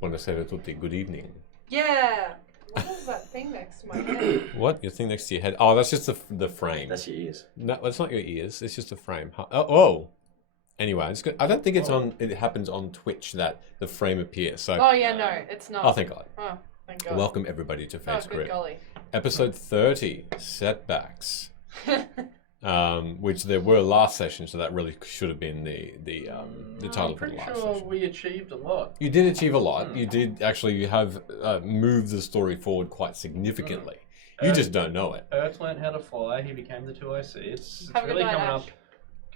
Buonasera tutti. Good evening. Yeah. What is that thing next to my head? What? Your thing next to your head? Oh, that's just the frame. That's your ears. No, it's not your ears. It's just a frame. Oh. Anyway, it's good. I don't think it's on. It happens on Twitch that the frame appears. So. Oh yeah, no, it's not. Oh, thank God. Oh, thank God. Welcome everybody to Oh, Face good Grip. golly. Episode 30, Setbacks. Which there were last session, so that really should have been the title for the last session. We achieved a lot. You did achieve a lot. You did actually. You have moved the story forward quite significantly. You just don't know it. Earth learned how to fly. He became the 2IC. It's Have a really good night,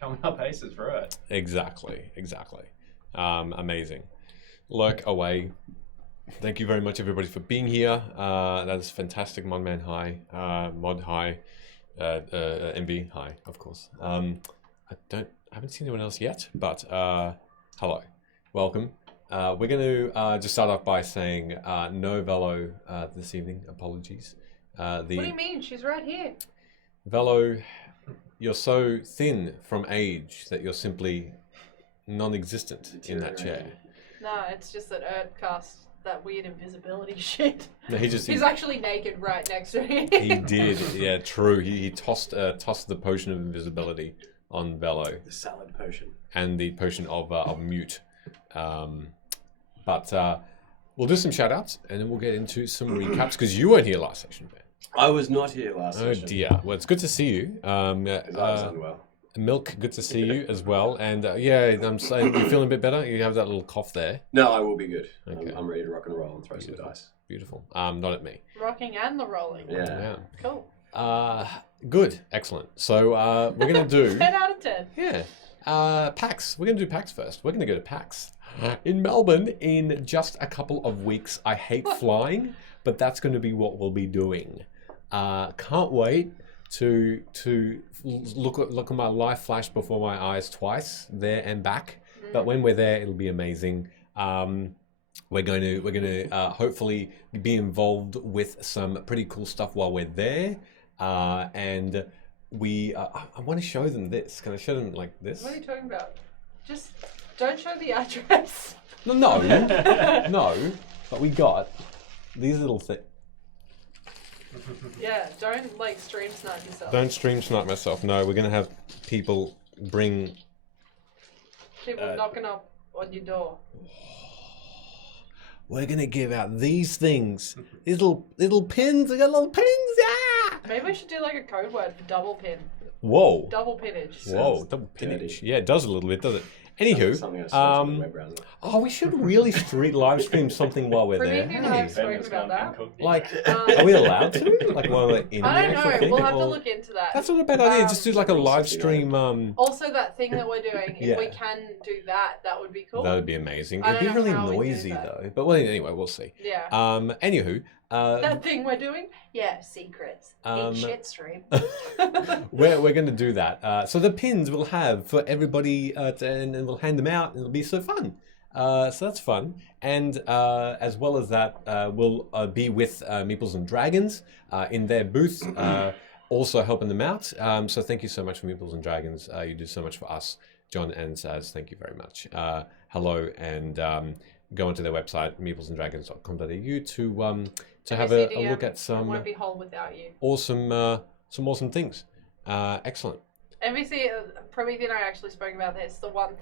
coming up aces for it. Exactly. Amazing. Lurk away. Thank you very much, everybody, for being here. That is fantastic. Modman hi, Mod hi, MB hi, of course. I haven't seen anyone else yet, but hello, welcome. We're going to just start off by saying no Velo this evening. Apologies. What do you mean? She's right here. Velo, you're so thin from age that you're simply non-existent in that chair. No, it's just that Erd cast that weird invisibility shit. No, He's actually naked right next to me. He did, yeah, true. He tossed the potion of invisibility on Velo. The salad potion. And the potion of mute. But we'll do some shout outs and then we'll get into some recaps because you weren't here last session, Ben. I was not here last session. Oh dear. Well, it's good to see you. 'Cause I was unwell. Milk, good to see you as well. And yeah, I'm saying you're feeling a bit better. You have that little cough there. No, I will be good. Okay. I'm ready to rock and roll and throw some dice. Beautiful. Not at me. Rocking and the rolling. Yeah. Cool. Good. Excellent. So we're going to do... 10 out of 10. Yeah. PAX. We're going to do PAX first. We're going to go to PAX in Melbourne in just a couple of weeks. I hate flying, but that's going to be what we'll be doing. Can't wait to look at my life flash before my eyes twice there and back. But when we're there, it'll be amazing. We're going to hopefully be involved with some pretty cool stuff while we're there. And we I want to show them this. Can I show them like this? What are you talking about? Just don't show the address. No. But we got these little things. Yeah, don't like stream snipe yourself. Don't stream snipe myself. No, we're gonna have people bring. People knocking up on your door. We're gonna give out these things. These little pins. We got little pins. Yeah. Maybe we should do like a code word for double pin. Whoa. Double pinnage. Whoa. Double pinage. Yeah, it does a little bit, does it? Anywho, Something I searched on the web browser. we should really live stream something while we're there. Pretty and I have spoken about that. Like, are we allowed to? Like, while we're in I don't the actual know. thing, We'll have to or- look into that. That's not a bad idea. Just do like a live stream. Also, that thing that we're doing, Yeah. if we can do that, that would be cool. That would be amazing. I It'd be don't know really how we do noisy that. though. But well, anyway, we'll see. Yeah. Anywho, That thing we're doing? Yeah, secrets. Eat shit stream. we're going to do that. So the pins we'll have for everybody, and we'll hand them out, and it'll be so fun. So that's fun. And as well as that, we'll be with Meeples and Dragons in their booth, also helping them out. So thank you so much for Meeples and Dragons. You do so much for us, John and Saz. Thank you very much. Hello, and go onto their website, meeplesanddragons.com.au to have a look at I some won't be whole without you. awesome things. Excellent. MVC, Prometheus and I actually spoke about this. The one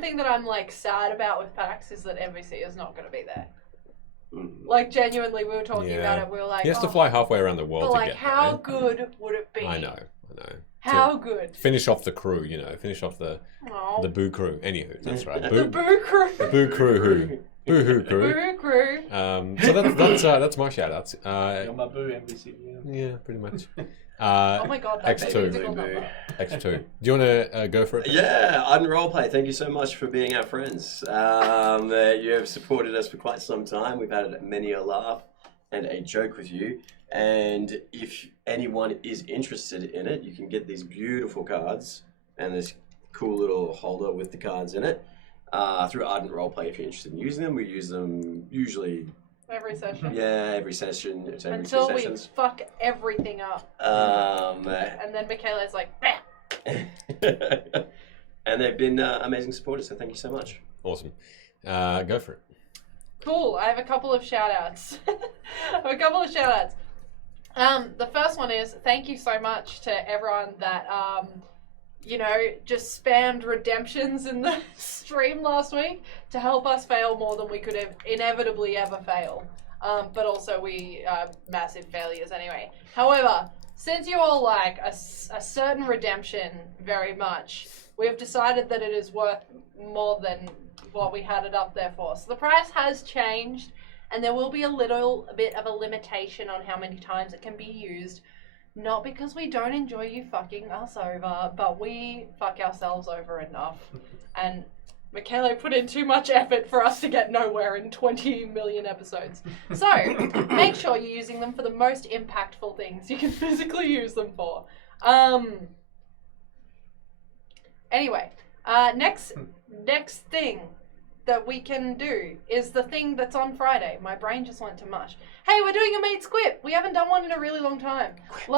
thing that I'm like sad about with PAX is that MVC is not going to be there. Like genuinely, we were talking about it. We were like, he has to fly halfway around the world but to like, get how there. good would it be? I know. How good? Finish off the crew, finish off the boo crew. Anywho, that's right. The boo crew. The boo crew who. Boo-hoo crew. Boo crew. So that's my shout outs. You're my boo NBC. Yeah, pretty much. Oh my god, that's X2. a musical number. X2. Do you want to go for it? Yeah, Ardent Roleplay, thank you so much for being our friends. You have supported us for quite some time. We've had many a laugh and a joke with you. And if anyone is interested in it, you can get these beautiful cards and this cool little holder with the cards in it through Ardent Roleplay if you're interested in using them. We use them usually... Every session. Yeah, every session. It's every Until two we sessions. fuck everything up. And then Michaela's like, bah! And they've been amazing supporters, so thank you so much. Awesome. Go for it. Cool. I have a couple of shout outs. The first one is thank you so much to everyone that, just spammed redemptions in the stream last week to help us fail more than we could have inevitably ever fail. But also we are massive failures anyway. However, since you all like a certain redemption very much, we've decided that it is worth more than what we had it up there for. So the price has changed, and there will be a little bit of a limitation on how many times it can be used. Not because we don't enjoy you fucking us over, but we fuck ourselves over enough. And Michele put in too much effort for us to get nowhere in 20 million episodes. So, make sure you're using them for the most impactful things you can physically use them for. Anyway, next thing that we can do is the thing that's on Friday. My brain just went to mush. Hey, we're doing a Mate's Quip. We haven't done one in a really long time. Quip,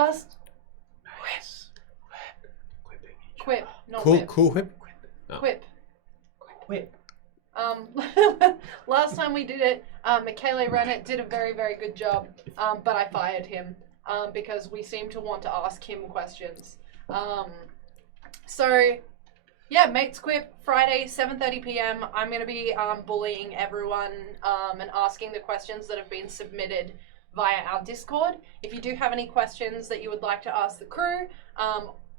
not whip. Cool whip. Quip. Quip. Last time we did it, Michele ran it, did a very, very good job, but I fired him because we seemed to want to ask him questions. Mate's Quip, Friday, 7:30 p.m. I'm going to be bullying everyone and asking the questions that have been submitted via our Discord. If you do have any questions that you would like to ask the crew,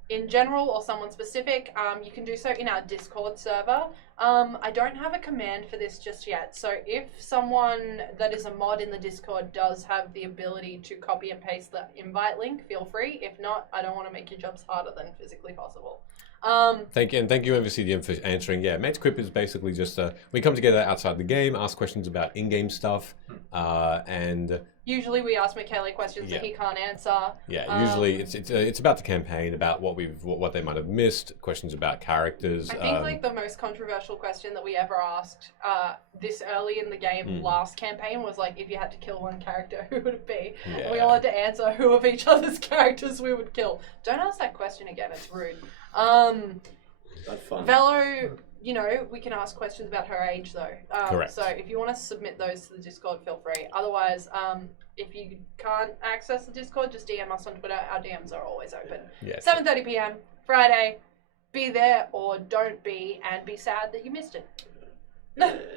in general or someone specific, you can do so in our Discord server. I don't have a command for this just yet, so if someone that is a mod in the Discord does have the ability to copy and paste the invite link, feel free. If not, I don't want to make your jobs harder than physically possible. Thank you, and thank you, MVCDM, for answering. Yeah, Mate's Quip is basically just we come together outside the game, ask questions about in-game stuff, and usually we ask Michele questions that he can't answer. Yeah, usually it's about the campaign, about what they might have missed, questions about characters. I think the most controversial question that we ever asked this early in the game last campaign was if you had to kill one character, who would it be? Yeah. And we all had to answer who of each other's characters we would kill. Don't ask that question again, it's rude. That's fun. Velo, we can ask questions about her age though. Correct. So if you want to submit those to the Discord, feel free. Otherwise, if you can't access the Discord, just DM us on Twitter. Our DMs are always open. Yes. 7:30 p.m. Friday. Be there or don't be, and be sad that you missed it.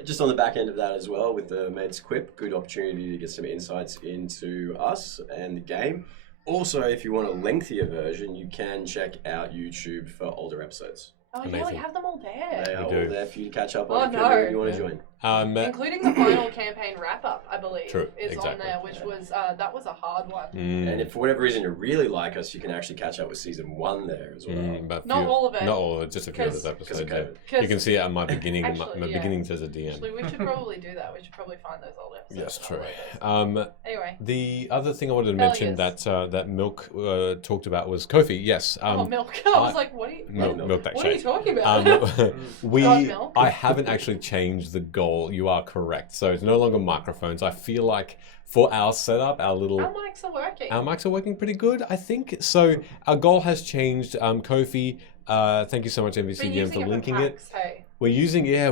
Just on the back end of that as well, with the Mate's Quip, good opportunity to get some insights into us and the game. Also, if you want a lengthier version, you can check out YouTube for older episodes. Oh yeah, we Amazing. have them all there. They are all do. there for you to catch up Oh, on if you want to join. Including the final campaign wrap-up, I believe, True, is on exactly. there, which was, that was a hard one. And if for whatever reason you really like us, you can actually catch up with season 1 there as well. But Not all of it. Not all of it, just a few of those Because of episodes. COVID. You can see it at my beginning. Actually, my yeah. beginnings as a DM. Actually, we should probably do that. We should probably find those old episodes. Yes, and true. upload those. Anyway. The other thing I wanted to mention that Milk talked about was Kofi. Yes. Milk. I was like, what are you? Milk that What are you shade. talking about? Milk? I haven't actually changed the goal. You are correct. So it's no longer microphones. I feel like for our setup, our mics are working. Our mics are working pretty good, I think. So our goal has changed. Kofi, thank you so much, MVCDM, for linking it. Hey. We're using a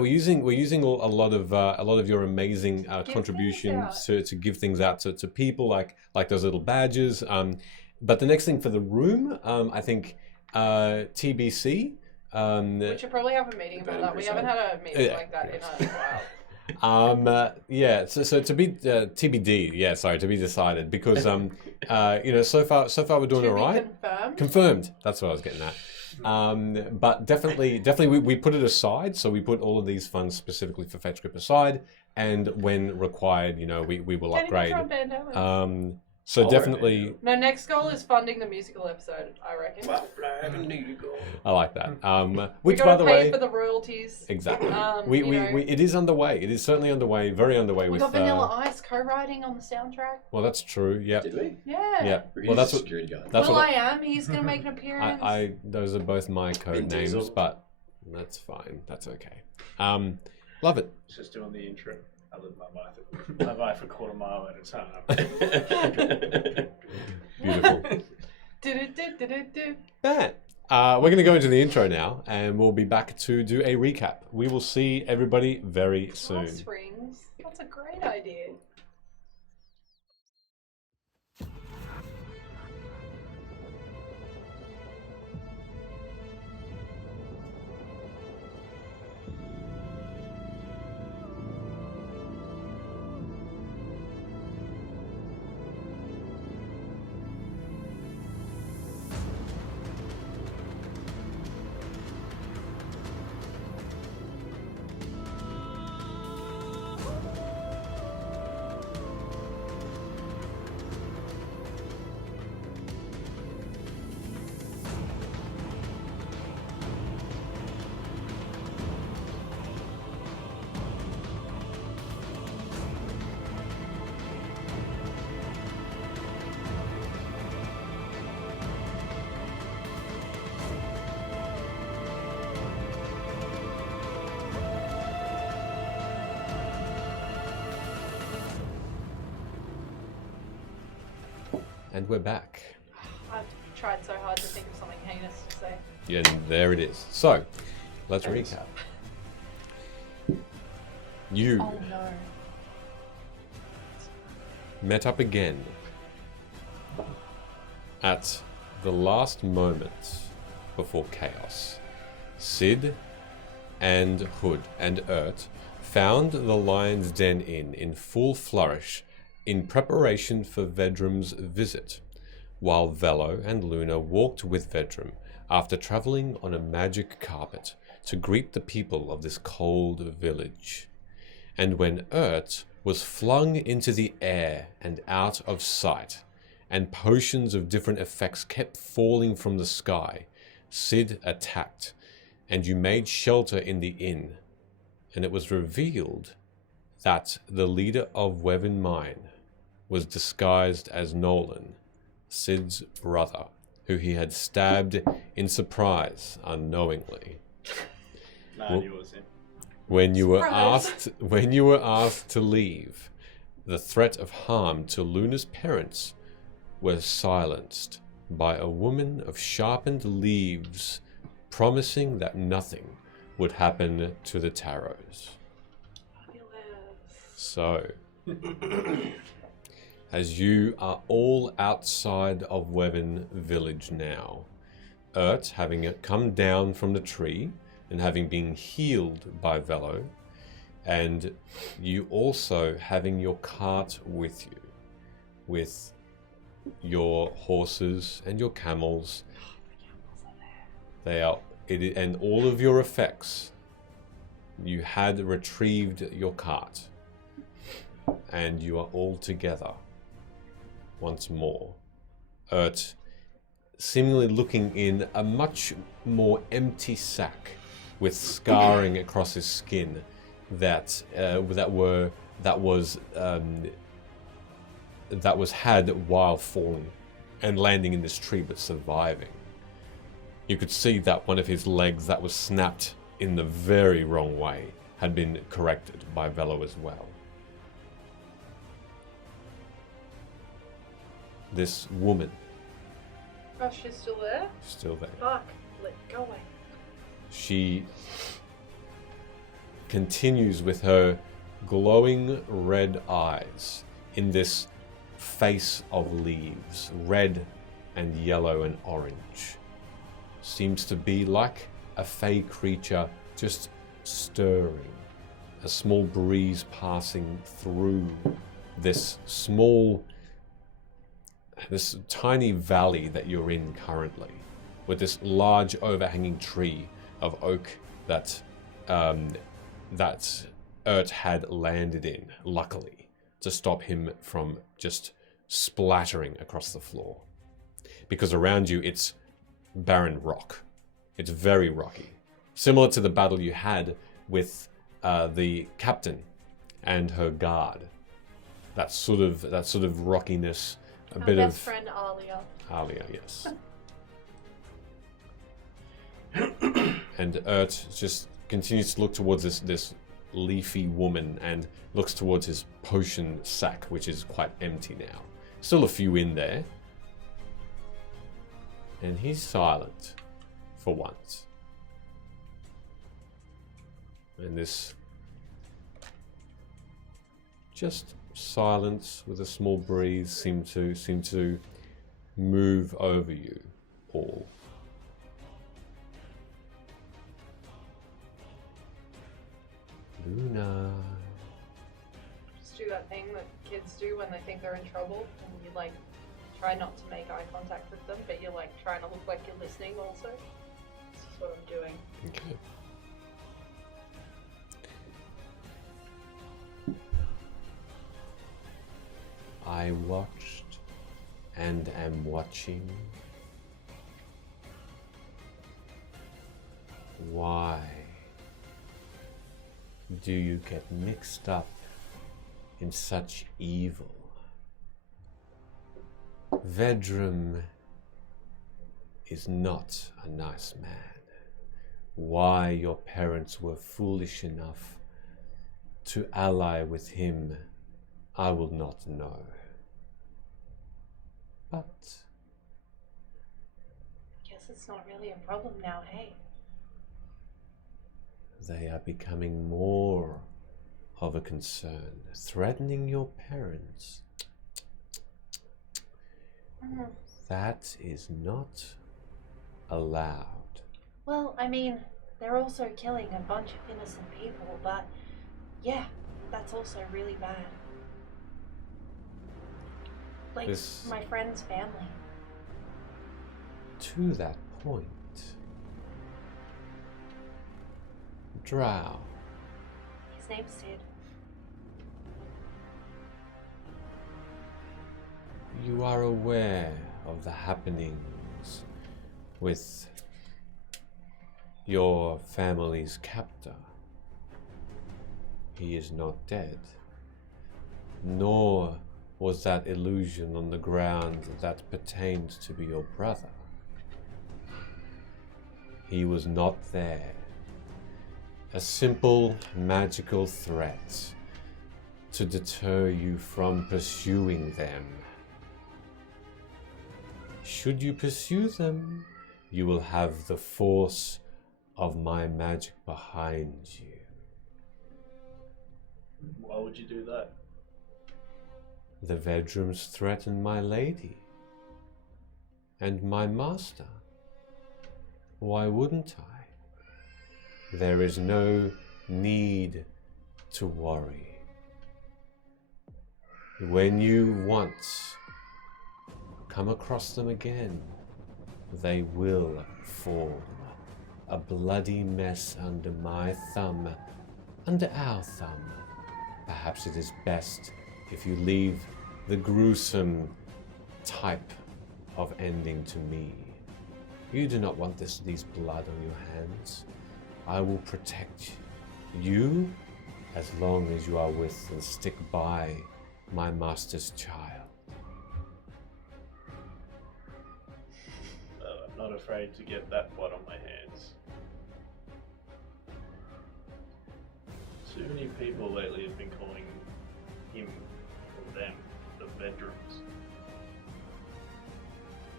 lot of your amazing contributions to give things out to people, like those little badges. But the next thing for the room, I think TBC. We should probably have a meeting about that. We haven't had a meeting like that in a while. So to be TBD, sorry, to be decided, because so far we're doing all right. Confirmed. That's what I was getting at. But definitely we put it aside. So we put all of these funds specifically for Fetch Grip aside, and when required, we will upgrade. So definitely. No, next goal is funding the musical episode, I reckon. I like that. We Which, by the way, pay for the royalties. Exactly. It is underway. It is certainly underway. Very underway. We with got Vanilla Ice co-writing on the soundtrack. Well, that's true. Yeah. Did we? Yeah. Yeah. Well, that's what. security guard. That's Will what. I am. He's gonna make an appearance. Those are both my code names, Diesel. but that's fine. That's okay. Love it. Just doing the intro. I live my life a quarter mile at a time. Beautiful. Do. Matt, we're going to go into the intro now, and we'll be back to do a recap. We will see everybody very soon. Springs. That's a great idea. And we're back. I've tried so hard to think of something heinous to say. Yeah, and there it is. So, let's recap. You Oh no. met up again at the last moment before chaos. Sid and Hood and Urt found the Lion's Den Inn in full flourish in preparation for Vedrum's visit, while Velo and Luna walked with Vedrum after travelling on a magic carpet to greet the people of this cold village. And when Urt was flung into the air and out of sight, and potions of different effects kept falling from the sky, Sid attacked, and you made shelter in the inn, and it was revealed that the leader of Weven Mine was disguised as Nolan, Sid's brother, who he had stabbed in surprise unknowingly. Nah, you was him. When you were Surprise. asked to leave, the threat of harm to Luna's parents was silenced by a woman of sharpened leaves promising that nothing would happen to the Taros. So, as you are all outside of Weven Village now, Urt, having come down from the tree and having been healed by Velo, and you also having your cart with you, with your horses and your camels. They are, and all of your effects. You had retrieved your cart, and you are all together once more. Urt seemingly looking in a much more empty sack with scarring across his skin that was had while falling and landing in this tree, but surviving. You could see that one of his legs that was snapped in the very wrong way had been corrected by Velo as well. This woman, Oh, she's still there? still there. Fuck. Go away. She continues with her glowing red eyes in this face of leaves, red and yellow and orange. Seems to be like a fey creature just stirring, a small breeze passing through this tiny valley that you're in currently, with this large overhanging tree of oak that Urt had landed in, luckily, to stop him from just splattering across the floor. Because around you, it's barren rock. It's very rocky. Similar to the battle you had with the captain and her guard. That sort of rockiness, a Our bit best of friend Alia. Alia, yes. And Urt just continues to look towards this leafy woman and looks towards his potion sack, which is quite empty now. Still a few in there. And he's silent for once. And this just silence with a small breeze seem to move over you all. Luna. Just do that thing that kids do when they think they're in trouble, and you like try not to make eye contact with them, but you're like trying to look like you're listening also. This is what I'm doing. Okay. I watched and am watching. Why do you get mixed up in such evil? Vedrum is not a nice man. Why your parents were foolish enough to ally with him, I will not know. But Guess it's not really a problem now, hey? they are becoming more of a concern, threatening your parents. That is not allowed. Well, I mean, they're also killing a bunch of innocent people, but yeah, that's also really bad. Like This- my friend's family. To that point, Drow, His name's Sid. you are aware of the happenings with your family's captor. He is not dead, nor was that illusion on the ground that pertained to be your brother. He was not there. A simple magical threat to deter you from pursuing them. Should you pursue them, you will have the force of my magic behind you. Why would you do that? The Vedrums threaten my lady and my master. Why wouldn't I? There is no need to worry. When you once come across them again, they will form a bloody mess under my thumb, under our thumb. Perhaps it is best if you leave the gruesome type of ending to me. You do not want these blood on your hands. I will protect you as long as you are with and stick by my master's child. I'm not afraid to get that blood on my hands. Too many people lately have been calling him or them the Vedrums.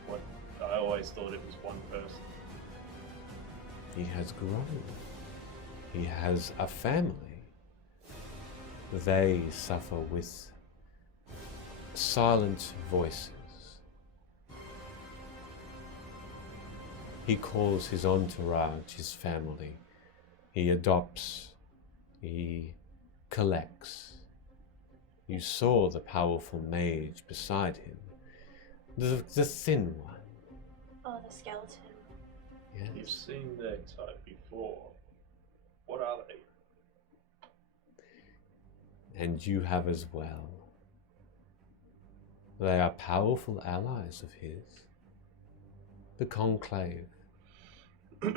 What I always thought it was one person. He has grown. He has a family. They suffer with silent voices. He calls his entourage his family. He adopts. He collects. You saw the powerful mage beside him. The thin one. Oh, the skeleton. Yes. You've seen their type before. What are they? And you have as well. They are powerful allies of his. The Conclave. Oh.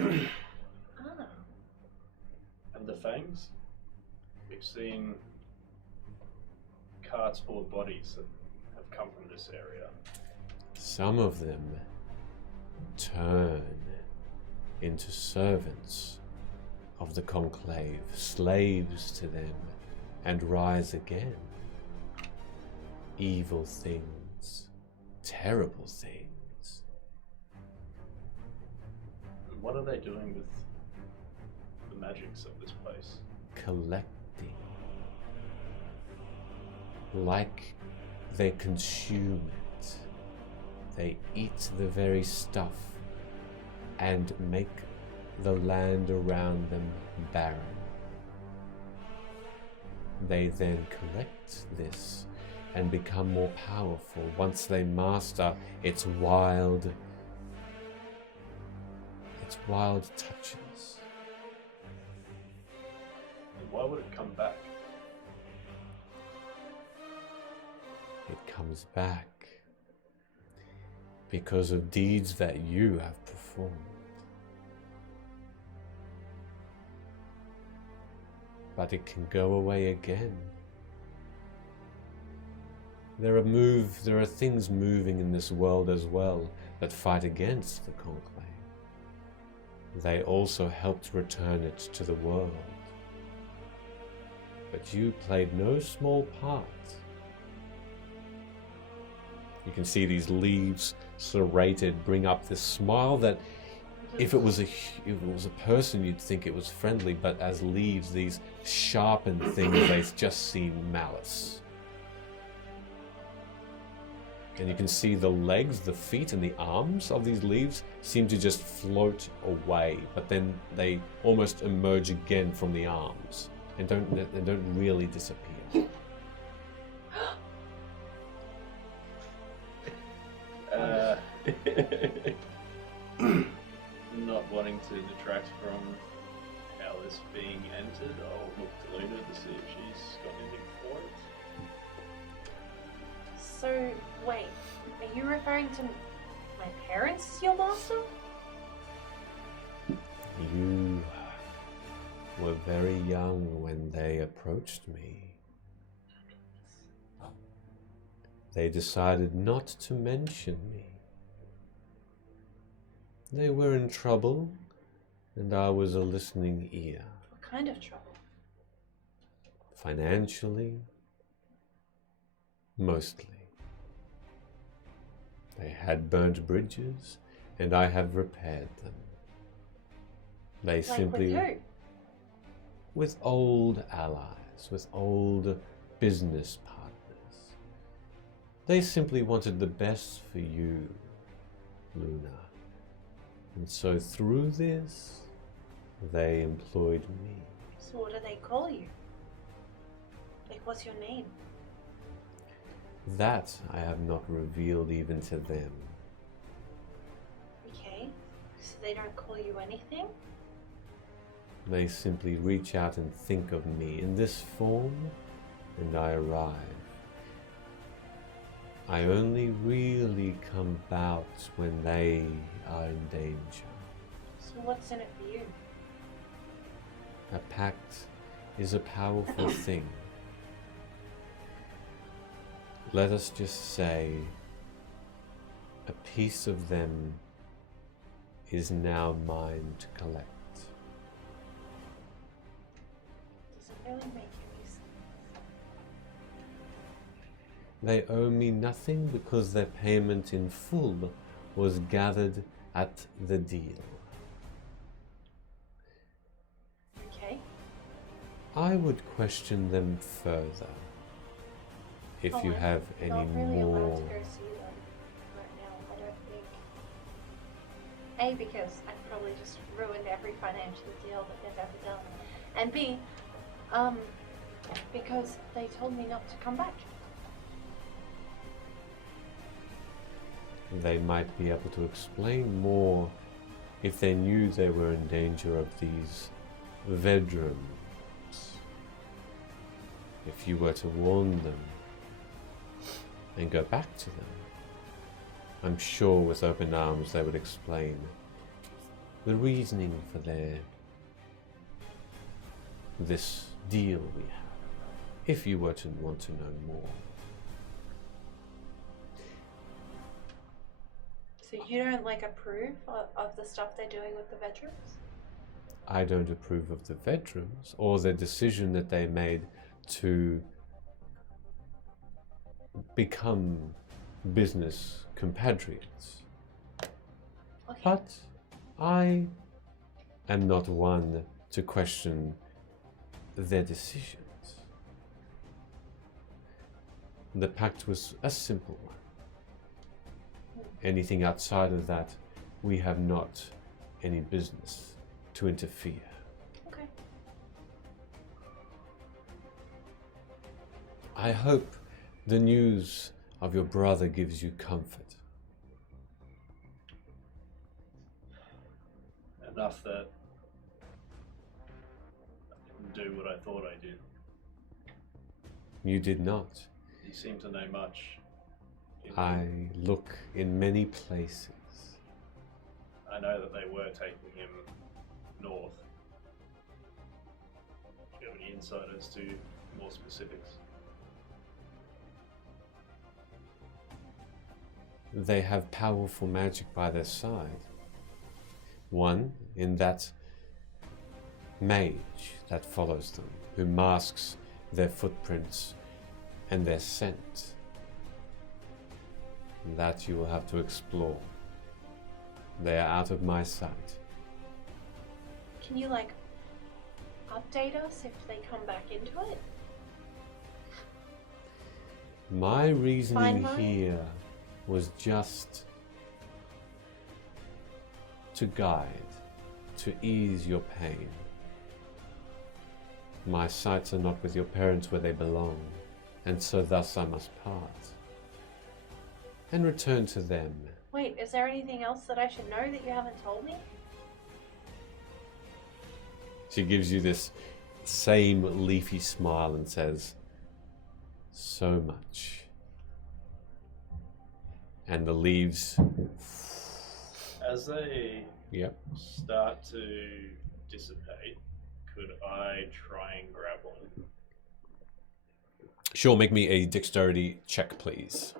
And the Fangs? We've seen carts full of bodies that have come from this area. Some of them turn into servants of the Conclave, slaves to them, and rise again. Evil things, terrible things. And what are they doing with the magics of this place? Collecting. like they consume it. They eat the very stuff and make the land around them barren. They then collect this and become more powerful once they master its wild touches. And why would it come back? It comes back because of deeds that you have performed. But it can go away again. There are things moving in this world as well that fight against the conclave. They also helped return it to the world. But you played no small part. You can see these leaves serrated bring up this smile that if it was a person you'd think it was friendly, but as leaves, these sharpened things, they just seem malice. And you can see the legs, the feet, and the arms of these leaves seem to just float away, but then they almost emerge again from the arms and don't really disappear. Not wanting to detract from how this being entered, I'll look to Luna to see if she's got anything for it. So, wait, are you referring to my parents as your master? You were very young when they approached me. They decided not to mention me. They were in trouble, and I was a listening ear. What kind of trouble? Financially, mostly. They had burnt bridges, and I have repaired them. They simply... With who? With old allies, with old business partners. They simply wanted the best for you, Luna. And so through this, they employed me. So what do they call you? Like, what's your name? That I have not revealed even to them. Okay, so they don't call you anything? They simply reach out and think of me in this form, and I arrive. I only really come about when they are in danger. So what's in it for you? A pact is a powerful thing. Let us just say a piece of them is now mine to collect. Doesn't really make any sense. They owe me nothing because their payment in full was gathered at the deal. Okay. I would question them further if you have any not really allowed more. to go see them right now, I don't think. A, because I've probably just ruined every financial deal that they've ever done. And B, because they told me not to come back. They might be able to explain more if they knew they were in danger of these Vedrums. If you were to warn them and go back to them, I'm sure with open arms they would explain the reasoning for this deal we have, if you were to want to know more. So you don't approve of the stuff they're doing with the veterans? I don't approve of the Vedrums or the decision that they made to become business compatriots. Okay. But I am not one to question their decisions. The pact was a simple one. Anything outside of that, we have not any business to interfere. Okay. I hope the news of your brother gives you comfort. Enough that I didn't do what I thought I did. You did not. You seem to know much. I look in many places. I know that they were taking him north. Do you have any insight as to more specifics? They have powerful magic by their side. One, in that mage that follows them, who masks their footprints and their scent. That you will have to explore. They are out of my sight. Can you like update us if they come back into it? My reasoning Fine, Mike. here was just to guide, to ease your pain. My sights are not with your parents where they belong, and so thus I must part and return to them. Wait, is there anything else that I should know that you haven't told me? She gives you this same leafy smile and says, so much. And the leaves, As they yep. start to dissipate, could I try and grab one? Sure, make me a dexterity check, please.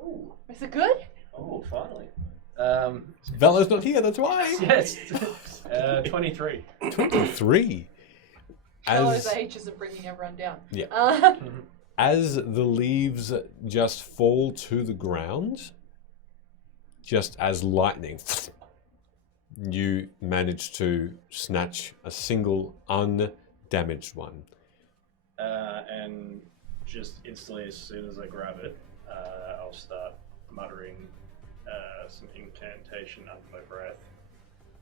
Oh, Is it good? oh, finally. Velo's not here, that's why. Yes. 23. 23. Those H's are bringing everyone down. Yeah. As the leaves just fall to the ground, just as lightning, you manage to snatch a single undamaged one. And just instantly, as soon as I grab it, I'll start muttering some incantation under my breath,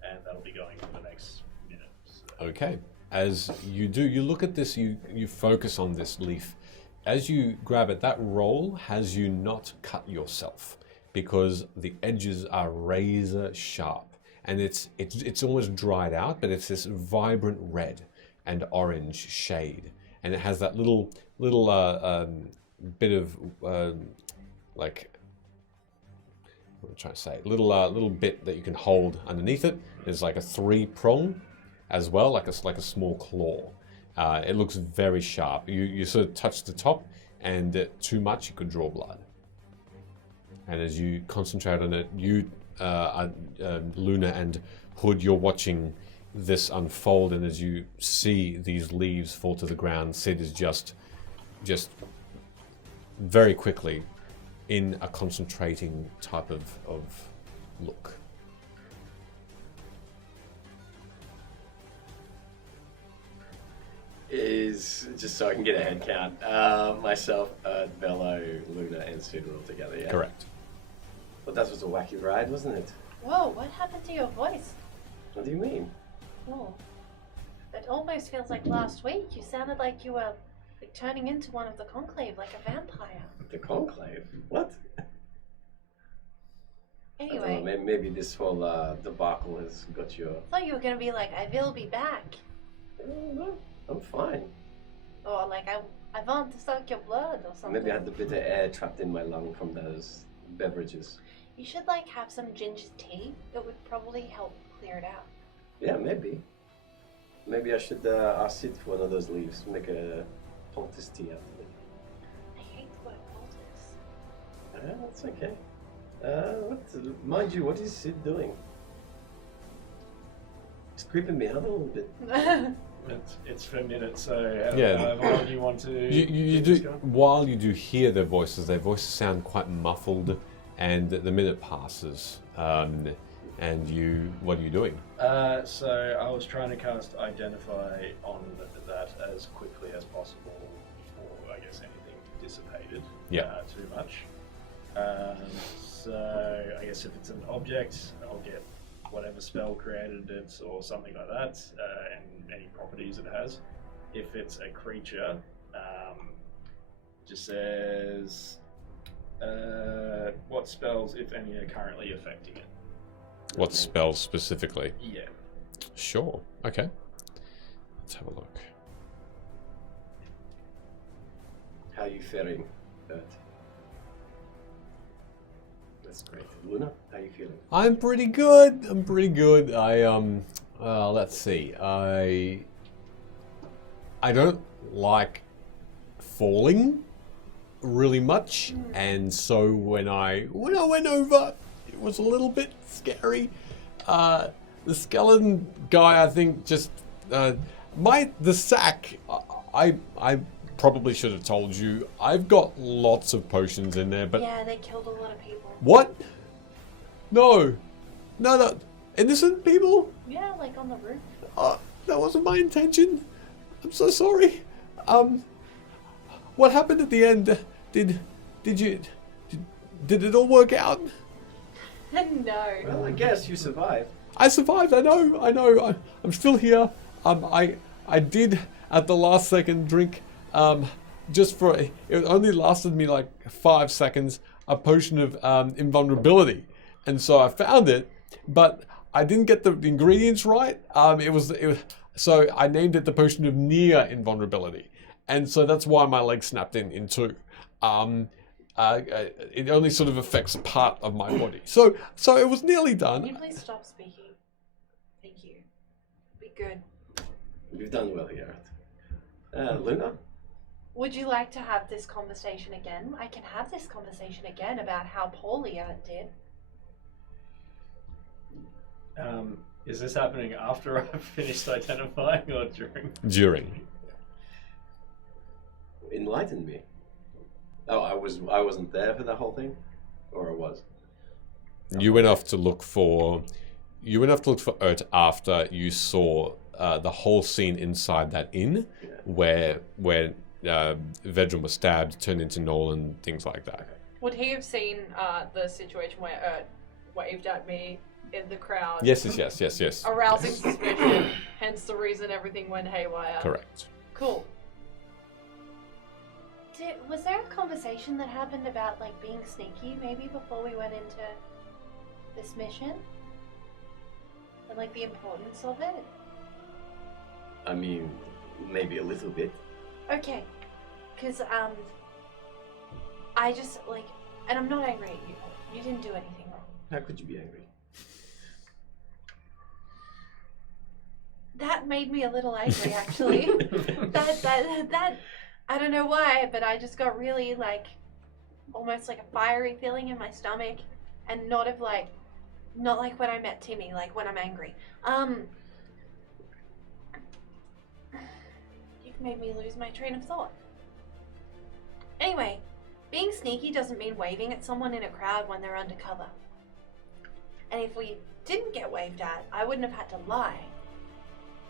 and that'll be going for the next minute. So. Okay. As you do, you look at this, you focus on this leaf. As you grab it, that roll has you not cut yourself because the edges are razor sharp, and it's almost dried out, but it's this vibrant red and orange shade, and it has that little bit of like, what am I trying to say? Little bit that you can hold underneath it. There's like a 3-prong as well, like a small claw. It looks very sharp. You sort of touch the top, and too much, you could draw blood. And as you concentrate on it, you, Luna and Hood, you're watching this unfold, and as you see these leaves fall to the ground, Sid is just very quickly in a concentrating type of look. Is just so I can get a head count. Myself, Velo, Luna, and Sid were all together. Yeah. Correct. But that was a wacky ride, wasn't it? Whoa, what happened to your voice? What do you mean? Whoa. It almost feels like last week. You sounded like you were like turning into one of the conclave, like a vampire. The conclave? What? I don't Anyway, know, maybe this whole debacle has got you. I thought you were gonna be like, I will be back. No, I'm fine. Or like, I want to suck your blood or something. Maybe I had a bit of air trapped in my lung from those beverages. You should like have some ginger tea. It would probably help clear it out. Yeah, maybe. Maybe I should ask Sid for one of those leaves. Make a poultice tea out of it. I hate the word poultice. That's okay. Mind you, what is Sid doing? It's creeping me out a little bit. It's for a minute, so Yeah. how long do you want to You keep this do, going? while you do hear their voices sound quite muffled, and the minute passes. And what are you doing? So I was trying to cast Identify on that as quickly as possible before I guess anything dissipated Yeah. too much. So I guess if it's an object, I'll get whatever spell created it or something like that, and any properties it has. If it's a creature, just says what spells, if any, are currently affecting it. What spells specifically? Yeah. Sure. Okay. Let's have a look. How are you faring, Bert? That's great. Luna, how are you feeling? I'm pretty good. I'm pretty good. Let's see. I don't like falling really much, and so when I went over, it was a little bit scary. The skeleton guy, I think, just the sack. I probably should have told you. I've got lots of potions in there, but Yeah, they killed a lot of people. what? No, innocent people. Yeah, like on the roof. That wasn't my intention. I'm so sorry. What happened at the end? Did it all work out? No. Well, I guess you survived. I survived. I know. I'm still here. I did at the last second drink. Just for it only lasted me like 5 seconds. A potion of invulnerability, and so I found it, but I didn't get the ingredients right. It was so I named it the potion of near invulnerability, and so that's why my leg snapped in two. It only sort of affects part of my body. So it was nearly Can you done. please stop speaking? Thank you. Be good. You've done well, Garrett. Luna? Would you like to have this conversation again? I can have this conversation again about how poorly Art did. Is this happening after I've finished identifying or during? During. Enlighten me. Oh, I wasn't there for the whole thing? Or I was? You went off to look for Ert after you saw the whole scene inside that inn, Yeah. where Vedran was stabbed, turned into Nolan, things like that. Would he have seen the situation where Ert waved at me in the crowd? Yes. Arousing suspicion, hence the reason everything went haywire. Correct. Cool. Was there a conversation that happened about like being sneaky maybe before we went into this mission? And like the importance of it? I mean, maybe a little bit. Okay. Cause I just like, and I'm not angry at you. You didn't do anything wrong. How could you be angry? That made me a little angry actually. that I don't know why, but I just got really like almost like a fiery feeling in my stomach, and not like when I met Timmy, like when I'm angry. You've made me lose my train of thought. Anyway, being sneaky doesn't mean waving at someone in a crowd when they're undercover. And if we didn't get waved at, I wouldn't have had to lie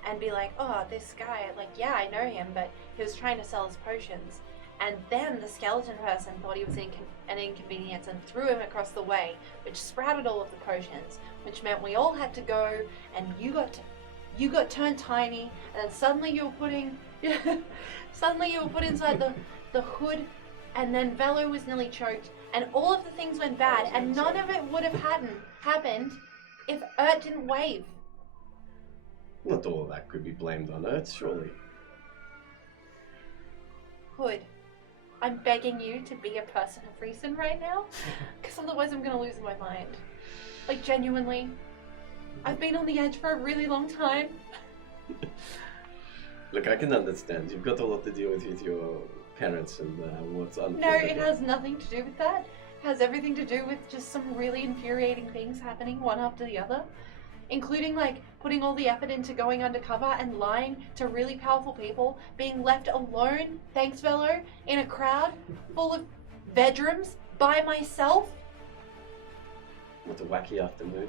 and be like, oh, this guy, like, yeah, I know him, but he was trying to sell his potions. And then the skeleton person thought he was an inconvenience and threw him across the way, which sprouted all of the potions, which meant we all had to go, and you got turned tiny, and then suddenly you were put inside the hood, and then Velo was nearly choked, and all of the things went bad, and none of it would have happened if Ert didn't wave. Not all of that could be blamed on Earth, surely. Hood, I'm begging you to be a person of reason right now, because otherwise I'm going to lose my mind. Like, genuinely. I've been on the edge for a really long time. Look, I can understand. You've got a lot to deal with your parents and what's unfolded. No, it has nothing to do with that. It has everything to do with just some really infuriating things happening one after the other. Including, like, putting all the effort into going undercover and lying to really powerful people, being left alone, thanks Velo, in a crowd full of Vedrams by myself. What a wacky afternoon.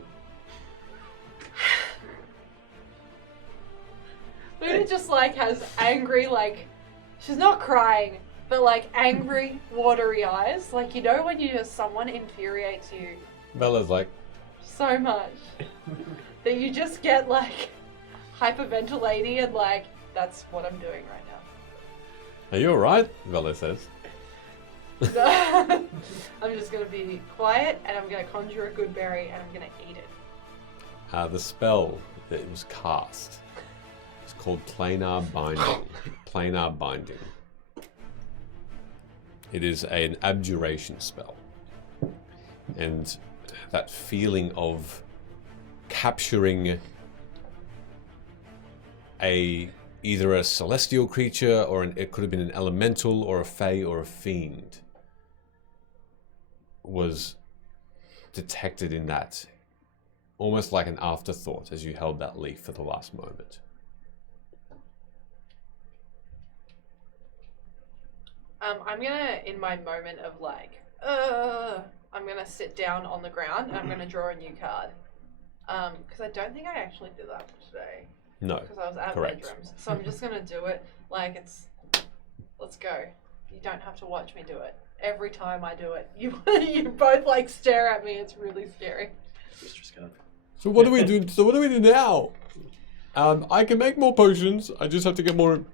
Luna just like has angry, like, she's not crying, but like angry, watery eyes. Like, you know when someone infuriates you Bella's like, so much that you just get like hyperventilating and like, that's what I'm doing right are you alright? Bella says. now. I'm just gonna be quiet and I'm gonna conjure a good berry and I'm gonna eat it. The spell that it was cast is called Planar Binding. Planar Binding. It is an abjuration spell. And that feeling of capturing either a celestial creature or it could have been an elemental or a fae or a fiend was detected in that, almost like an afterthought as you held that leaf for the last moment. I'm gonna, in my moment of like, I'm gonna sit down on the ground and I'm gonna draw a new card. Because I don't think I actually did that today. No, Because I was at correct. bedrooms. So I'm just gonna do it like it's, let's go. You don't have to watch me do it. Every time I do it, you both like stare at me. It's really scary. Mistress card. So what do we do? So what do we do now? I can make more potions. I just have to get more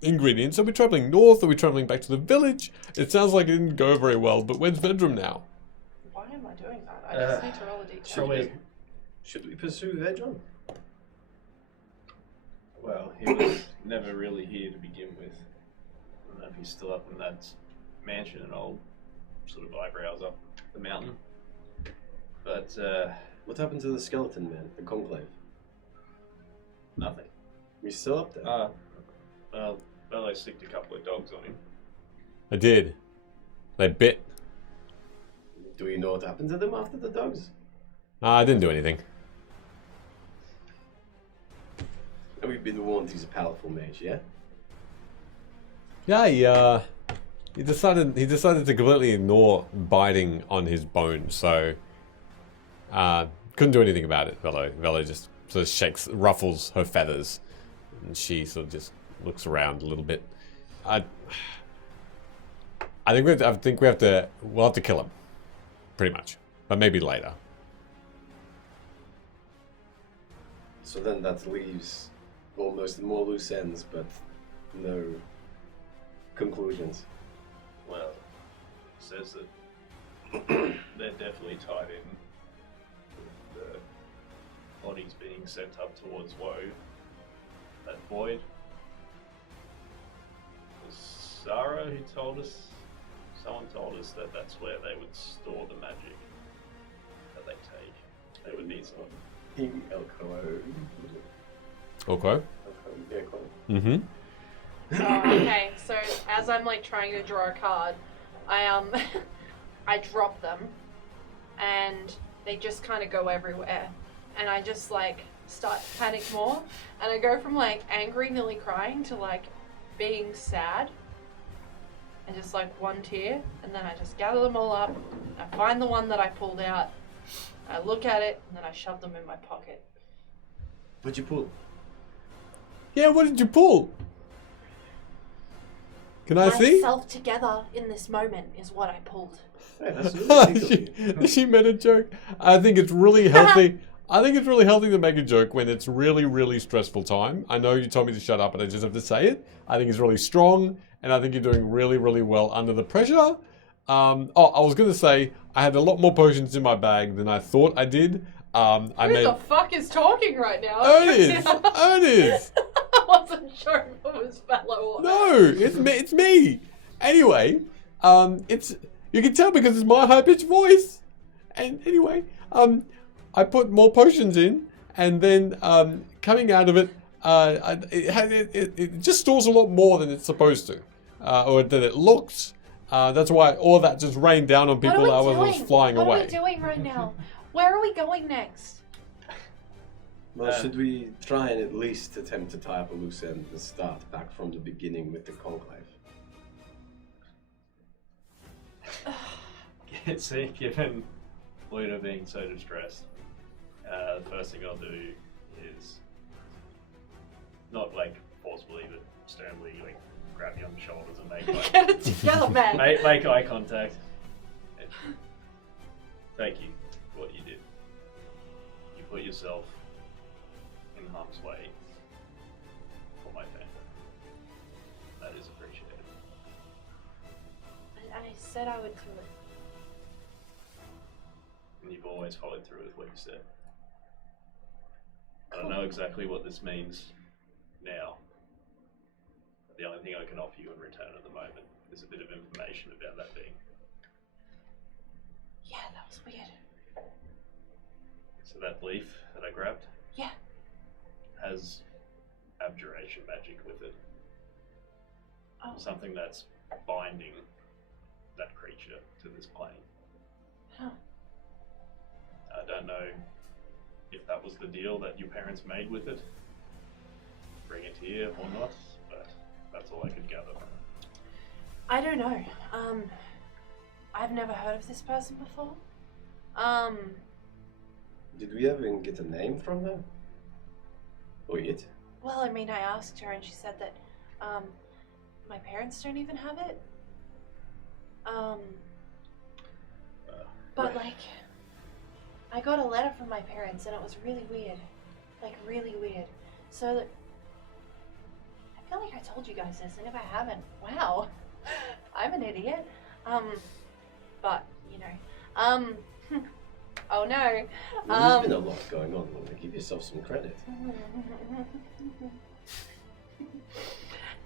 ingredients. Are we traveling north? Are we traveling back to the village? It sounds like it didn't go very well. But where's Vedrum now? Why am I doing that? I just need to roll a d10. Should we pursue Vedron? Well, he was never really here to begin with. I don't know if he's still up in that mansion and old sort of eyebrows up the mountain. But, What happened to the skeleton man at the conclave? nothing. He's still up there. Well, I sticked a couple of dogs on him. I did. They bit. Do we know what happened to them after the dogs? I didn't do anything. We've been warned he's a powerful mage, yeah? Yeah, he decided to completely ignore biting on his bone, so couldn't do anything about it. Velo just sort of shakes, ruffles her feathers, and she sort of just looks around a little bit. I think we'll have to kill him, pretty much, but maybe later. So then that leaves almost more loose ends, but no conclusions. Well, it says that they're definitely tied in with the bodies being sent up towards Woe. That void. Was Sarah who told us? Someone told us that that's where they would store the magic that they take. They would need someone. Okay. Yeah, cool. Mm-hmm. Okay, so as I'm like trying to draw a card, I drop them, and they just kind of go everywhere, and I just like start to panic more, and I go from like angry, nearly crying, to like being sad, and just like one tear, and then I just gather them all up, I find the one that I pulled out, I look at it, and then I shove them in my pocket. What'd you pull? Yeah, what did you pull? Can I see? Myself together in this moment is what I pulled. Hey, that's really she made a joke. I think it's really healthy. I think it's really healthy to make a joke when it's really, really stressful time. I know you told me to shut up, but I just have to say it. I think it's really strong, and I think you're doing really, really well under the pressure. I was going to say I had a lot more potions in my bag than I thought I did. Who the fuck is talking right now? Ernest! I wasn't sure if it was fellow or No, it's me. Anyway, you can tell because it's my high-pitched voice. And anyway, I put more potions in, and then coming out of it, it just stores a lot more than it's supposed to, or than it looks. That's why all that just rained down on people that I was flying away. What are we doing right now? Where are we going next? Well, should we try and at least attempt to tie up a loose end and start back from the beginning with the conclave? See, given Luna being so distressed, the first thing I'll do is not like forcefully but sternly like grab you on the shoulders and make Get it together, man. make eye contact. And thank you for what you did. You put yourself in harm's way for my family. That is appreciated. I said I would do it. And you've always followed through with what you said. I don't know exactly what this means now. The only thing I can offer you in return at the moment is a bit of information about that being. Yeah, that was weird. So that leaf that I grabbed Yeah. has abjuration magic with it. Oh. Something that's binding that creature to this plane. Huh. I don't know if that was the deal that your parents made with it. Bring it here or not, but that's all I could gather from it. I don't know. I've never heard of this person before. Did we ever get a name from her? Or it? Well, I mean, I asked her and she said that, my parents don't even have it. But like, I got a letter from my parents and it was really weird. Like, really weird. So that, I feel like I told you guys this, and if I haven't, wow. I'm an idiot. But, you know, oh no. Well, there's been a lot going on, Luna. Give yourself some credit.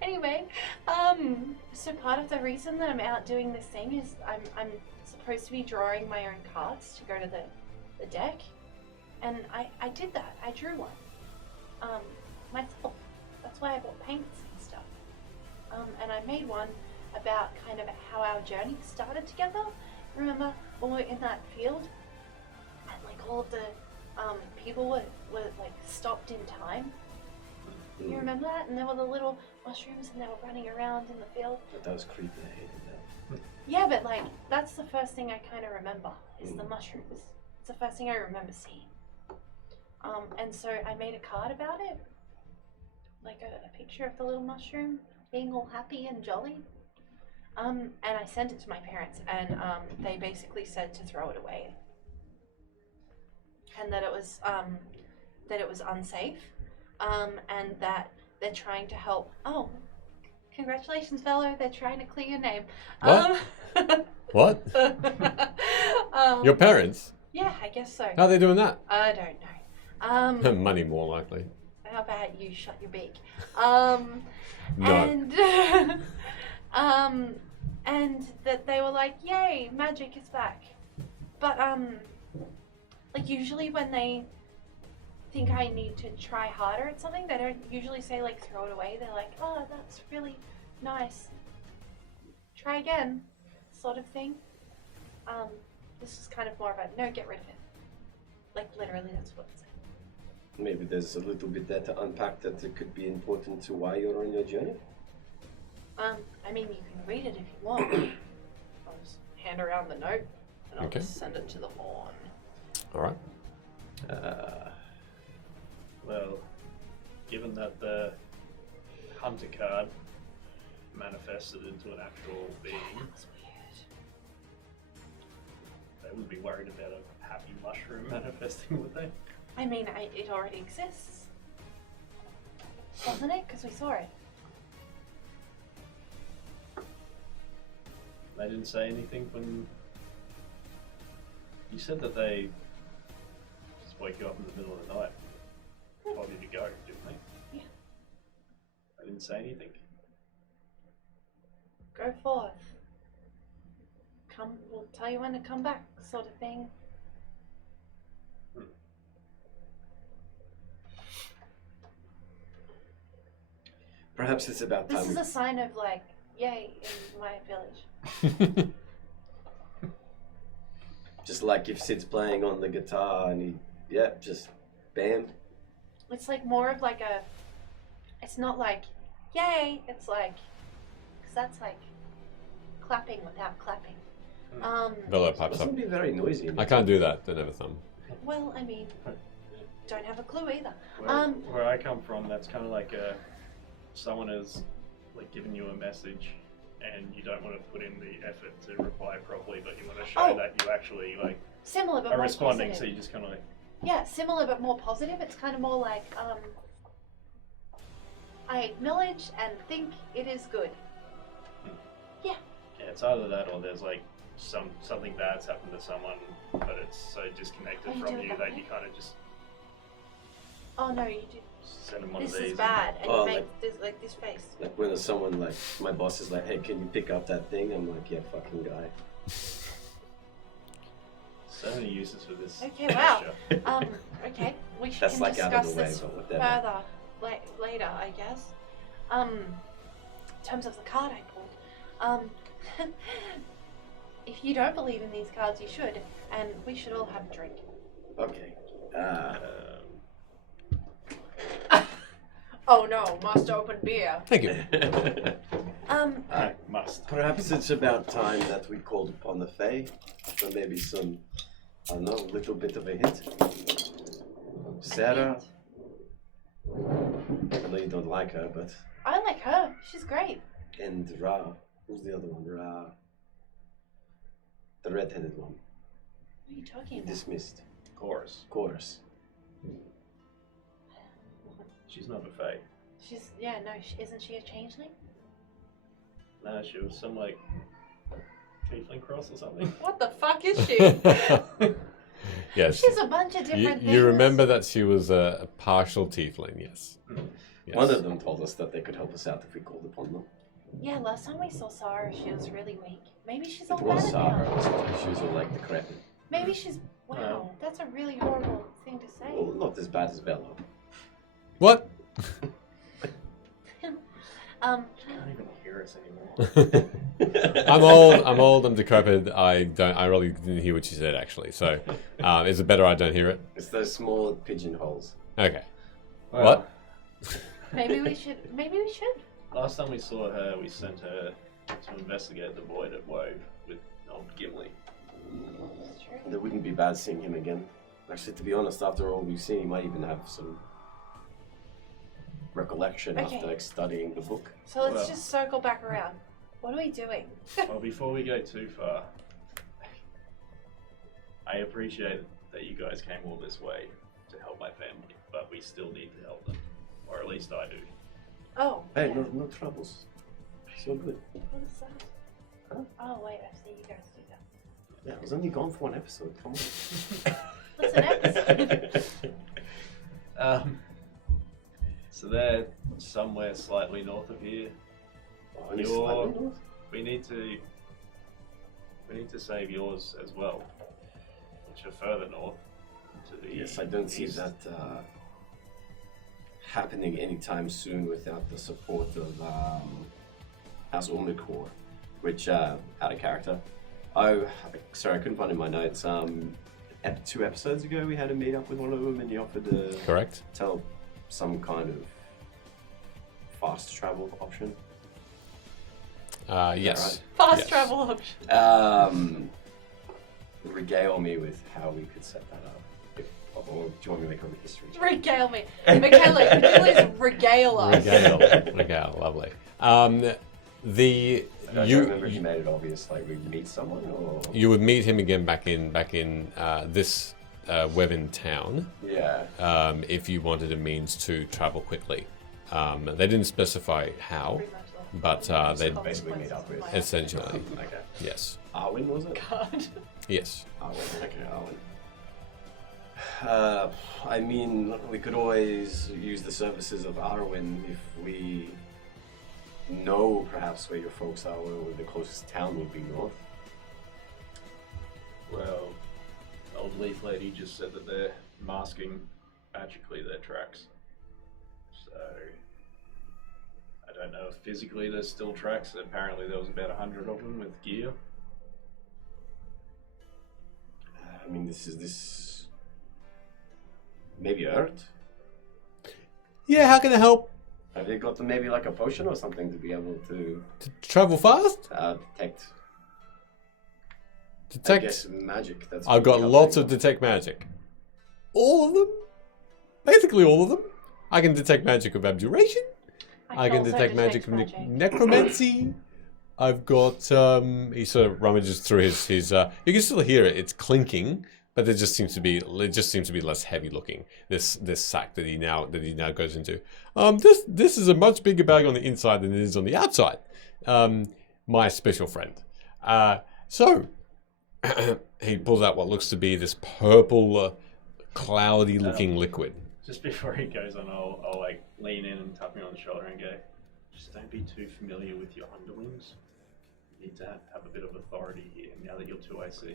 Anyway, so part of the reason that I'm out doing this thing is I'm supposed to be drawing my own cards to go to the deck, and I did that. I drew one, myself. That's why I bought paints and stuff. And I made one about kind of how our journey started together. Remember when we were in that field, and like all of the people were like stopped in time. You remember that? And there were the little mushrooms and they were running around in the field. But that was creepy. I hated that. Yeah, but like, that's the first thing I kind of remember, is the mushrooms. It's the first thing I remember seeing. And so I made a card about it. Like a picture of the little mushroom being all happy and jolly. And I sent it to my parents, and they basically said to throw it away. And that it was unsafe. And that they're trying to help. Oh, congratulations, fellow! They're trying to clear your name. What? What? Your parents? Yeah, I guess so. How are they doing that? I don't know. Money, more likely. How about you shut your beak? No. And that they were like, "Yay, magic is back!" But like usually when they think I need to try harder at something, they don't usually say like throw it away. They're like, "Oh, that's really nice. Try again," sort of thing. This is kind of more of a no, get rid of it. Like literally, that's what it's saying. Maybe there's a little bit there to unpack that it could be important to why you're on your journey. I mean, you can read it if you want. I'll just hand around the note and I'll Okay. just send it to the horn. All right. Well, given that the hunter card manifested into an actual being, That was weird. they wouldn't be worried about a happy mushroom manifesting, would they? I mean, it already exists, doesn't it? Because we saw it. They didn't say anything when you said that they just woke you up in the middle of the night, told you to go, didn't they? Yeah. They didn't say anything. Go forth. Come, we'll tell you when to come back, sort of thing. Perhaps it's about time. This is a sign of like, yay, in my village. Just like if Sid's playing on the guitar and he, just bam. It's like more of like a. It's not like, yay. It's like, because that's like clapping without clapping. Velo It pipes up. mustn't be very noisy. I can't do that. Don't have a thumb. Well, I mean, you don't have a clue either. Where I come from, that's kind of like someone has like giving you a message, and you don't want to put in the effort to reply properly, but you want to show that you actually like Similar but are more responding. positive. So you just kind of like, Yeah, similar but more positive. It's kind of more like, I acknowledge and think it is good. yeah, it's either that or there's like something bad's happened to someone, but it's so disconnected Oh, you from do it you that that way? you kind of just Oh no, you do. send them one This of these. is bad, and Oh, you make like- this like this face. Like when someone like my boss is like, "Hey, can you pick up that thing?" I'm like, "Yeah, fucking guy." So many uses for this. Okay, wow. gesture. Okay, we should That's can like out discuss of the way, this but whatever. further later, I guess. In terms of the card I pulled, if you don't believe in these cards, you should, and we should all have a drink. Okay. Oh no, must open beer. Thank you. I must. Perhaps it's about time that we called upon the Fae for maybe some, I don't know, a little bit of a hint. Sarah, I know you don't like her, but I like her. She's great. and Ra, who's the other one? Ra, the red-headed one, What are you talking about? dismissed. Chorus. Chorus. She's not a fae. She's isn't she a changeling? No, she was some like tiefling cross or something. What the fuck is she? Yes. She's a bunch of different things. You remember that she was a partial tiefling, yes. Yes. One of them told us that they could help us out if we called upon them. Yeah, last time we saw Sarah, she was really weak. Maybe she's all It was better Sarah. now. She was all like decrepit. Maybe she's. Wow, that's a really horrible thing to say. Well, not as bad as Bello. What? She can't even hear us anymore. I'm old, I'm decrepit. I really didn't hear what you said actually. So, is it better I don't hear it? It's those small pigeonholes. Okay. Well, What? Maybe we should. Last time we saw her, we sent her to investigate the void at Wove with old Gimli. It's true. It wouldn't be bad seeing him again. Actually, to be honest, after all we've seen, he might even have some recollection Okay. after like studying the book. So let's Well. just circle back around. What are we doing? Well, before we go too far, I appreciate that you guys came all this way to help my family, but we still need to help them. Or at least I do. Oh. Hey, yeah. no troubles. So good. What is that? Huh? Oh wait, I've seen you guys do that. Yeah, I was only gone for one episode. Come on. What's an episode? So they're somewhere slightly north of here. Only You're- slightly north? We need to save yours as well, which are further north. To the Yes, I don't see east. that happening anytime soon without the support of House Omnicore, which, out of character. Oh, sorry, I couldn't find it in my notes. 2 episodes ago, we had a meet up with one of them, and he offered to Correct. tell some kind of fast travel option. Yes. Fast Yes. travel option. Regale me with how we could set that up. Or do you want me to make a history check? Regale me. Michaela, could you please regale us? Regale, lovely. The I don't remember if you made it obvious, like we meet someone, or you would meet him again back in this Webin town yeah. if you wanted a means to travel quickly. They didn't specify how, Pretty much like but they basically meet up with. essentially Okay. yes, Arwen was it? God. yes. Arwen. Okay, Arwen. I mean, we could always use the services of Arwen if we know perhaps where your folks are, or the closest town would be north. Well, old leaf lady just said that they're masking magically their tracks. So I don't know if physically there's still tracks. Apparently there was about 100 of them with gear. I mean, this maybe Earth. Yeah, how can I help? Have they got maybe like a potion or something to be able to To travel fast? detect? I Detect. guess magic. That's. I've got lots of detect magic. All of them? Basically all of them. I can detect magic of abjuration. I can detect magic from necromancy. I've got. He sort of rummages through his. You can still hear it. It's clinking, but it just seems to be less heavy looking. This sack that he now goes into. This is a much bigger bag on the inside than it is on the outside. My special friend. So he pulls out what looks to be this purple, cloudy looking liquid. Just before he goes on, I'll like lean in and tap me on the shoulder and go, just don't be too familiar with your underlings. You need to have a bit of authority here now that you're 2 AC.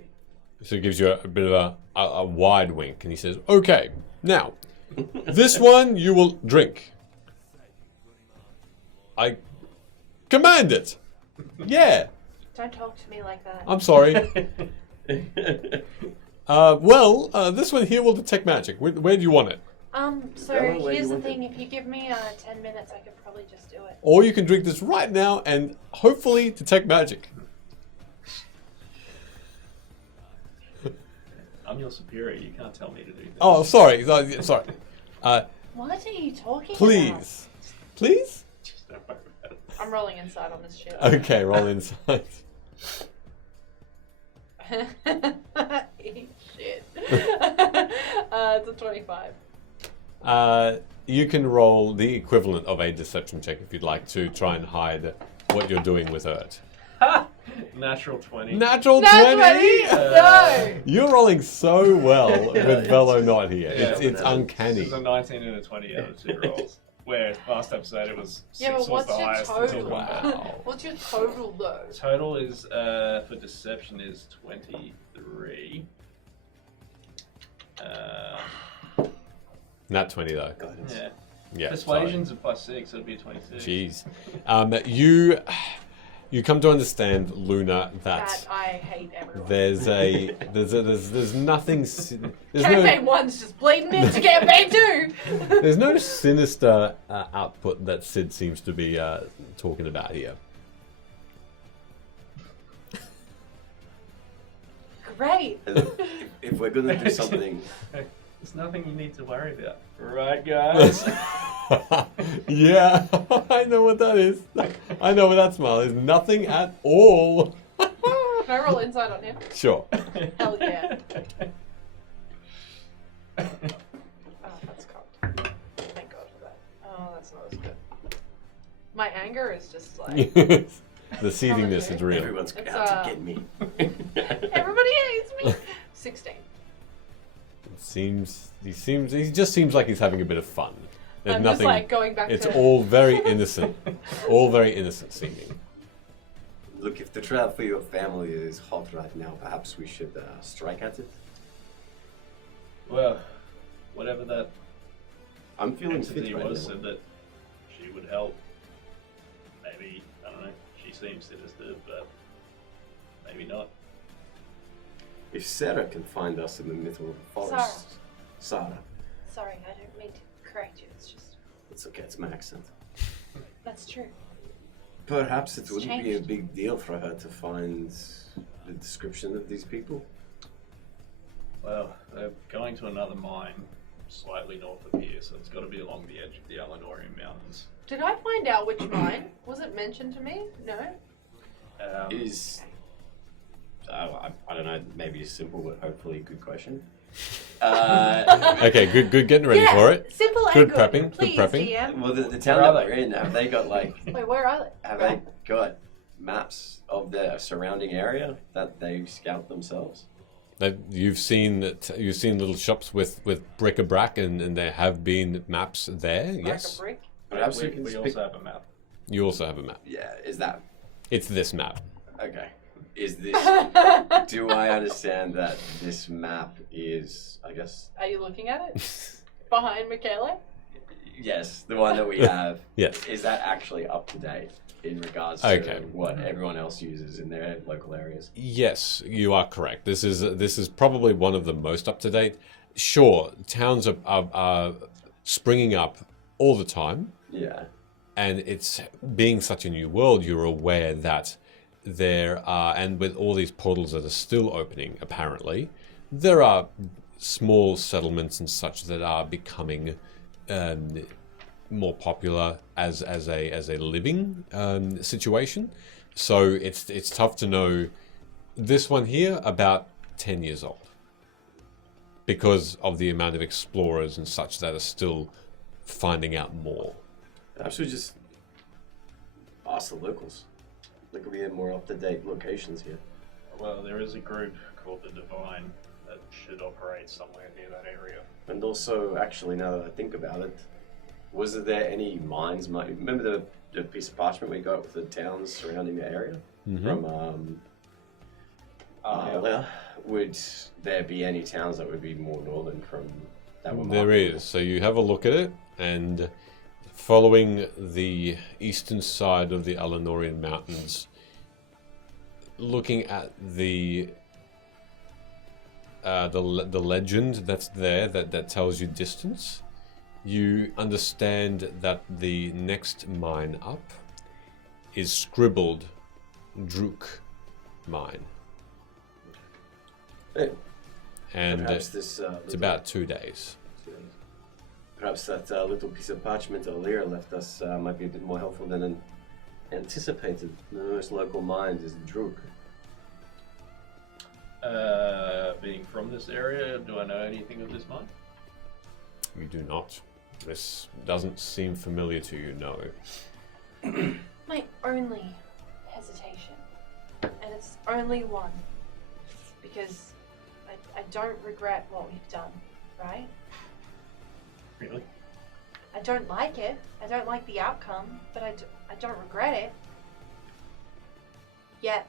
So he gives you a bit of a wide wink, and he says, "Okay, now, this one you will drink. I command it. Yeah, Don't talk to me like that. I'm sorry. This one here will detect magic. Where do you want it? So Bella, where here's you the want it? thing, if you give me 10 minutes, I could probably just do it. Or you can drink this right now and hopefully detect magic." I'm your superior. You can't tell me to do that. Oh, sorry. Sorry. What are you talking about? Please. Please? Just don't worry about it. I'm rolling inside on this shit. Okay, roll inside. Eat shit. It's a 25. You can roll the equivalent of a deception check if you'd like to try and hide what you're doing with Urt. Natural 20. Natural That's 20! what he No! You're rolling so well with Velo not here. Yeah, It's This uncanny. is a 19 and a 20 out of 2 rolls. Where last episode it was 6 Yeah, but was what's the your highest total? until combat. Wow. What's your total though? Total is for deception is 23. Nat 20 though. Guidance. Yeah. Yeah. Persuasion's a +6, so it'd be a 26. Jeez. You come to understand, Luna, That that I hate everyone. there's nothing. There's Campaign no, 1's just bleeding into campaign 2! there's no sinister output that Sid seems to be talking about here. Great. And if we're going to do something, There's nothing you need to worry about. Right, guys? Yeah, I know what that is. I know what that smile is. Nothing at all. Can I roll inside on him? Sure. Hell yeah. Oh, that's cocked. Thank God for that. Oh, that's not as good. My anger is just like... The seethingness is real. everyone's It's, out to get me. Everybody hates me. 16. He just seems like he's having a bit of fun. There's I'm nothing. just like going back It's to... all very innocent. All very innocent seeming. Look, if the trial for your family is hot right now, perhaps we should strike at it. Well, whatever that I'm feeling entity fit right was now. said that she would help. Maybe, I don't know, she seems sinister, but maybe not. If Sarah can find us in the middle of the forest, Sarah, Sorry, I don't mean to correct you. It's just, it's okay, it's my accent. that's true. Perhaps it It's wouldn't be a changed. big deal for her to find the description of these people. Well, they're going to another mine slightly north of here, so it's got to be along the edge of the Alanorian Mountains. Did I find out which mine? Was it mentioned to me? No? Is I don't know, maybe a simple but hopefully good question. Okay, good. Getting ready for it. Simple and Good good. prepping, good Please, prepping. DM. Well, the town Where are that they? we're in, have they got like, Wait, where are they? have they got maps of the surrounding area that they scout themselves? You've seen little shops with bric-a-brac, and there have been maps there. Like Yes, a brick? Perhaps we you can we speak. also have a map. you also have a map. Yeah, is that It's this map. okay? Is this? Do I understand that this map is? I guess Are you looking at it? Behind Michaela? yes, the one that we have. Yes. Is that actually up to date in regards to Okay. what everyone else uses in their local areas? Yes, you are correct. This is probably one of the most up to date. Sure, towns are springing up all the time, Yeah. and it's being such a new world. You're aware that there are, and with all these portals that are still opening, apparently, there are small settlements and such that are becoming more popular as a living situation. So it's tough to know. This one here, about 10 years old, because of the amount of explorers and such that are still finding out more. Perhaps we just ask the locals. Look, we have more up-to-date locations here. Well, there is a group called the Divine that should operate somewhere near that area. And also, actually, now that I think about it, was there any mines? Remember the piece of parchment we got with the towns surrounding the area from earlier? Would there be any towns that would be more northern from that one? There is. So you have a look at it, and following the eastern side of the Alanorian Mountains, looking at the legend that's there that tells you distance, you understand that the next mine up is scribbled Druk mine. Hey, And perhaps this it's about 2 days. perhaps that little piece of parchment earlier left us might be a bit more helpful than anticipated. The most local mines is Druk. Being from this area, do I know anything of this mine? You do not. This doesn't seem familiar to you, no. My only hesitation, and it's only one, because I don't regret what we've done, right? Really? I don't like it. I don't like the outcome, but I don't regret it. Yet,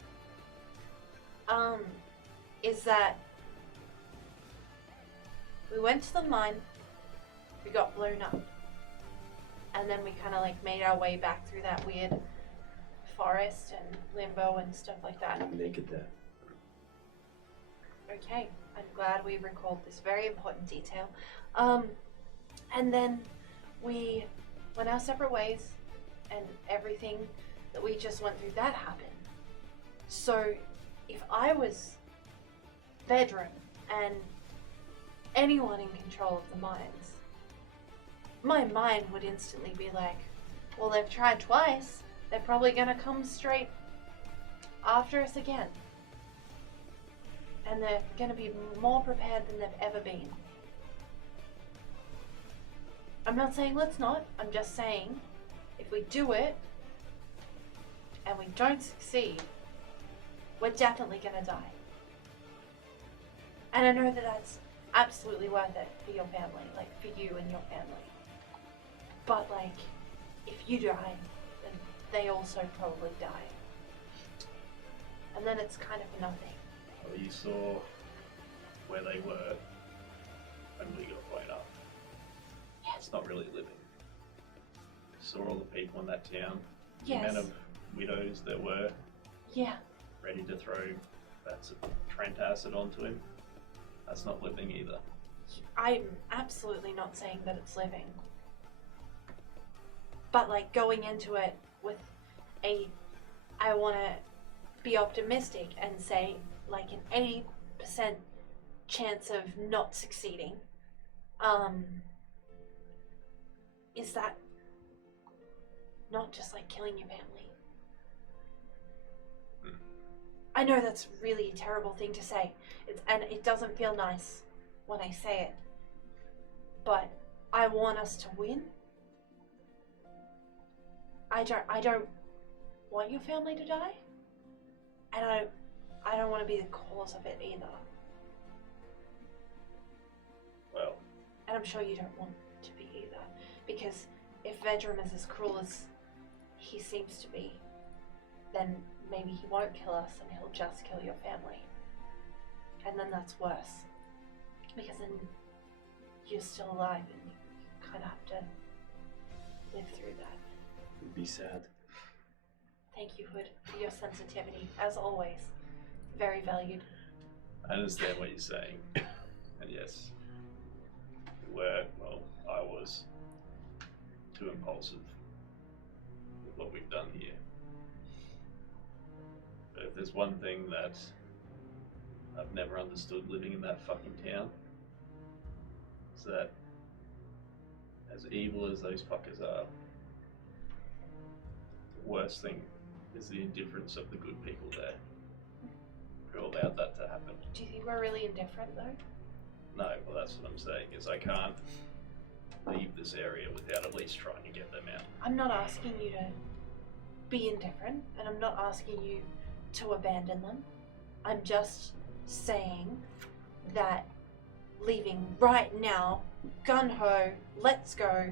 is that we went to the mine, we got blown up, and then we kind of like made our way back through that weird forest and limbo and stuff like that. Naked there. Okay, I'm glad we recalled this very important detail. And then we went our separate ways, and everything that we just went through, that happened. So, if I was Vedran and anyone in control of the mines, my mind would instantly be like, well, they've tried twice, they're probably gonna come straight after us again. And they're gonna be more prepared than they've ever been. I'm not saying let's not, I'm just saying if we do it and we don't succeed, we're definitely gonna die. And I know that that's absolutely worth it for your family, like for you and your family. But like, if you die, then they also probably die. And then it's kind of nothing. Well, you saw where they were when we got blown up. It's not really living. Saw all the people in that town. The Yes. amount of widows there were Yeah. ready to throw that Trent acid onto him. That's not living either. I'm absolutely not saying that it's living. But like going into it with I want to be optimistic and say like an 80% chance of not succeeding. Is that not just like killing your family? I know that's really a terrible thing to say. And it doesn't feel nice when I say it. But I want us to win. I don't want your family to die. And I don't want to be the cause of it either. Well, And I'm sure you don't want to be either. Because if Vedran is as cruel as he seems to be, then maybe he won't kill us and he'll just kill your family. And then that's worse. Because then you're still alive and you kind of have to live through that. It'd be sad. Thank you, Hood, for your sensitivity, as always. Very valued. I understand what you're saying. And yes, I was too impulsive with what we've done here. But if there's one thing that I've never understood living in that fucking town, it's that as evil as those fuckers are, the worst thing is the indifference of the good people there who allowed that to happen. Do you think we're really indifferent though? No, well that's what I'm saying, is I can't leave this area without at least trying to get them out. I'm not asking you to be indifferent, and I'm not asking you to abandon them. I'm just saying that leaving right now, gun-ho, let's go,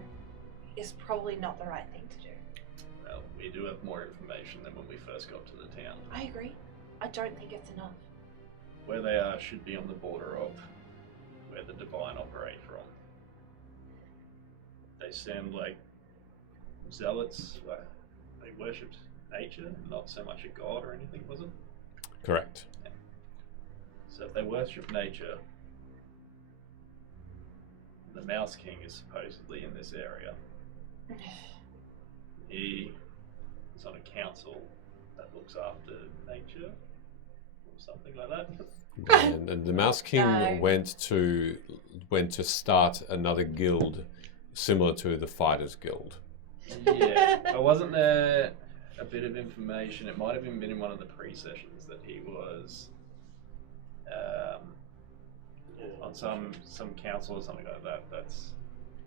is probably not the right thing to do. Well, we do have more information than when we first got to the town. I agree. I don't think it's enough. Where they are should be on the border of where the Divine operate from. They sound like zealots. They worshipped nature, not so much a god or anything, was it? Correct. Yeah. So if they worship nature, the Mouse King is supposedly in this area. He is on a council that looks after nature, or something like that. And the Mouse King No. went to start another guild similar to the Fighters Guild. Yeah, but wasn't there a bit of information? It might have even been in one of the pre-sessions that he was on some council or something like that. That's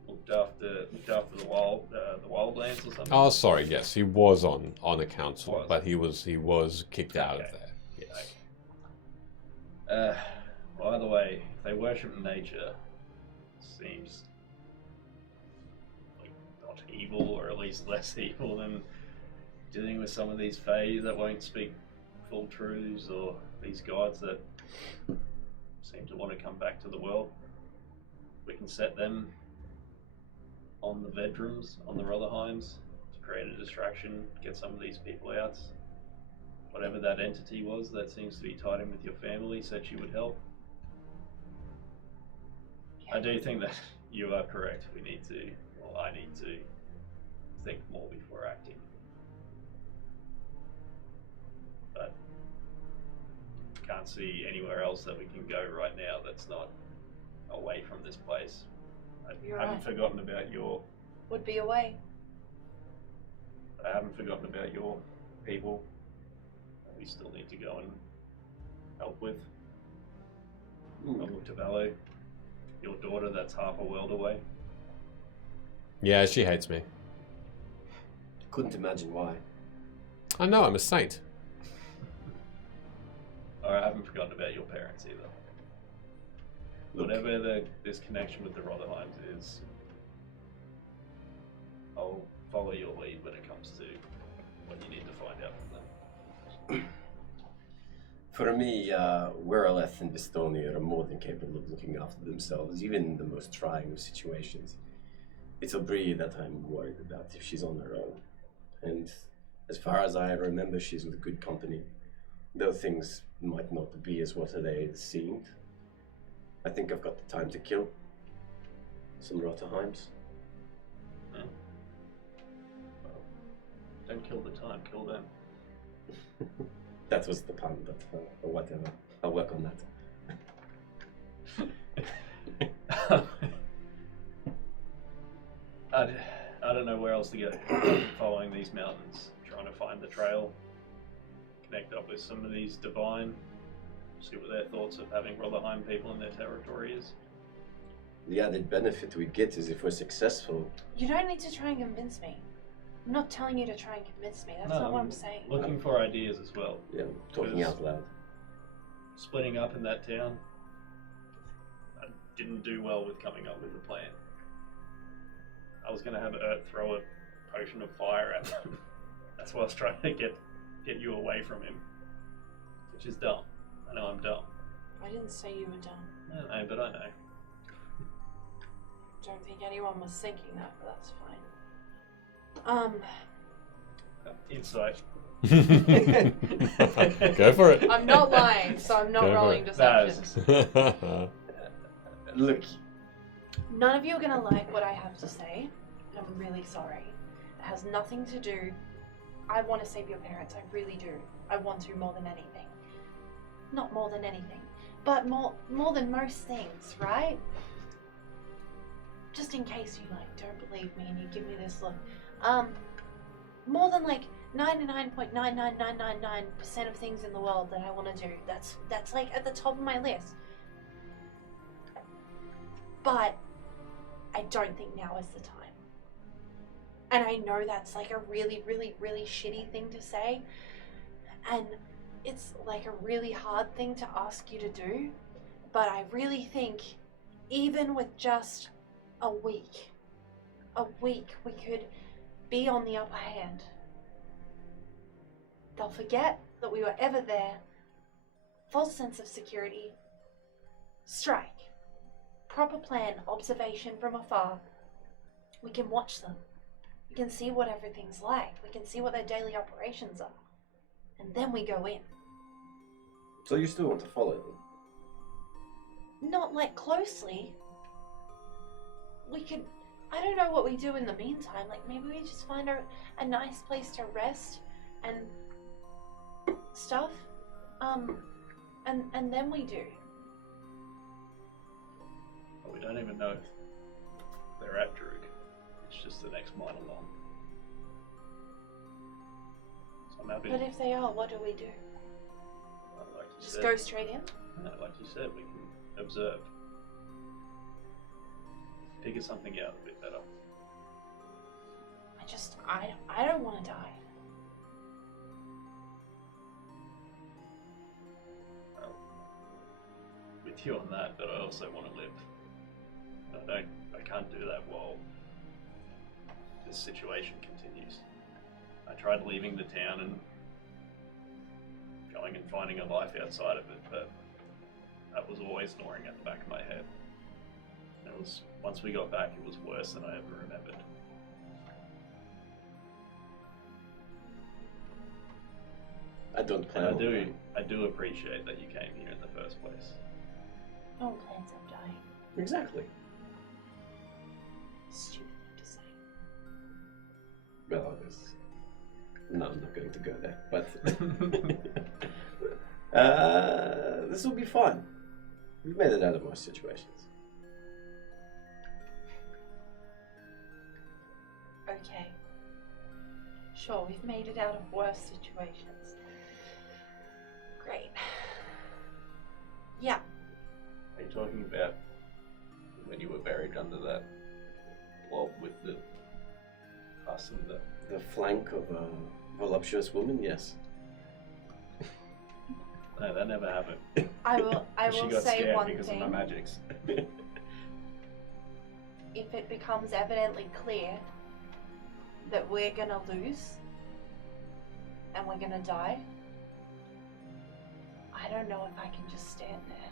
looked after the wildlands or something. Oh, sorry. Yes, he was on a council, Was. but he was kicked out of Okay. there. Yes. Well, either way, if they worship nature, seems like not evil, or at least less evil than dealing with some of these fae that won't speak full truths, or these gods that seem to want to come back to the world. We can set them on the Vedrums, on the Rotherheims, to create a distraction, get some of these people out. Whatever that entity was that seems to be tied in with your family said she would help. I do think that you are correct. I need to think more before acting. But can't see anywhere else that we can go right now that's not away from this place. I You're haven't right. forgotten about your Would be a way. people that we still need to go and help with. I'll look to Valo, your daughter that's half a world away. Yeah, she hates me. Couldn't imagine why. I know, I'm a saint. Or I haven't forgotten about your parents either. Look, Whatever this connection with the Rotherheims is, I'll follow your lead when it comes to what you need to find out from them. for me, Wereleth and Bistonia are more than capable of looking after themselves, even in the most trying of situations. It's Bree that I'm worried about if she's on her own. And as far as I remember, she's with good company. Though things might not be as what they seemed. I think I've got the time to kill some Rotherheims. Yeah. Well, don't kill the time, kill them. That was the pun, but whatever. I'll work on that. I don't know where else to go. Following these mountains, trying to find the trail, connect up with some of these divine, see what their thoughts of having Rotherheim people in their territory is. The added benefit we get is if we're successful. You don't need to try and convince me. I'm not telling you to try and convince me. That's not what I'm saying. Looking for ideas as well. Yeah, talking out loud. Splitting up in that town, I didn't do well with coming up with a plan. I was going to have Ert throw a potion of fire at them. That's why I was trying to get you away from him, which is dumb. I know I'm dumb. I didn't say you were dumb. I know, but I know. Don't think anyone was thinking that, but that's fine. Insight. Go for it. I'm not lying, so I'm not Go for rolling it. deception. Look, None of you are gonna like what I have to say. I'm really sorry. It has nothing to do. I want to save your parents. I really do. I want to more than anything. Not more than anything, but more than most things, right? just in case you like don't believe me and you give me this look, more than like 99.99999% of things in the world that I want to do. That's like at the top of my list. But I don't think now is the time. And I know that's like a really, really, really shitty thing to say. And it's like a really hard thing to ask you to do. But I really think even with just a week we could be on the upper hand. They'll forget that we were ever there. False sense of security. Strike. Proper plan, observation from afar. We can watch them. We can see what everything's like. We can see what their daily operations are. And then we go in. So you still want to follow them? Not like closely. We could, I don't know what we do in the meantime. Like maybe we just find a nice place to rest and stuff. And then we do. Well, we don't even know if they're at Droog. It's just the next mile along. So I'm happy. But if they are, what do we do? Like you Just said, go straight in? No, like you said, we can observe. Figure something out a bit better. I don't want to die. Well, with you on that, but I also want to live. I can't do that while this situation continues. I tried leaving the town and going and finding a life outside of it, but that was always gnawing at the back of my head. It was, once we got back, it was worse than I ever remembered. I don't plan And on dying. I do appreciate that you came here in the first place. No one plans on dying. Exactly. Stupid thing to say. Well, no, I'm not going to go there. But this will be fun. We've made it out of most situations. Okay. Sure, we've made it out of worse situations. Great. Yeah. Are you talking about when you were buried under that blob with the us and the... The flank of a voluptuous woman, yes. No, that never happened. I will She say got scared one because thing. of my magics. If it becomes evidently clear that we're gonna lose and we're gonna die, I don't know if I can just stand there.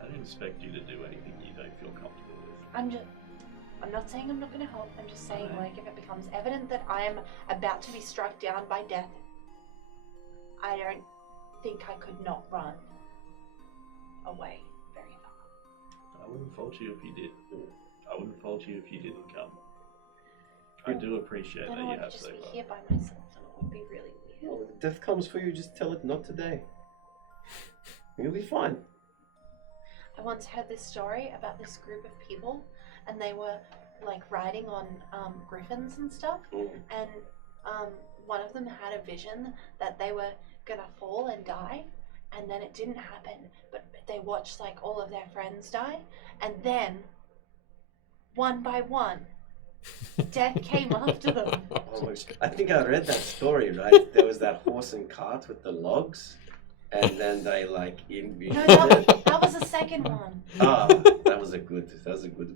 I don't expect you to do anything you don't feel comfortable with. I'm not saying I'm not gonna help, I'm just saying Okay. like if it becomes evident that I am about to be struck down by death, I don't think I could not run away very far. I wouldn't fault you if you did. I wouldn't fault you if you didn't come. I do appreciate Then that I you would have just so be far. here by myself and it would be really weird. Well, if death comes for you, just tell it not today. You'll be fine. I once heard this story about this group of people, and they were like riding on griffins and stuff, and one of them had a vision that they were gonna fall and die, and then it didn't happen, but they watched like all of their friends die, and then one by one death came after them. Oh, I think I read that story, right? There was that horse and cart with the logs, and then they like No, that was the second one. Ah, that was a good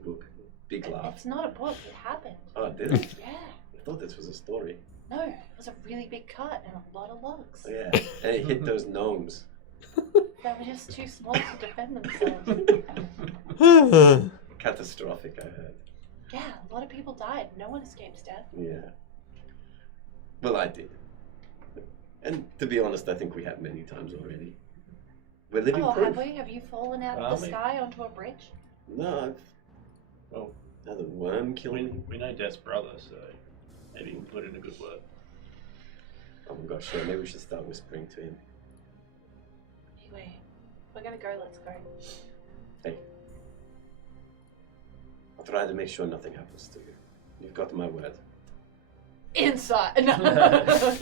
book. Big laugh. It's not a book, it happened. Oh, did it? Yeah. I thought this was a story. No, it was a really big cart and a lot of logs. Oh, yeah, and it hit those gnomes. They were just too small to defend themselves. Catastrophic, I heard. Yeah, a lot of people died. No one escapes death. Yeah. Well, I did. And to be honest, I think we have many times already. We're living Oh, proof. have we? Have you fallen out of the sky onto a bridge? No, I've Well, had a worm kill me. we know Death's brother, so maybe we can put in a good word. Oh my gosh, yeah, maybe we should start whispering to him. Anyway, we're gonna go, let's go. Hey. I'll try to make sure nothing happens to you. You've got my word. Inside. No.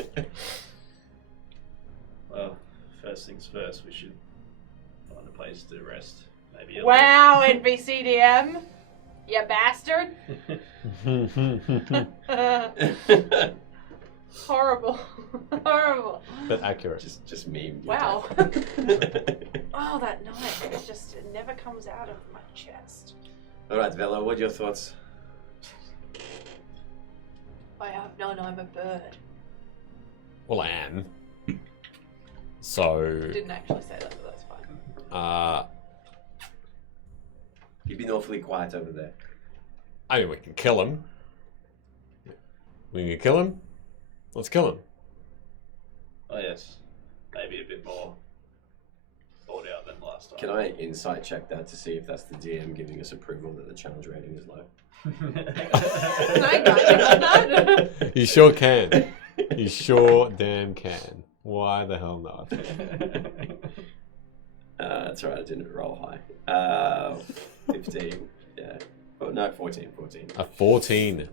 Well, first things first, we should find a place to rest. Maybe a Wow, NBCDM. You bastard. Horrible. Horrible. But accurate. Just meme. Wow. Oh, that knife, it never comes out of my chest. Alright, Vela, what are your thoughts? I have none, I'm a bird. Well, I am. So, Didn't actually say that, but that's fine. You've been awfully quiet over there. I mean, we can kill him. We can kill him. Let's kill him. Oh yes, maybe a bit more thought out than last time. Can I insight check that to see if that's the DM giving us approval that the challenge rating is low? Can I guide you on that? You sure can. You sure damn can. Why the hell not? That's right, I didn't roll high. 15. Yeah. Oh, no, 14. A 14.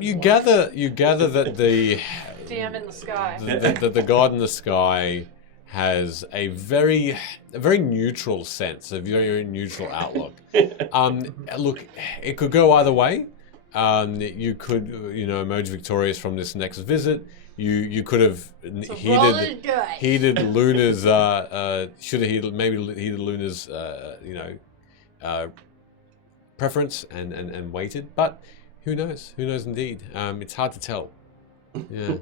You gather that the DM in the sky. the god in the sky has a very neutral sense, a very neutral outlook. Look, it could go either way. You could, emerge victorious from this next visit. You could have heeded Luna's should have heeded Luna's preference and waited, but who knows indeed. It's hard to tell. Yeah.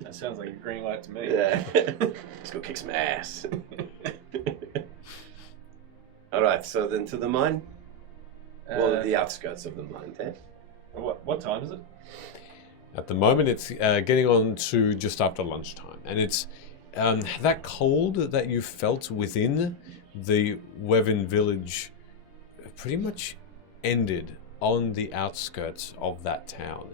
That sounds like a green light to me. Yeah. Let's go kick some ass. Alright, so then to the mine? Well, the outskirts of the mine, eh? What time is it? At the moment, it's getting on to just after lunchtime, and it's that cold that you felt within the Wevin village pretty much ended on the outskirts of that town.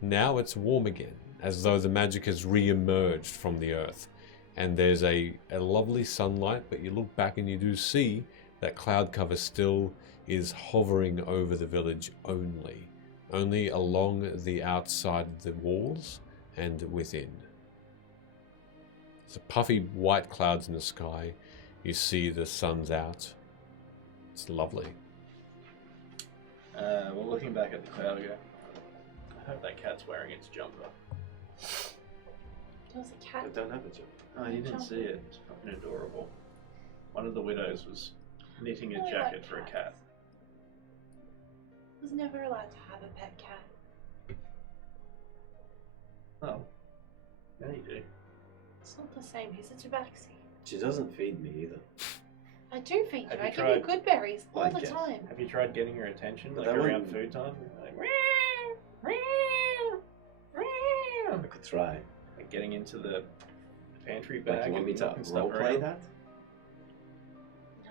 Now it's warm again, as though the magic has re-emerged from the earth, and there's a lovely sunlight, but you look back and you do see that cloud cover still is hovering over the village only along the outside of the walls and within. It's a puffy white clouds in the sky. You see the sun's out. It's lovely. Well, looking back at the cloud, I go, I hope that cat's wearing its jumper. There was a cat. I don't have a jump. Oh, you didn't see it. It's fucking adorable. One of the widows was knitting a I jacket like for a cats. cat. I was never allowed to have a pet cat. Oh. Yeah, you do. It's not the same, he's a tabaxi. She doesn't feed me either. I do feed you, Have I you give you tried- good berries all I the guess. time. Have you tried getting her attention, But like that around wouldn't- food time? Like, I could try. like getting into the pantry Like, bag you want me and to knocking stuff roleplay around? that?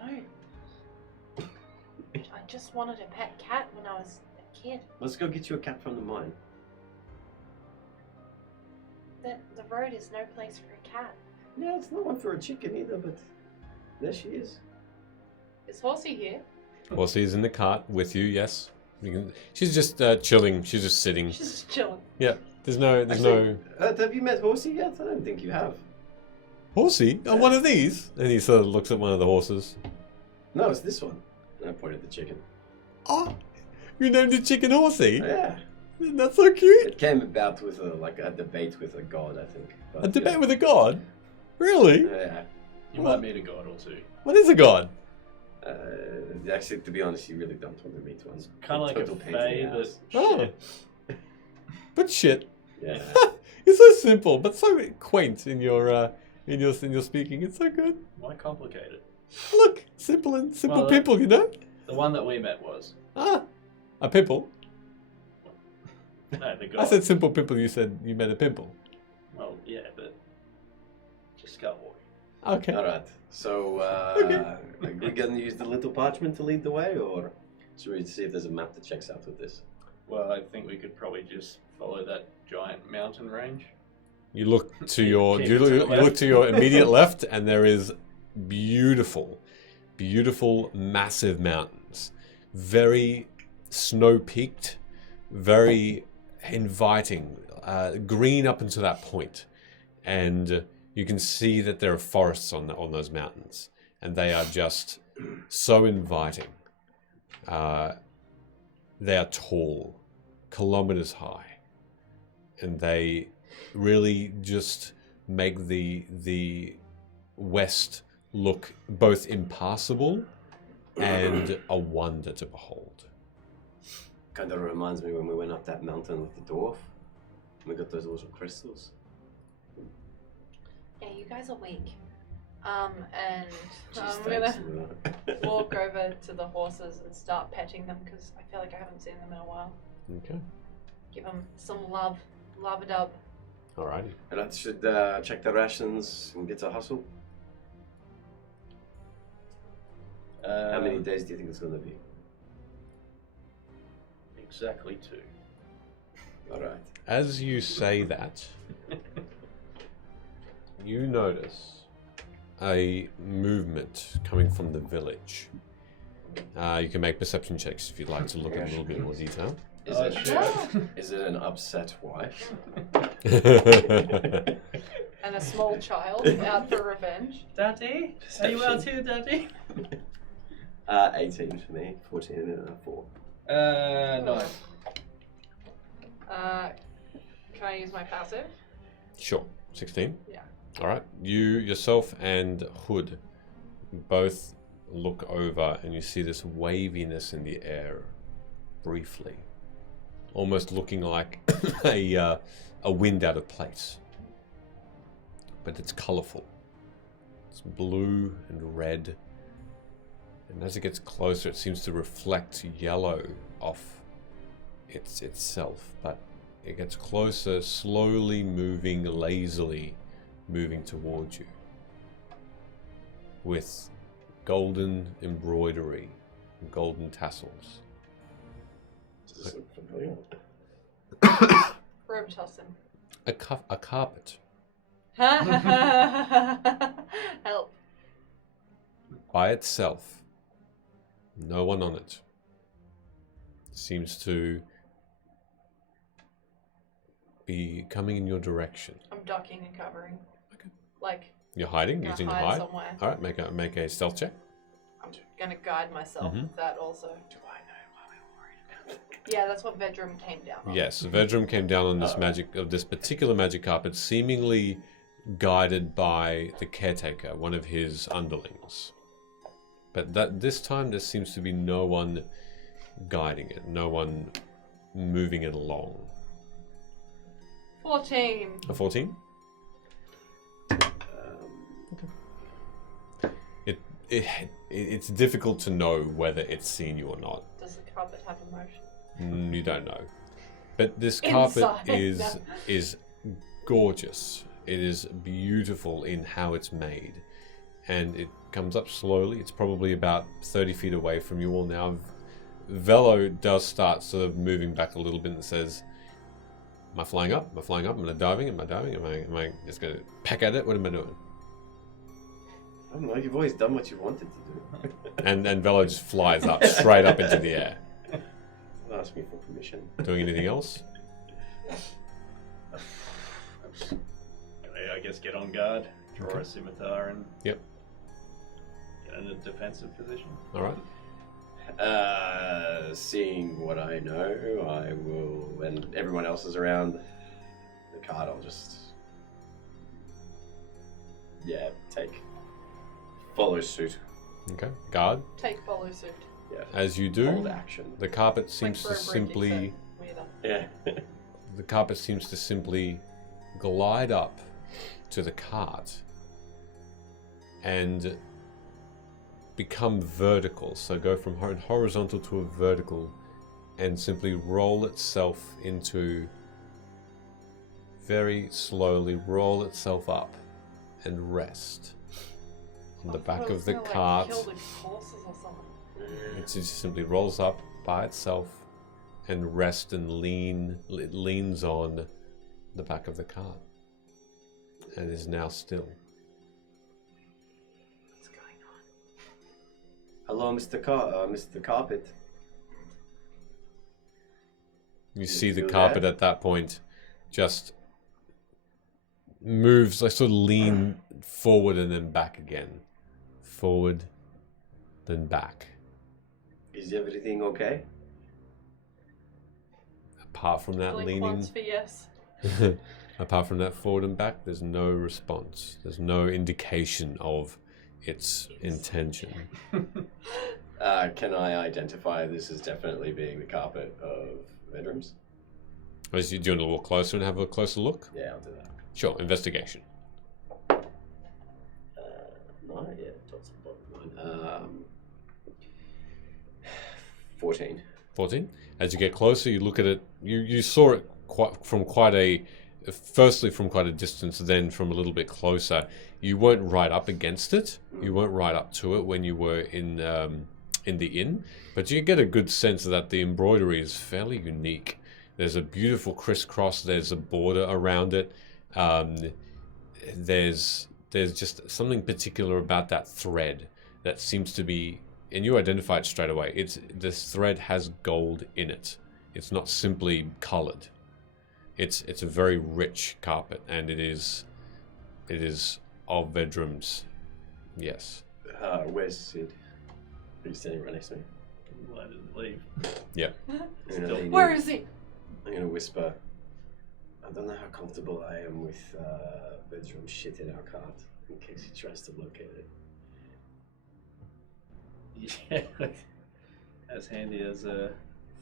No. I just wanted a pet cat when I was a kid. Let's go get you a cat from the mine. The road is no place for a cat. Yeah, it's not one for a chicken either, but there she is. Is Horsey here? Horsey's in the cart with you, yes. She's just chilling. She's just sitting. She's just chilling. Yeah. There's no. Actually, have you met Horsey yet? I don't think you have. Horsey? Oh, one of these? And he sort of looks at one of the horses. No, it's this one. And I pointed at the chicken. Oh, you named the chicken Horsey? Yeah. That's so cute. It came about with a debate with a god, I think. But, A debate with a god? Really? Yeah. You might meet a god or two. What is a god? Actually, to be honest, you really don't want to meet one. Kind of like a Total pain in the fae, ass. but Oh. shit. But shit. Yeah. You're so simple, but so quaint in your speaking. It's so good. Why complicate it? Look, simple and simple Well, people, you know? The one that we met was. Ah, a pimple. No, the god. I said simple pimple, you said you meant a pimple. Well, yeah, but just go walk. Okay. All right. So, Okay. are we gonna use the little parchment to lead the way, or should we see if there's a map that checks out with this? Well, I think we could probably just follow that giant mountain range. You look to your Keep you it to look, the you look left. to your immediate left, and there is beautiful, beautiful, massive mountains. Very snow-peaked, very inviting, green up until that point. And you can see that there are forests on those mountains. And they are just so inviting. They are tall, kilometers high. And they really just make the West look both impassable and a wonder to behold. Kind of reminds me when we went up that mountain with the dwarf. We got those little crystals. Yeah, you guys are weak. And Jeez, I'm gonna thanks. walk over to the horses and start petting them because I feel like I haven't seen them in a while. Okay. Give them some love, love-a-dub. Alrighty. And I should check the rations and get to hustle. How many days do you think it's going to be? Exactly 2. All right. As you say that, you notice a movement coming from the village. You can make perception checks if you'd like to look at a little bit more detail. Is Oh, it shit. is it an upset wife? And a small child out for revenge. Daddy? Are you out here, Daddy? 18 for me, 14 and 4. No. Can I use my passive? Sure. 16? Yeah. Alright. You, yourself, and Hood both look over and you see this waviness in the air briefly. Almost looking like a wind out of place. But it's colourful. It's blue and red. And as it gets closer, it seems to reflect yellow off itself. But it gets closer, slowly moving, lazily moving towards you. With golden embroidery and golden tassels. Does this look familiar? Robitussin. A carpet. Help. By itself. No one on it. Seems to be coming in your direction. I'm ducking and covering. Okay. Like, You're hiding, gonna using your hide hide. somewhere. Alright, make a stealth check. I'm gonna guide myself Mhm. with that also. Do I know why we're worried about it? Yeah, that's what Vedrum came down on. Yes, Vedrum came down on this this particular magic carpet, seemingly guided by the caretaker, one of his underlings. But this time there seems to be no one guiding it, no one moving it along. 14. A 14? It's difficult to know whether it's seen you or not. Does the carpet have emotion? You don't know. But this carpet Inside. is gorgeous. It is beautiful in how it's made. And it comes up slowly. It's probably about 30 feet away from you all now. Velo does start sort of moving back a little bit and says, am I flying up? Am I flying up? Am I diving? Am I diving? Am I just going to peck at it? What am I doing? I don't know, you've always done what you wanted to do. And Velo just flies up, straight up into the air. Don't ask me for permission. Doing anything else? I guess get on guard, draw a scimitar, and Yep. get in a defensive position. Alright. Seeing what I know, I will, and everyone else is around the cart, I'll just, follow suit. Okay. Guard. Take follow suit. Yeah. As you do, Hold action. the carpet seems to Like for a bridge, simply... except weirder. Yeah. The carpet seems to simply glide up to the cart and become vertical. So go from horizontal to a vertical and simply roll itself into, very slowly roll itself up and rest on the I thought back it of was the gonna, like, cart. kill the horses or something. It just simply rolls up by itself and rests and it leans on the back of the cart and is now still. It's Hello, Mr. Carpet. You see the feel carpet that? at that point just moves, like sort of lean forward and then back again. Forward, then back. Is everything okay? Apart from that Blink leaning, once for yes. apart from that forward and back, there's no response. There's no indication of its intention. Can I identify this as definitely being the carpet of bedrooms? Do you want to walk closer and have a closer look? Yeah, I'll do that. Sure, investigation. No, yeah, tops and bottom 14. 14. As you get closer, you look at it. You saw it from quite a distance, then from a little bit closer. You weren't right up against it. You weren't right up to it when you were in the inn, but you get a good sense that the embroidery is fairly unique. There's a beautiful crisscross. There's a border around it. There's just something particular about that thread that seems to be, and you identify it straight away. This thread has gold in it. It's not simply colored. It's a very rich carpet, and it is of bedrooms. Yes. Where's Sid? He's standing right next to me. I didn't leave. Yeah. I'm gonna lean Where in. is he? I'm gonna whisper. I don't know how comfortable I am with bedroom shit in our cart, in case he tries to locate it. Yeah, as handy as a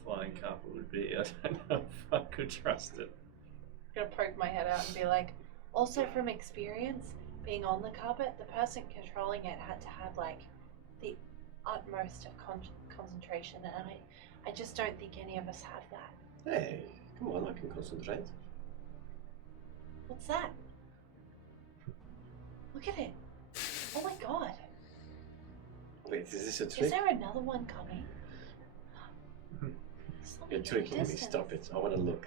flying carpet would be, I don't know if I could trust it. I'm gonna poke my head out and be like, Also, from experience, being on the carpet, the person controlling it had to have like the utmost of concentration, and I just don't think any of us have that. Hey, come on, I can concentrate. What's that? Look at it. Oh my god. Wait, is this a Is trick? there another one coming? You're tricking me, stop it. I want to look.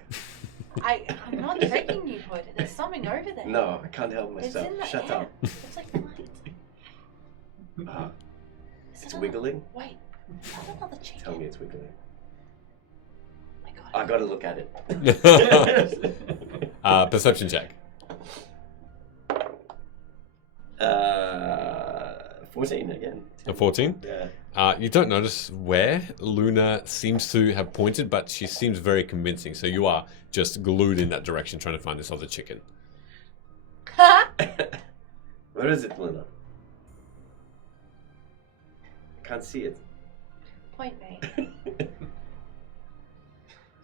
I'm not tricking you, Hood. There's something over there. No, I can't help It's myself. in the Shut air. up. It's like light. Is It's it wiggling. Wait, is that another chicken? Tell me it's wiggling. Oh my god. I gotta look at it. Perception check. 14 again. A 14. Yeah. You don't notice where Luna seems to have pointed, but she seems very convincing. So you are just glued in that direction, trying to find this other chicken. Where is it, Luna? Can't see it. Point me.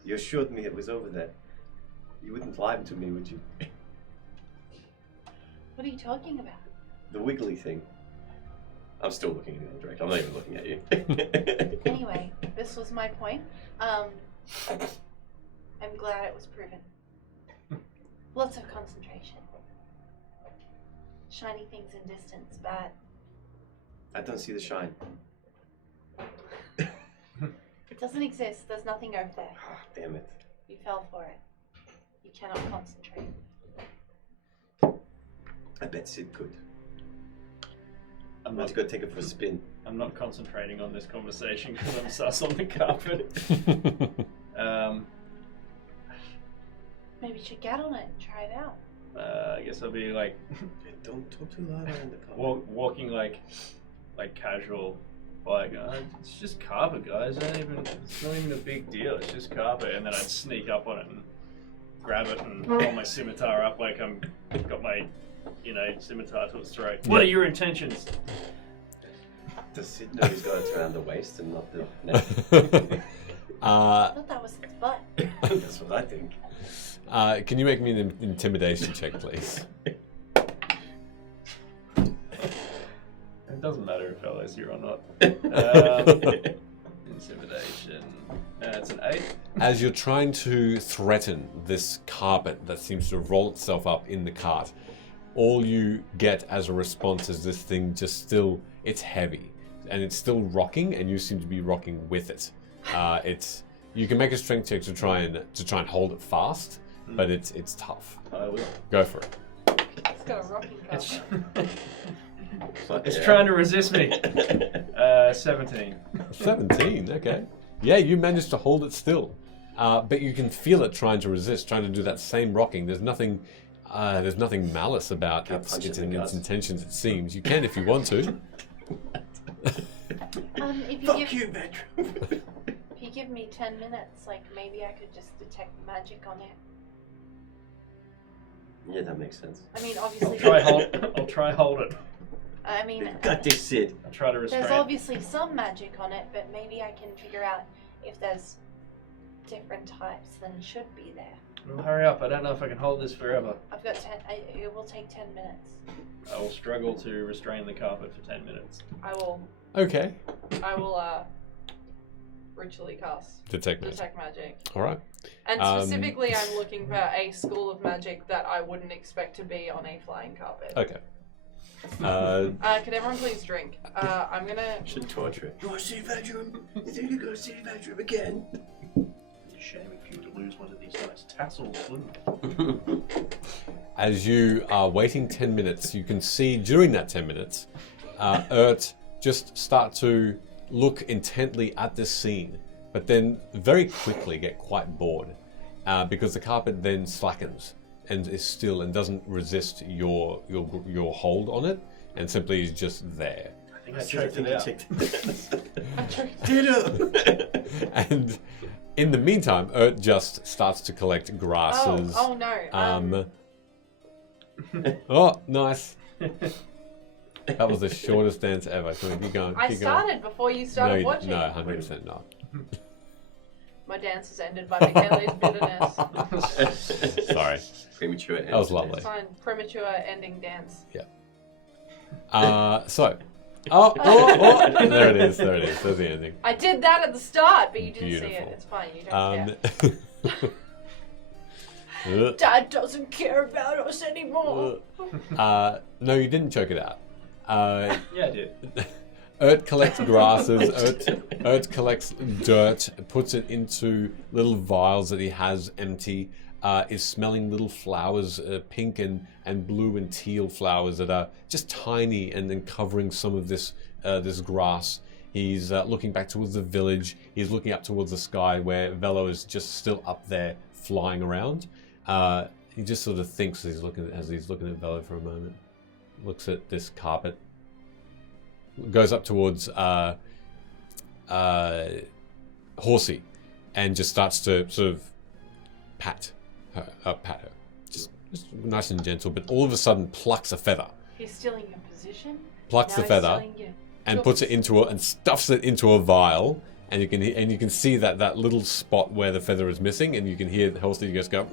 You assured me it was over there. You wouldn't lie to me, would you? What are you talking about? The wiggly thing. I'm still looking in the other direction. I'm not even looking at you. Anyway, this was my point. I'm glad it was proven. Lots of concentration. Shiny things in distance, bad. I don't see the shine. It doesn't exist. There's nothing over there. Ah, damn it. You fell for it. You cannot concentrate. I bet Sid could. I'm Let's not, go take it for a spin. I'm not concentrating on this conversation because I'm sus on the carpet. Maybe you should get on it and try it out. I guess I'll be like Don't talk too loud around the car. walking like casual, like it's just carpet, guys. It's not even a big deal. It's just carpet, and then I'd sneak up on it and grab it and hold my scimitar up like I'm got my scimitar to its throat. What are your intentions? Does Sid know he's got it around the waist and not the neck? I thought that was its butt. That's what I think. Can you make me an intimidation check, please? It doesn't matter if Ella's here or not. Intimidation. It's an 8. As you're trying to threaten this carpet that seems to roll itself up in the cart, all you get as a response is this thing just still, it's heavy and it's still rocking, and you seem to be rocking with it. You can make a strength check to try and hold it fast, but it's tough. I will. Go for it. it's got a rocking carpet. Fuck It's yeah. trying to resist me. 17. 17, okay. Yeah, you managed to hold it still. But you can feel it trying to resist, trying to do that same rocking. There's nothing malice about Can't its punch it in the guts. intentions, it seems. You can if you want to. If you Fuck give you, Vedrum. if you give me 10 minutes, like maybe I could just detect magic on it. Yeah, that makes sense. I mean, obviously. I'll try hold it. I mean, Got this, Sid. I'll try to restrain there's it. obviously some magic on it, but maybe I can figure out if there's different types than should be there. Well, hurry up. I don't know if I can hold this forever. I've got 10. It will take 10 minutes. I will struggle to restrain the carpet for 10 minutes. I will Okay. ritually cast Detect magic. detect magic. All right. And specifically, I'm looking for a school of magic that I wouldn't expect to be on a flying carpet. Okay. Could everyone please drink? I'm gonna. Should torture it. You want to see Vedrum? You think you're going to see Vedrum again? Shame if you were to lose one of these nice tassels, wouldn't As you are waiting 10 minutes, you can see during that 10 minutes, Ert just start to look intently at this scene, but then very quickly get quite bored because the carpet then slackens and is still and doesn't resist your hold on it and simply is just there. I think I checked it out. Ditto! And in the meantime, Ert just starts to collect grasses. Oh no. Oh, nice. That was the shortest dance ever. Come on, keep going. I keep started before you going. started No, watching. no, 100% not. My dance is ended by Michaela's bitterness. Sorry. Premature end. That was lovely. It's fine. Premature ending dance. So. Oh, there it is. There it is. There's the ending. I did that at the start, but you didn't see Beautiful. it. It's fine. You don't care. Dad doesn't care about us anymore. No, you didn't choke it out. Yeah, I did. Ert collects grasses. Ert collects dirt, puts it into little vials that he has empty. Is smelling little flowers, pink and blue and teal flowers that are just tiny and then covering some of this grass. He's looking back towards the village. He's looking up towards the sky where Velo is just still up there flying around. He just sort of thinks as he's looking at Velo for a moment. Looks at this carpet. Goes up towards Horsey and just starts to sort of pat her. Just nice and gentle, but all of a sudden plucks a feather. He's stealing your position. Plucks Now the he's feather stealing your and jobs. puts it and stuffs it into a vial, and you can see that little spot where the feather is missing, and you can hear Horsey just go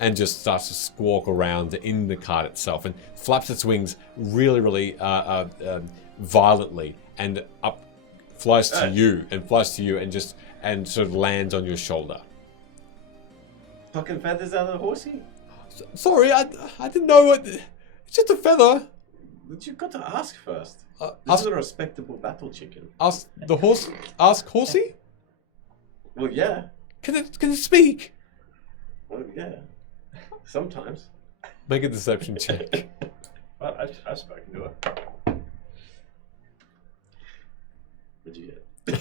and just starts to squawk around in the cart itself and flaps its wings really violently and flies to you and sort of lands on your shoulder. Fucking feathers out of the horsey? Sorry, I didn't know what. It's just a feather. But you've got to ask first. This Ask is a respectable battle chicken. the horse. Ask Horsey. Well, yeah. Can it speak? Well, yeah. Sometimes. Make a deception check. Well, I've spoken to her. What'd you get?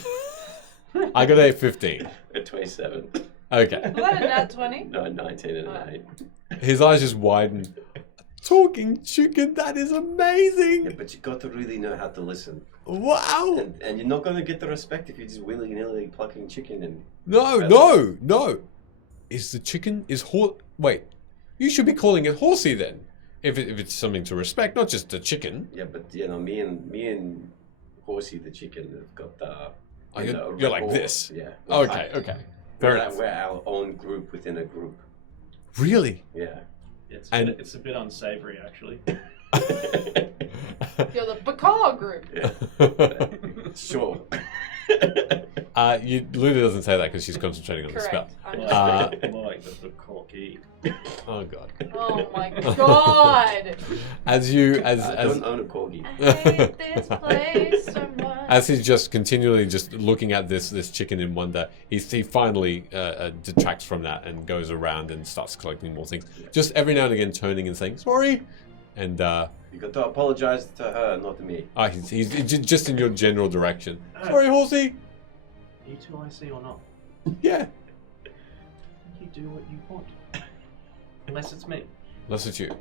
I got a 15. A 27. Okay. Was that a nat 20? No, 19 and an 8. His eyes just widen. Talking chicken, that is Yeah, amazing. but you got to really know how to listen. Wow. And you're not going to get the respect if you're just willy-nilly plucking chicken and... No. Is the chicken Wait, you should be calling it Horsey then. If it's something to respect, not just the chicken. Yeah, but you know, me and Horsey the chicken have got the... Oh, you're like rapport. this. Yeah. Okay. Fair We're enough. our own group within a group. Really? Yeah. It's a bit unsavory, actually. You're the Bakar group. Yeah. Sure. Luna doesn't say that because she's concentrating on the spell. Correct. I'm More just- more like the corky. Oh god. Oh my god. I don't own a corgi. I hate this place so much. As he's just continually just looking at this chicken in wonder, he finally detracts from that and goes around and starts collecting more things. Just every now and again turning and saying, sorry, And You got to apologize to her, not to me. he's just in your general direction. Sorry, horsey. You two I see or not? Yeah. You do what you want. Unless it's me. Unless it's you.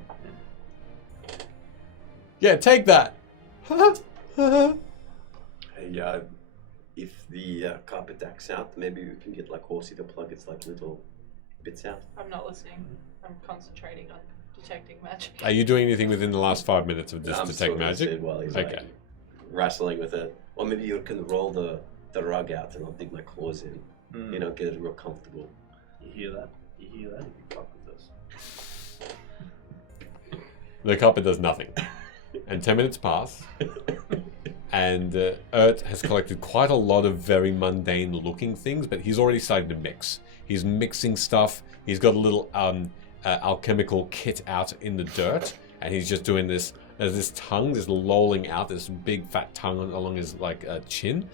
Yeah, take that. Hey, if the carpet acts out, maybe we can get like Horsey to plug its like little bits out. I'm not listening. I'm concentrating on detecting magic. Are you doing anything within the last 5 minutes of this I'm detect still gonna magic? sit while he's Okay. like wrestling with it. Or maybe you can roll the rug out and I'll dig my claws in. You know, get it real comfortable. You hear that? You hear that? You fuck with this. The carpet does nothing. And 10 minutes pass. And Ert has collected quite a lot of very mundane looking things, but he's already starting to mix. He's mixing stuff. He's got a little alchemical kit out in the dirt, and he's just doing this. There's this tongue, this lolling out, this big fat tongue along his like chin,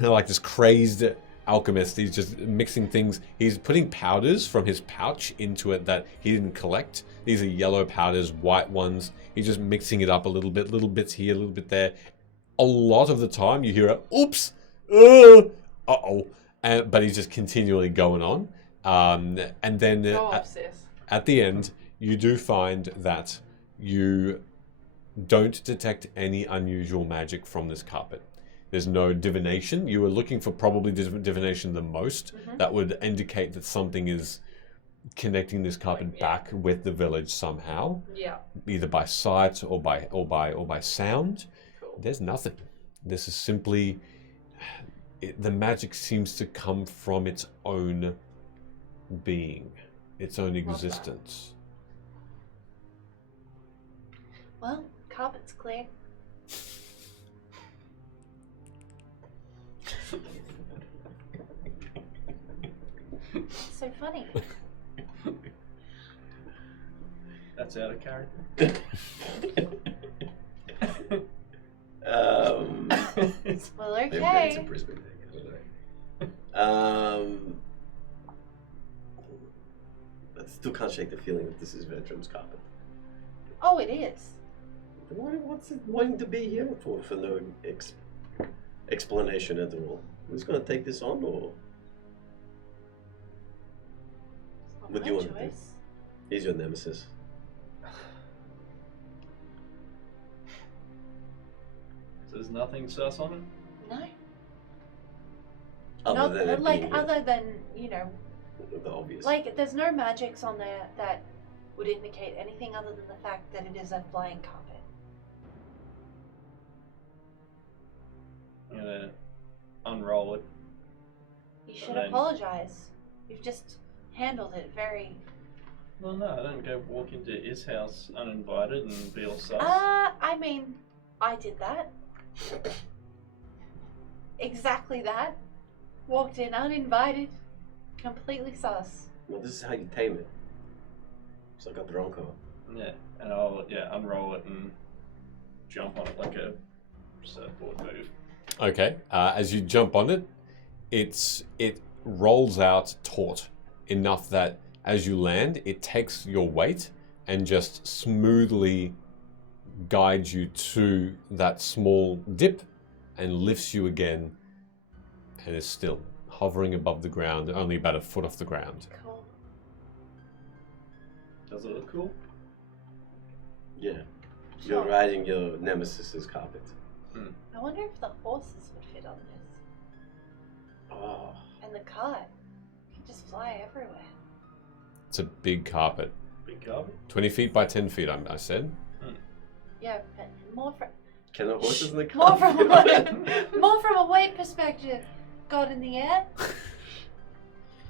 like this crazed alchemist. He's just mixing things. He's putting powders from his pouch into it that he didn't collect. These are yellow powders, white ones. He's just mixing it up a little bit, little bits here, a little bit there. A lot of the time you hear a oops, uh-oh, but he's just continually going on. And then Go off, sis. at the end, you do find that you don't detect any unusual magic from this carpet. There's no divination. You were looking for probably divination the most. That would indicate that something is connecting this carpet back with the village somehow, Yeah. either by sight or by sound. Cool. There's nothing. This is simply the magic seems to come from its own being, its own existence. Well, carpet's clear. So funny. That's out of character. Well, Maybe it's a okay. Brisbane thing. I don't know. I still can't shake the feeling that this is Vedram's carpet. Oh, it is. What's it wanting to be here for no explanation at all? Who's going to take this on, or It's not What do my you want to do? choice. he's your nemesis? So there's nothing sus on it? No. Other than it like being other than, you know, the obvious. like there's no magics on there that would indicate anything other than the fact that it is a flying carpet. I'm gonna unroll it. You should then- apologize. You've just handled it very. Well, no, I don't go walk into his house uninvited and be all sus. I mean, I did that. Exactly that. Walked in uninvited, completely sus. Well, this is how you tame it. It's like a bronco. Yeah, and I'll unroll it and jump on it like a surfboard move. Okay. As you jump on it, it rolls out taut enough that as you land, it takes your weight and just smoothly guides you to that small dip and lifts you again, and is still hovering above the ground, only about a foot off the ground. Cool. Does it look cool? Yeah. Sure. You're riding your nemesis's carpet. I wonder if the horses would fit on this. Oh. And the cart. You can just fly everywhere. It's a big carpet. Big carpet? 20 feet by 10 feet, I said. Yeah, but more from Can the horses in the more car? more from a weight perspective. God in the air.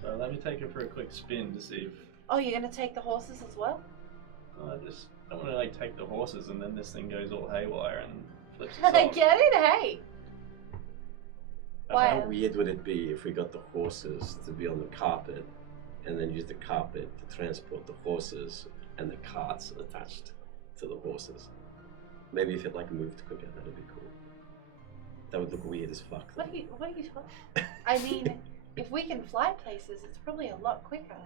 So let me take it for a quick spin to see if Oh, you're gonna take the horses as well? I just don't want to like take the horses and then this thing goes all haywire and flips I itself. get it. Hey. How Why? weird would it be if we got the horses to be on the carpet and then use the carpet to transport the horses and the carts attached to the horses? Maybe if it like moved quicker, that'd be cool. That would look weird as fuck. What are you talking? I mean, if we can fly places, it's probably a lot quicker.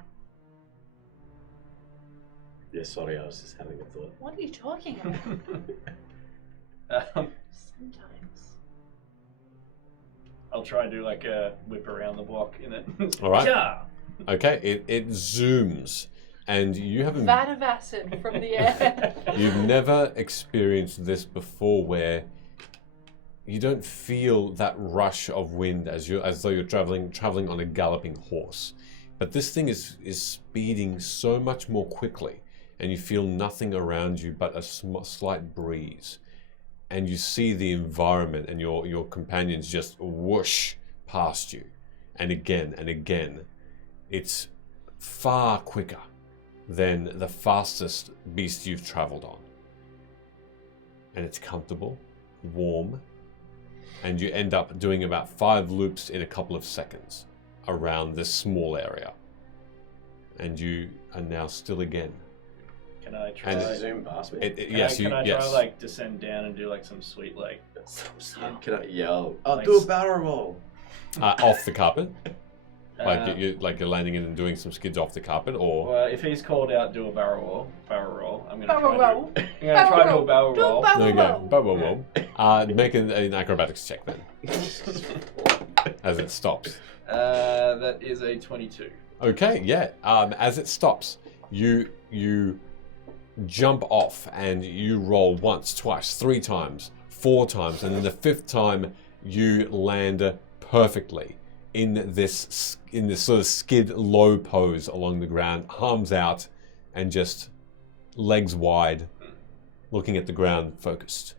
Yeah, sorry, I was just having a thought. What are you talking about? Sometimes. I'll try and do like a whip around the block in it. All right. Yeah. Okay, it zooms, and you haven't. Vat of acid from the air. You've never experienced this before, where you don't feel that rush of wind as though you're traveling on a galloping horse. But this thing is speeding so much more quickly, and you feel nothing around you but a slight breeze. And you see the environment and your companions just whoosh past you. And again. It's far quicker than the fastest beast you've traveled on. And it's comfortable, warm, and you end up doing about 5 loops in a couple of seconds around this small area. And you are now still again. Can I try? Does it zoom past me? Can I try like descend down and do like some sweet like? Can I yell? I'll Like do a barrel roll. Off the carpet, Uh, you're landing in and doing some skids off the carpet, or Well, if he's called out, do a barrel roll. I'm gonna Barrel try. roll. I'm gonna try to do a barrel Do a roll. barrel there you roll. go. Whoa. Make an acrobatics check then, as it stops. That is a 22. Okay, yeah. As it stops, you jump off and you roll once, twice, 3 times, 4 times, and then the 5th time you land perfectly in this sort of skid low pose along the ground, arms out and just legs wide, looking at the ground, focused.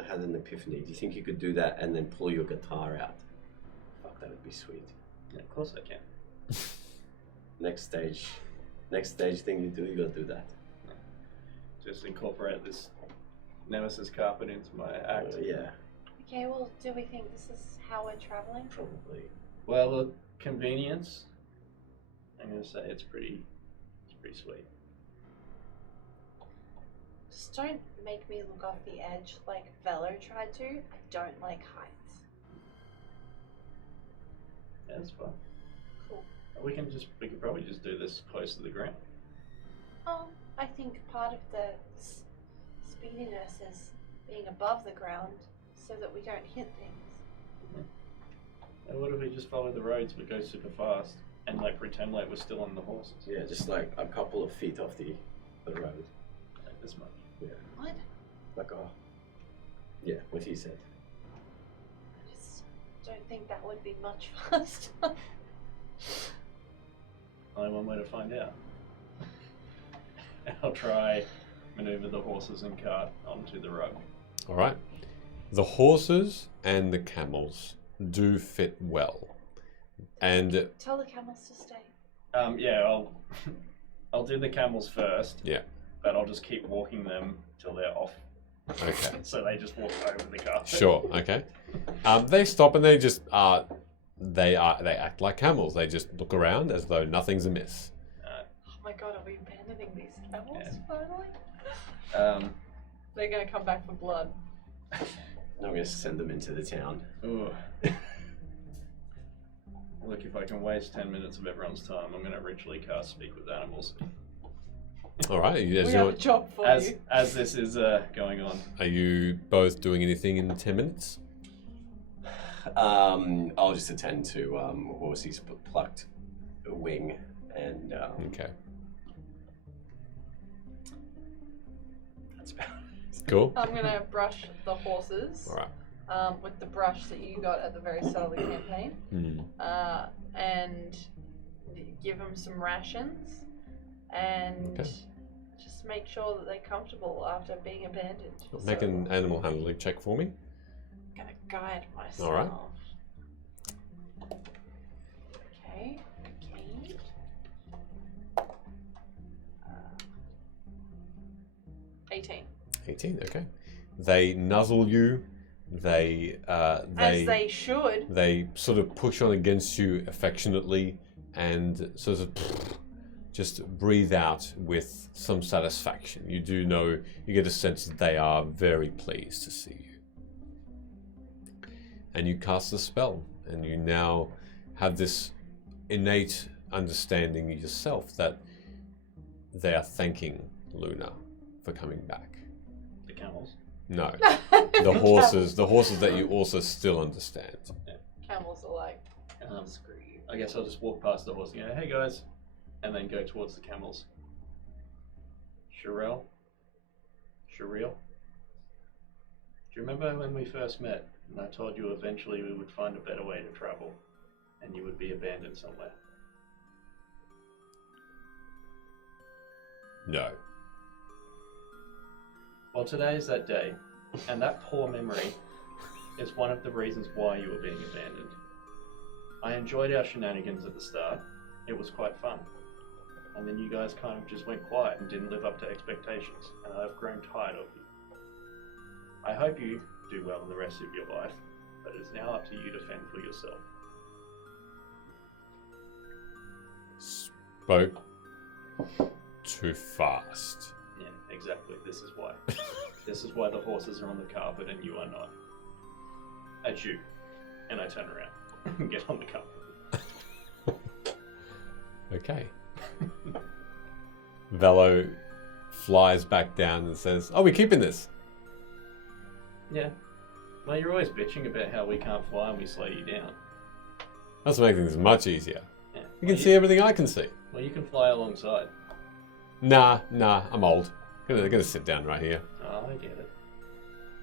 I had an epiphany. Do you think you could do that and then pull your guitar out? Fuck, that would be sweet. Yeah, of course I can. Next stage thing you do, you gotta do that. Just incorporate this Nemesis carpet into my act. Yeah, Okay, well, do we think this is how we're traveling? probably. Well, the convenience. I'm gonna say it's pretty sweet. Just don't make me look off the edge like Velo tried to. I don't like heights. Yeah, that's fine. Cool. We could probably just do this close to the ground. I think part of the speediness is being above the ground so that we don't hit things. And what if we just follow the roads but go super fast and like pretend like we're still on the horses? Yeah, just like a couple of feet off the road. Like this much. Yeah, What? like yeah, what he said. I just don't think that would be much faster. Only one way to find out. I'll try maneuver the horses and cart onto the rug. All right. The horses and the camels do fit well, and Tell the camels to stay. Yeah, I'll do the camels first. Yeah. But I'll just keep walking them till they're off. okay, So they just walk over the carpet. sure, okay. They stop and they just they act like camels. They just look around as though nothing's amiss. Oh my god, are we abandoning these camels Yeah. finally? They're gonna come back for blood. I'm gonna send them into the town. Ooh. Look, if I can waste 10 minutes of everyone's time, I'm going to ritually cast Speak with Animals. All right. We have a job for you. As this is going on. Are you both doing anything in 10 minutes? I'll just attend to Horsey's plucked wing and Okay. that's about it. Cool. I'm gonna brush the horses All right. with the brush that you got at the very start of the campaign, and give them some rations, and Okay. just make sure that they're comfortable after being abandoned. Make an animal handling check for me. I'm gonna guide myself. All right. Okay. Okay. 18. 18. Okay. They nuzzle you. As they should. They sort of push on against you affectionately and sort of just breathe out with some satisfaction. You do know, you get a sense that they are very pleased to see you. And you cast the spell, and you now have this innate understanding yourself that they are thanking Luna for coming back. The camels. No, the horses that you also still understand. Camels are like, Screw you. I guess I'll just walk past the horse and go, hey guys, and then go towards the camels. Sherelle? Do you remember when we first met and I told you eventually we would find a better way to travel and you would be abandoned somewhere? No. Well, today is that day, and that poor memory is one of the reasons why you were being abandoned. I enjoyed our shenanigans at the start. It was quite fun. And then you guys kind of just went quiet and didn't live up to expectations, and I've grown tired of you. I hope you do well in the rest of your life, but it's now up to you to fend for yourself. Spoke too fast. Yeah, exactly. This is why. This is why the horses are on the carpet and you are not. At you. And I turn around and get on the carpet. Okay. Velo flies back down and says, "Oh, we're keeping this." Yeah. Well, you're always bitching about how we can't fly and we slow you down. That's making things much easier. Yeah. You can see everything I can see. Well, you can fly alongside. Nah, I'm old. Gonna sit down right here. Oh, I get it.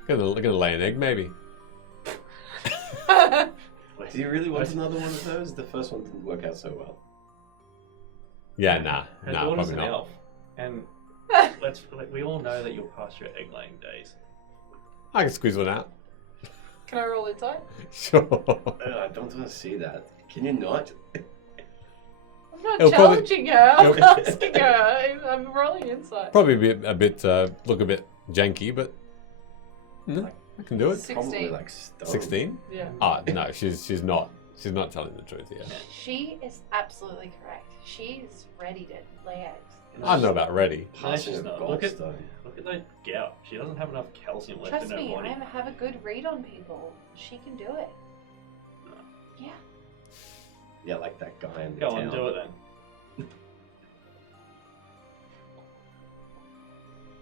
Gonna lay an egg, maybe. Do you really want another one of those? The first one didn't work out so well. Yeah, nah, Her daughter's probably an not. elf. And we all know that you're past your egg-laying days. I can squeeze one out. can I roll inside? Sure. I don't want to see that. Can you not? I'm not It'll probably- challenging her. I'm asking her. I'm rolling inside. Probably be a bit look a bit janky, but no, I can do it. 16. Probably like stone. 16? Yeah. Ah, no, she's not. She's not telling the truth here. She is absolutely correct. She's ready to lay eggs. I don't know about ready. No, Passing she's a not. gold Look at stone. that gout. She doesn't have enough calcium left Trust in her me, body. I have a good read on people. She can do it. Yeah. Yeah, like that guy in the Go town. on, do it then.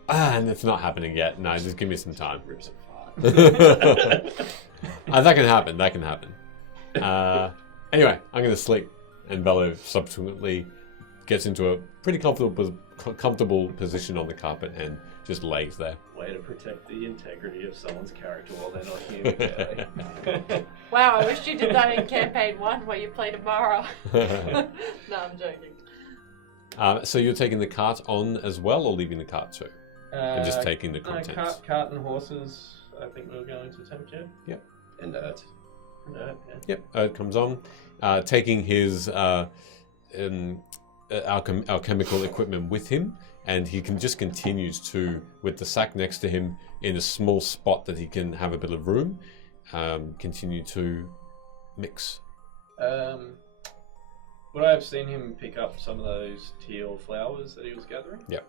Ah, and it's not happening yet. No, just give me some time. Rips it apart. That can happen. That can happen. Anyway, I'm going to sleep, and Bello subsequently gets into a pretty comfortable position on the carpet and just lays there. Way to protect the integrity of someone's character while they're not human. Wow, I wish you did that in campaign 1 where you played Amara. No, I'm joking. So you're taking the cart on as well, or leaving the cart too? And just taking the no, contents? cart and horses, I think we were going to attempt, yeah? And Earth. Yeah. Yep, it comes on, taking his alchemical equipment with him, and he just continues to, with the sack next to him in a small spot that he can have a bit of room, continue to mix. Would I have seen him pick up some of those teal flowers that he was gathering? Yep.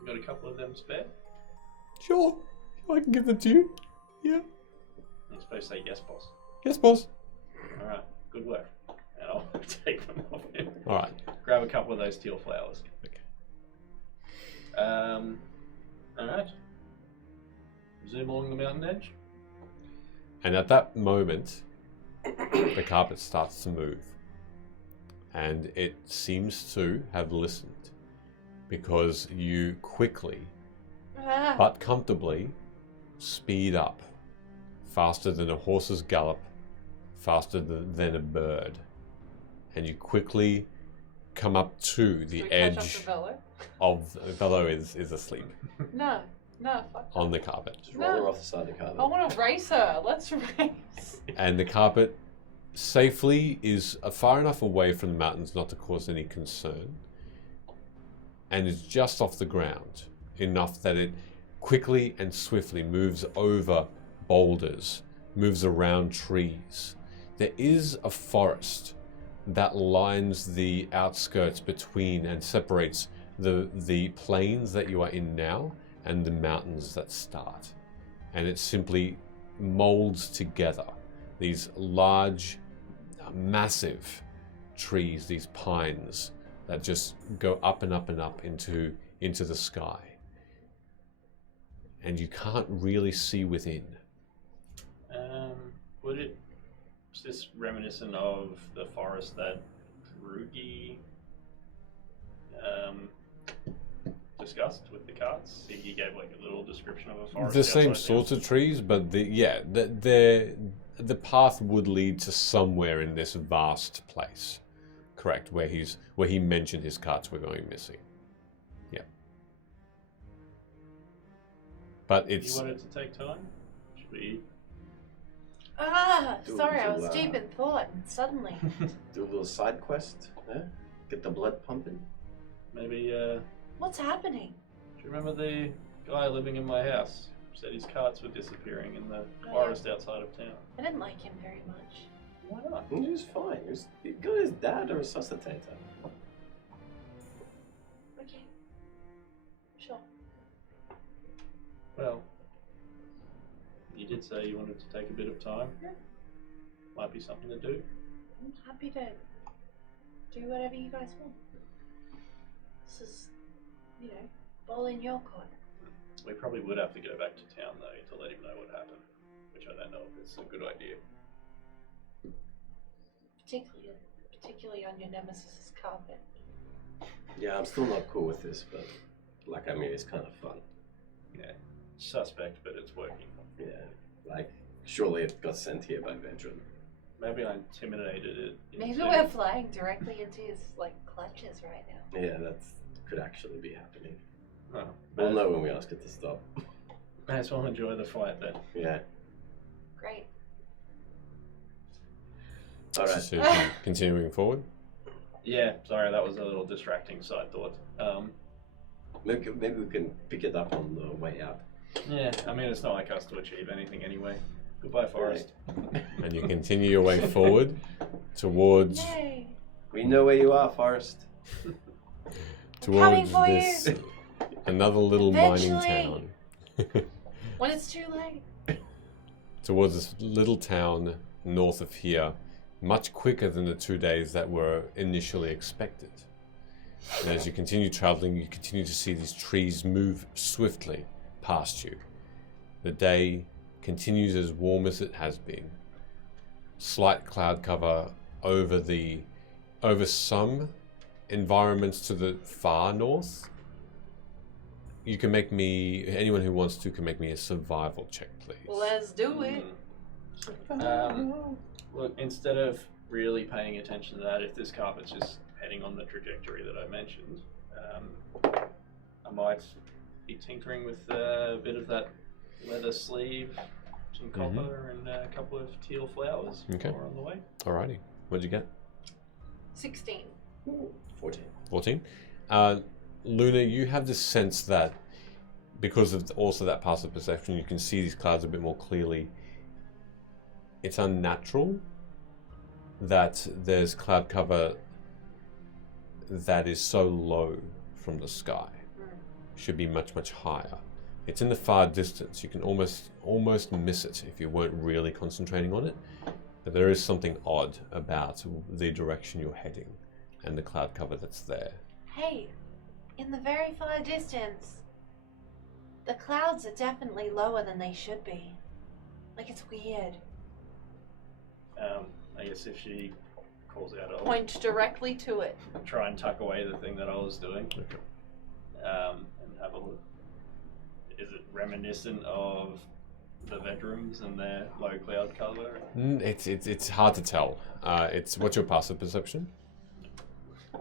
You got a couple of them spare? Sure, I can give them to you. Yeah. You're supposed to say yes, boss. Yes, boss. Alright, good work. And I'll take them off him. All right. Grab a couple of those teal flowers. Okay. Alright. Zoom along the mountain edge. And at that moment, the carpet starts to move. And it seems to have listened, because you quickly, but comfortably, speed up, faster than a horse's gallop, faster than a bird. And you quickly come up to the Should we catch up edge to Velo? of Velo is asleep No, fuck. on the carpet. Just roll her off the side of the carpet. I want to race her. Let's race. And the carpet safely is far enough away from the mountains not to cause any concern, and is just off the ground enough that it quickly and swiftly moves over boulders, moves around trees. There is a forest that lines the outskirts between and separates the plains that you are in now and the mountains that start. And it simply molds together these large, massive trees, these pines, that just go up and up and up into the sky. And you can't really see within. Is this reminiscent of the forest that Drugi discussed with the carts? He gave like a little description of a forest. The same outside sorts of trees, but the path would lead to somewhere in this vast place. Correct, where he mentioned his carts were going missing. Yeah. But You it's wanted to take time? Should we? Sorry, I was deep in thought and suddenly. Do a little side quest. Get the blood pumping. Maybe, What's happening? do you remember the guy living in my house? Said his carts were disappearing in the forest outside of town. I didn't like him very much. Why not? He was fine. He got his dad a resuscitator. Okay. Sure. Well, you did say you wanted to take a bit of time. Yeah. Might be something to do. I'm happy to do whatever you guys want. This is, ball in your court. We probably would have to go back to town though to let him know what happened, which I don't know if it's a good idea. Particularly on your nemesis's carpet. Yeah, I'm still not cool with this, but it's kind of fun. Yeah, suspect, but it's working. Yeah, surely it got sent here by Vedran. Maybe I intimidated it. Maybe we're flying directly into his clutches right now. Yeah, that could actually be happening. Oh, We'll know when we ask it to stop. May as well enjoy the flight then. Yeah. Great. All right. So continuing forward. Yeah, sorry, that was a little distracting side thought. Maybe we can pick it up on the way out. Yeah, I mean, it's not like us to achieve anything anyway. Goodbye, Forest. And you continue your way forward towards Yay! We know where you are, Forest. coming for this another little mining Eventually. town. When it's too late. Towards this little town north of here, much quicker than the 2 days that were initially expected. And as you continue traveling, you continue to see these trees move swiftly past you. The day continues as warm as it has been. Slight cloud cover over some environments to the far north. You can make me, anyone who wants to can make me a survival check, please. Let's do it. Look, instead of really paying attention to that, if this carpet's just heading on the trajectory that I mentioned, I might be tinkering with a bit of that leather sleeve, some copper, and a couple of teal flowers. Okay. More on the way. Alrighty. What'd you get? 16. 14. 14. Luna, you have the sense that because of also that passive perception, you can see these clouds a bit more clearly. It's unnatural that there's cloud cover that is so low from the sky. Should be much, much higher. It's in the far distance. You can almost miss it if you weren't really concentrating on it. But there is something odd about the direction you're heading and the cloud cover that's there. Hey, in the very far distance, the clouds are definitely lower than they should be. It's weird. I guess if she calls out, I'll Point directly to it. try and tuck away the thing that I was doing. Okay. And have a look. Is it reminiscent of the bedrooms and their low cloud cover? It's hard to tell. What's your passive perception?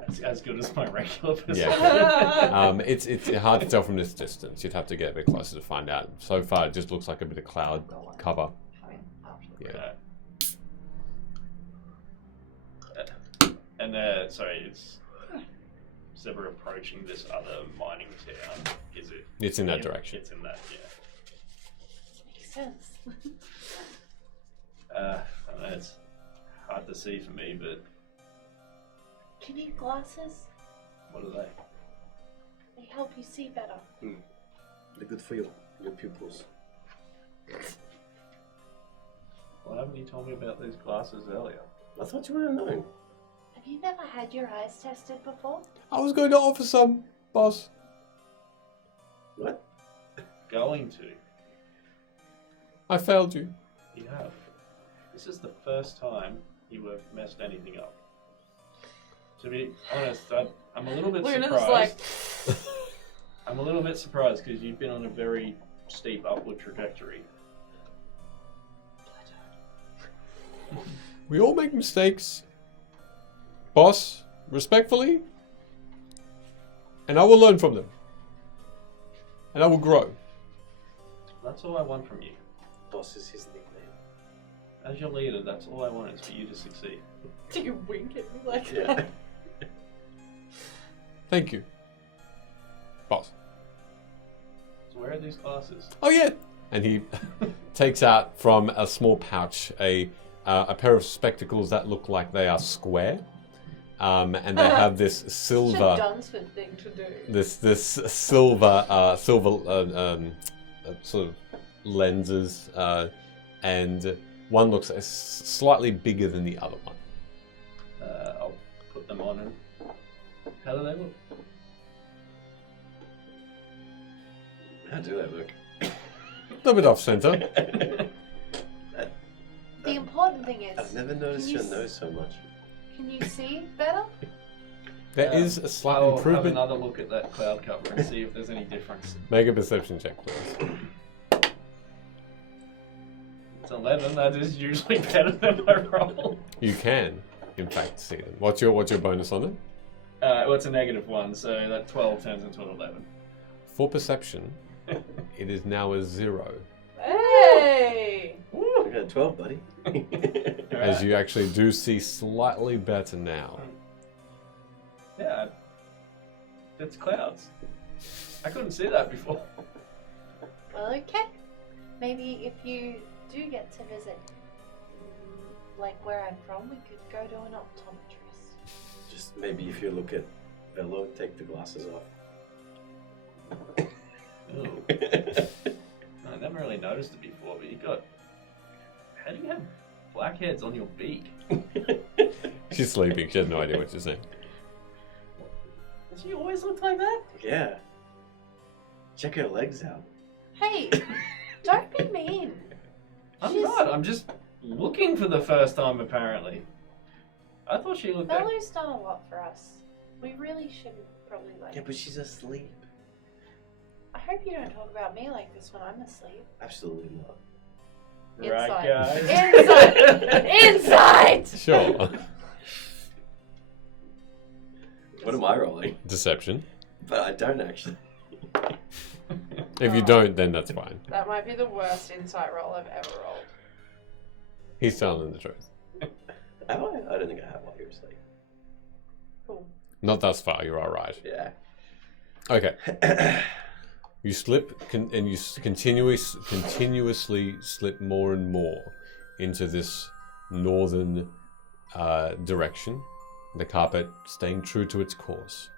It's as good as my regular perception. Yeah. It's hard to tell from this distance. You'd have to get a bit closer to find out. So far, it just looks like a bit of cloud cover. Yeah. And sorry, it's so we're approaching this other mining town. Is it? It's in that direction. It's in that, yeah. Makes sense. I know it's hard to see for me, but Do you need glasses? what are they? They help you see better. They're good for your pupils. Why haven't you told me about these glasses earlier? I thought you would have known. I Have you never had your eyes tested before? I was going to offer some, boss. What? Going to. I failed you. You have. This is the first time you have messed anything up. To be honest, I'm a little bit Luna's surprised. like, I'm a little bit surprised because you've been on a very steep upward trajectory. We all make mistakes. Boss, respectfully. And I will learn from them. And I will grow. That's all I want from you. Boss is his nickname. As your leader, that's all I want is for you to succeed. do you wink at me like Yeah. that? Thank you. Boss. So where are these glasses? Oh yeah. And he takes out from a small pouch a pair of spectacles that look like they are square. And they have this Such a silver Dunsford thing to do. this silver sort of lenses, and one looks slightly bigger than the other one. I'll put them on and... How do they look? How do they look? A little bit off center. The important thing is, I've never noticed Can you your s- nose so much. can you see better? There is a slight I'll have improvement. another look at that cloud cover and see if there's any difference. Make a perception check, please. It's 11. That is usually better than my roll. You can, in fact, see them. What's your bonus on it? Well, it's a -1, so that 12 turns into an 11. For perception, it is now a 0, Hey! I got a 12, buddy. as you actually do see slightly better now. Yeah, it's clouds. I couldn't see that before. Well, okay. Maybe if you do get to visit, like where I'm from, we could go to an optometrist. Just maybe if you look at Velo, take the glasses off. Ooh. I never really noticed it before, but you got... How do you have blackheads on your beak? She's sleeping. She has no idea what you're saying. Does she always look like that? Yeah. Check her legs out. Hey, don't be mean. I'm She's- not. I'm just looking for the first time, apparently. I thought she looked like... Bella's done a lot for us. We really shouldn't probably Yeah, but she's asleep. I hope you don't talk about me like this when I'm asleep. Absolutely not. Right, Inside. guys? Inside! Sure. What am I rolling? Deception. But I don't actually. If you don't, then that's fine. That might be the worst insight roll I've ever rolled. He's telling the truth. Have I? I don't think I have while you're asleep. Cool. Not thus far. You're all right. Yeah. Okay. You slip and you continuously slip more and more into this northern direction. The carpet staying true to its course.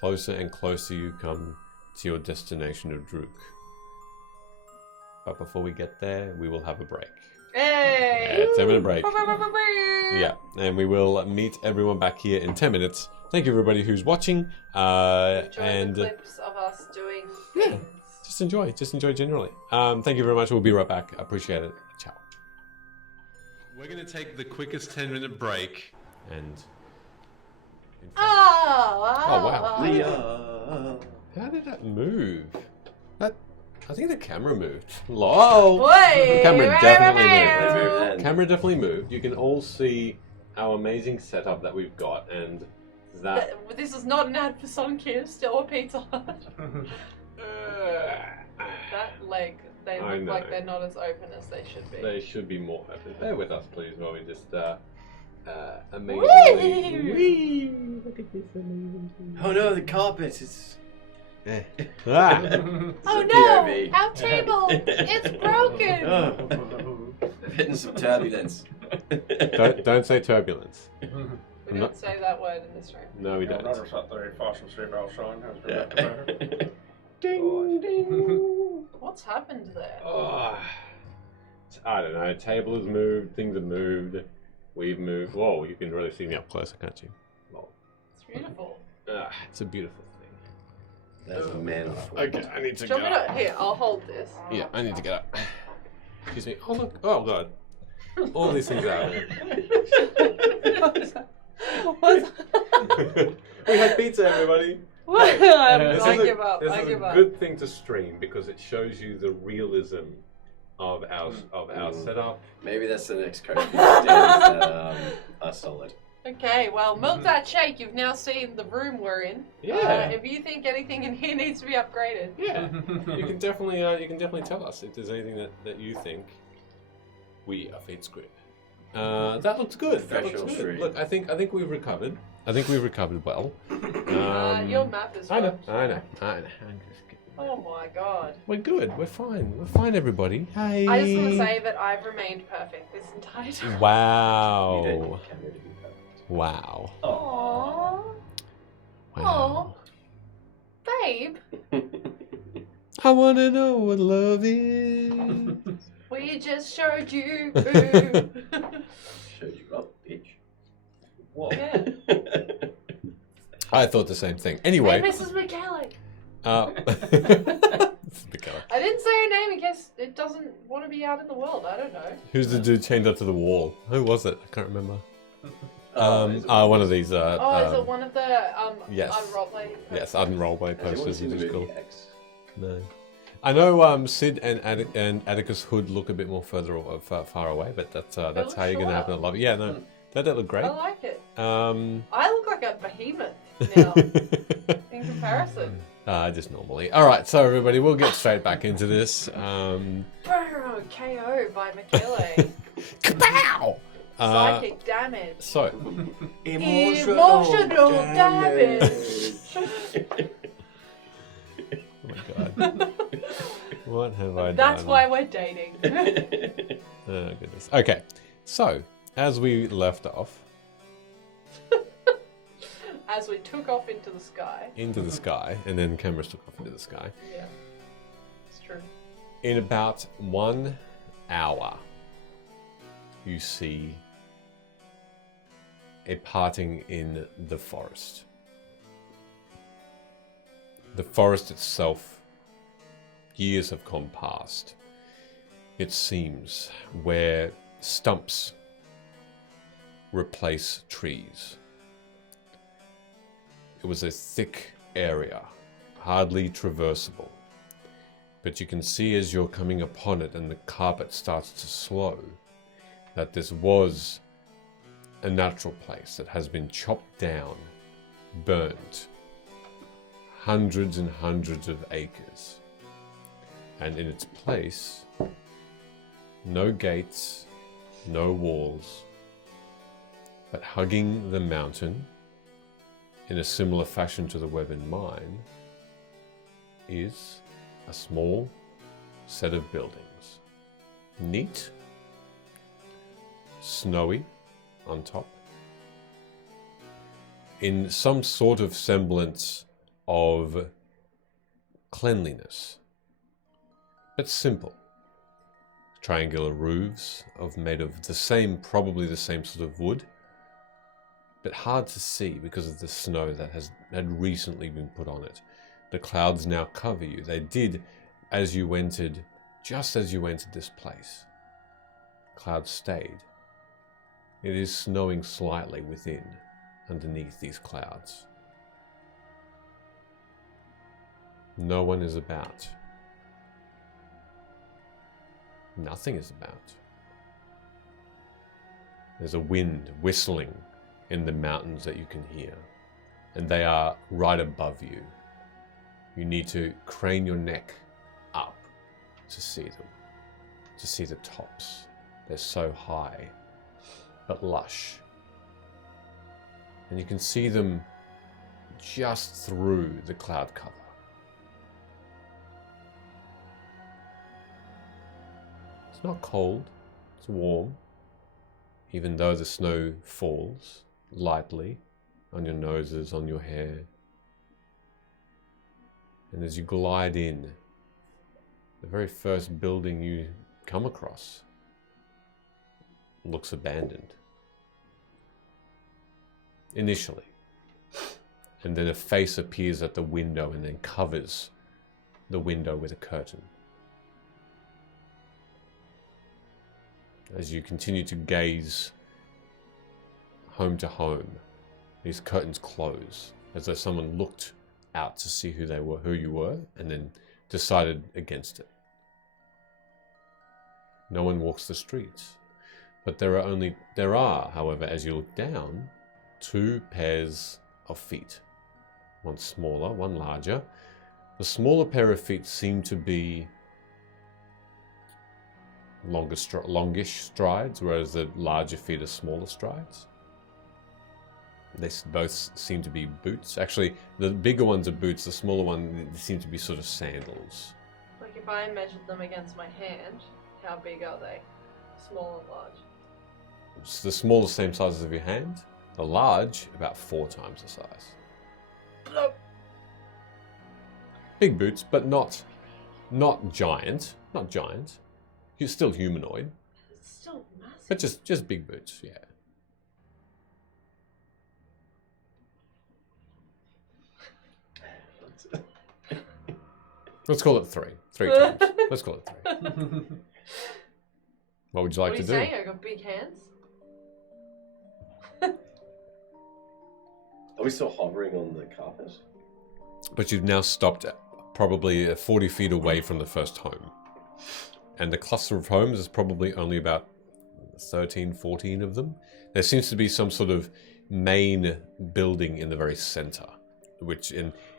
Closer and closer you come to your destination of Drook. But before we get there, we will have a break. Hey! Yeah, 10-minute break. Yeah. Yeah, and we will meet everyone back here in 10 minutes. Thank you, everybody who's watching. And the clips of us doing yeah. things. just enjoy generally. Thank you very much. We'll be right back. I appreciate it. Ciao. We're going to take the quickest 10-minute break and... Oh, wow. Leo. How did that move? I think the camera moved. LOL! Wait, The camera wait, definitely wait, They moved. moved then. Camera definitely moved. You can all see our amazing setup that we've got, and that... This is not an ad for Sunkist or Pizza Hut. That leg, they I look know. like they're not as open as they should be. They should be more open. Bear with us, please, while we just Whee! amazingly. Whee! Look at this amazing thing. Oh no, the carpet is. Ah! Oh It's a no! POV. Our table! It's broken! Oh, they've hit in some turbulence. don't say turbulence. We I'm don't not- say that word in this room. No, we I've don't. noticed that the fossil shape outside has been Yeah. activated. Ding, ding. What's happened there? Oh, I don't know. Table has moved. Things have moved. We've moved. Whoa, you can really see me up closer, can't you? Whoa. It's beautiful. It's a beautiful thing. That's a man. Okay, I need to Do you get want up. me to... Here, I'll hold this. Yeah, I need to get up. Excuse me. Oh, look. Oh, God. All these things out. What's We had pizza, everybody. What? This I is a- give up. This I is give a up. good thing to stream because it shows you the realism of our setup. Maybe that's the next code. That are solid. Okay, well, milk that shake. You've now seen the room we're in. Yeah. If you think anything in here needs to be upgraded. Yeah. You can definitely tell us if there's anything that you think we are Fate's Grip. That looks good. That looks Professional good. stream. Look, I think we've recovered. I think we've recovered well. Your map is I know. fucked. I'm just kidding. Oh my god. We're good. We're fine. We're fine, everybody. Hey. I just want to say that I've remained perfect this entire time. You Wow. don't camera to be perfect. Wow. Aww. Wow. Babe, I want to know what love is. we just showed you. Showed you up, bitch. Whoa. Yeah. I thought the same thing. Anyway. Hey, Mrs. McKellar. I didn't say her name in case it doesn't want to be out in the world. I don't know. Who's the dude chained up to the wall? Who was it? I can't remember. Is it- One of these. Is it one of the yes. unroleplay? Yes, unroleplay Has anyone posters, seen which the is movie cool. X? No. I know Sid and Atticus Hood look a bit more far away, but that's look how you're going to happen to love it. Yeah, no, that look great. I like it. Um, I look like a behemoth now in comparison. just normally. All right, so everybody, we'll get straight back into this. KO by McKellar. Kapow! Psychic damage. So, Emotional damage. oh my god, what have I done? That's why we're dating. Oh goodness. Okay, so as we left off, As we took off into the sky. into the sky, and then cameras took off into the sky. Yeah, it's true. In about 1 hour, you see a parting in the forest. The forest itself, years have gone past. It seems where stumps replace trees. It was a thick area, hardly traversable. But you can see as you're coming upon it and the carpet starts to slow, that this was a natural place that has been chopped down, burnt, hundreds and hundreds of acres. And in its place, no gates, no walls, but hugging the mountain in a similar fashion to the Webben mine is a small set of buildings. Neat, snowy on top, in some sort of semblance of cleanliness, but simple. Triangular roofs made of probably the same sort of wood, but hard to see because of the snow that had recently been put on it. The clouds now cover you. They did just as you entered this place. Clouds stayed. It is snowing slightly underneath these clouds. No one is about. Nothing is about. There's a wind whistling in the mountains that you can hear, and they are right above you. You need to crane your neck up to see them, to see the tops. They're so high, but lush. And you can see them just through the cloud cover. It's not cold, it's warm, even though the snow falls lightly on your noses, on your hair. And as you glide in, the very first building you come across looks abandoned. initially. And then a face appears at the window and then covers the window with a curtain. As you continue to gaze home to home, these curtains close, as though someone looked out to see who you were, and then decided against it. No one walks the streets, but there are, however, as you look down, 2 pairs of feet. One smaller, one larger. The smaller pair of feet seem to be longish strides, whereas the larger feet are smaller strides. They both seem to be boots. Actually, the bigger ones are boots. The smaller one seem to be sort of sandals. Like if I measured them against my hand, how big are they? Small and large. It's the small, the same size as your hand. The large, about 4 times the size. Big boots, but not giant. Not giant. You're still humanoid, It's still massive. but just big boots. Yeah. Let's call it 3. 3 times. Let's call it 3. What would you like What are to you do? saying? I got big hands? Are we still hovering on the carpet? But you've now stopped at probably 40 feet away from the first home. And the cluster of homes is probably only about 13, 14 of them. There seems to be some sort of main building in the very center,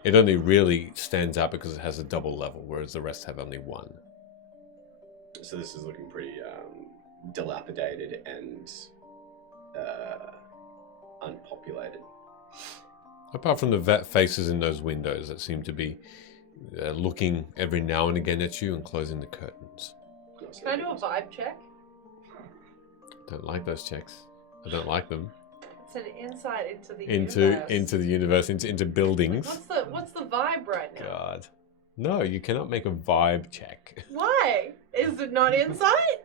it only really stands out because it has a double level, whereas the rest have only one. So this is looking pretty dilapidated and unpopulated. Apart from the vet faces in those windows that seem to be looking every now and again at you and closing the curtains. Can I do a vibe check? Don't like those checks. I don't like them. It's an insight into the universe. Into the universe, into buildings. What's the vibe right now? God. No, you cannot make a vibe check. Why? Is it not insight?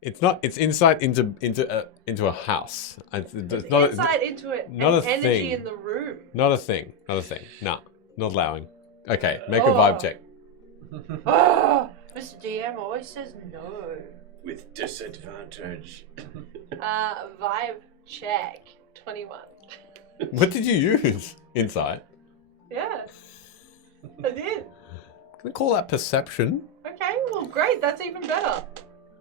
It's not. It's insight into a house. It's not Insight into it. not and a energy thing. in the room. Not a thing. Not a thing. Nah, not allowing. Okay, make a Oh. vibe check. Ah, Mr. DM always says no. With disadvantage. Vibe check. 21. What did you use? Insight. Yeah. I did. Can I call that perception? Okay, well great, that's even better.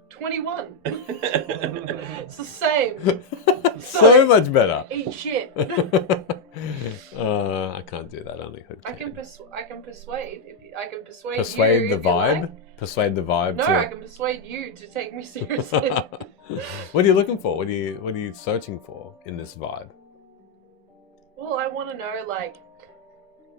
21. It's the same. So much better. Eat shit. I can't do that. Only Hood I can. can persuade. I can persuade Persuade you the if you vibe. like. Persuade the vibe. No, to... I can persuade you to take me seriously. What are you looking for? What are you searching for in this vibe? Well, I want to know, like,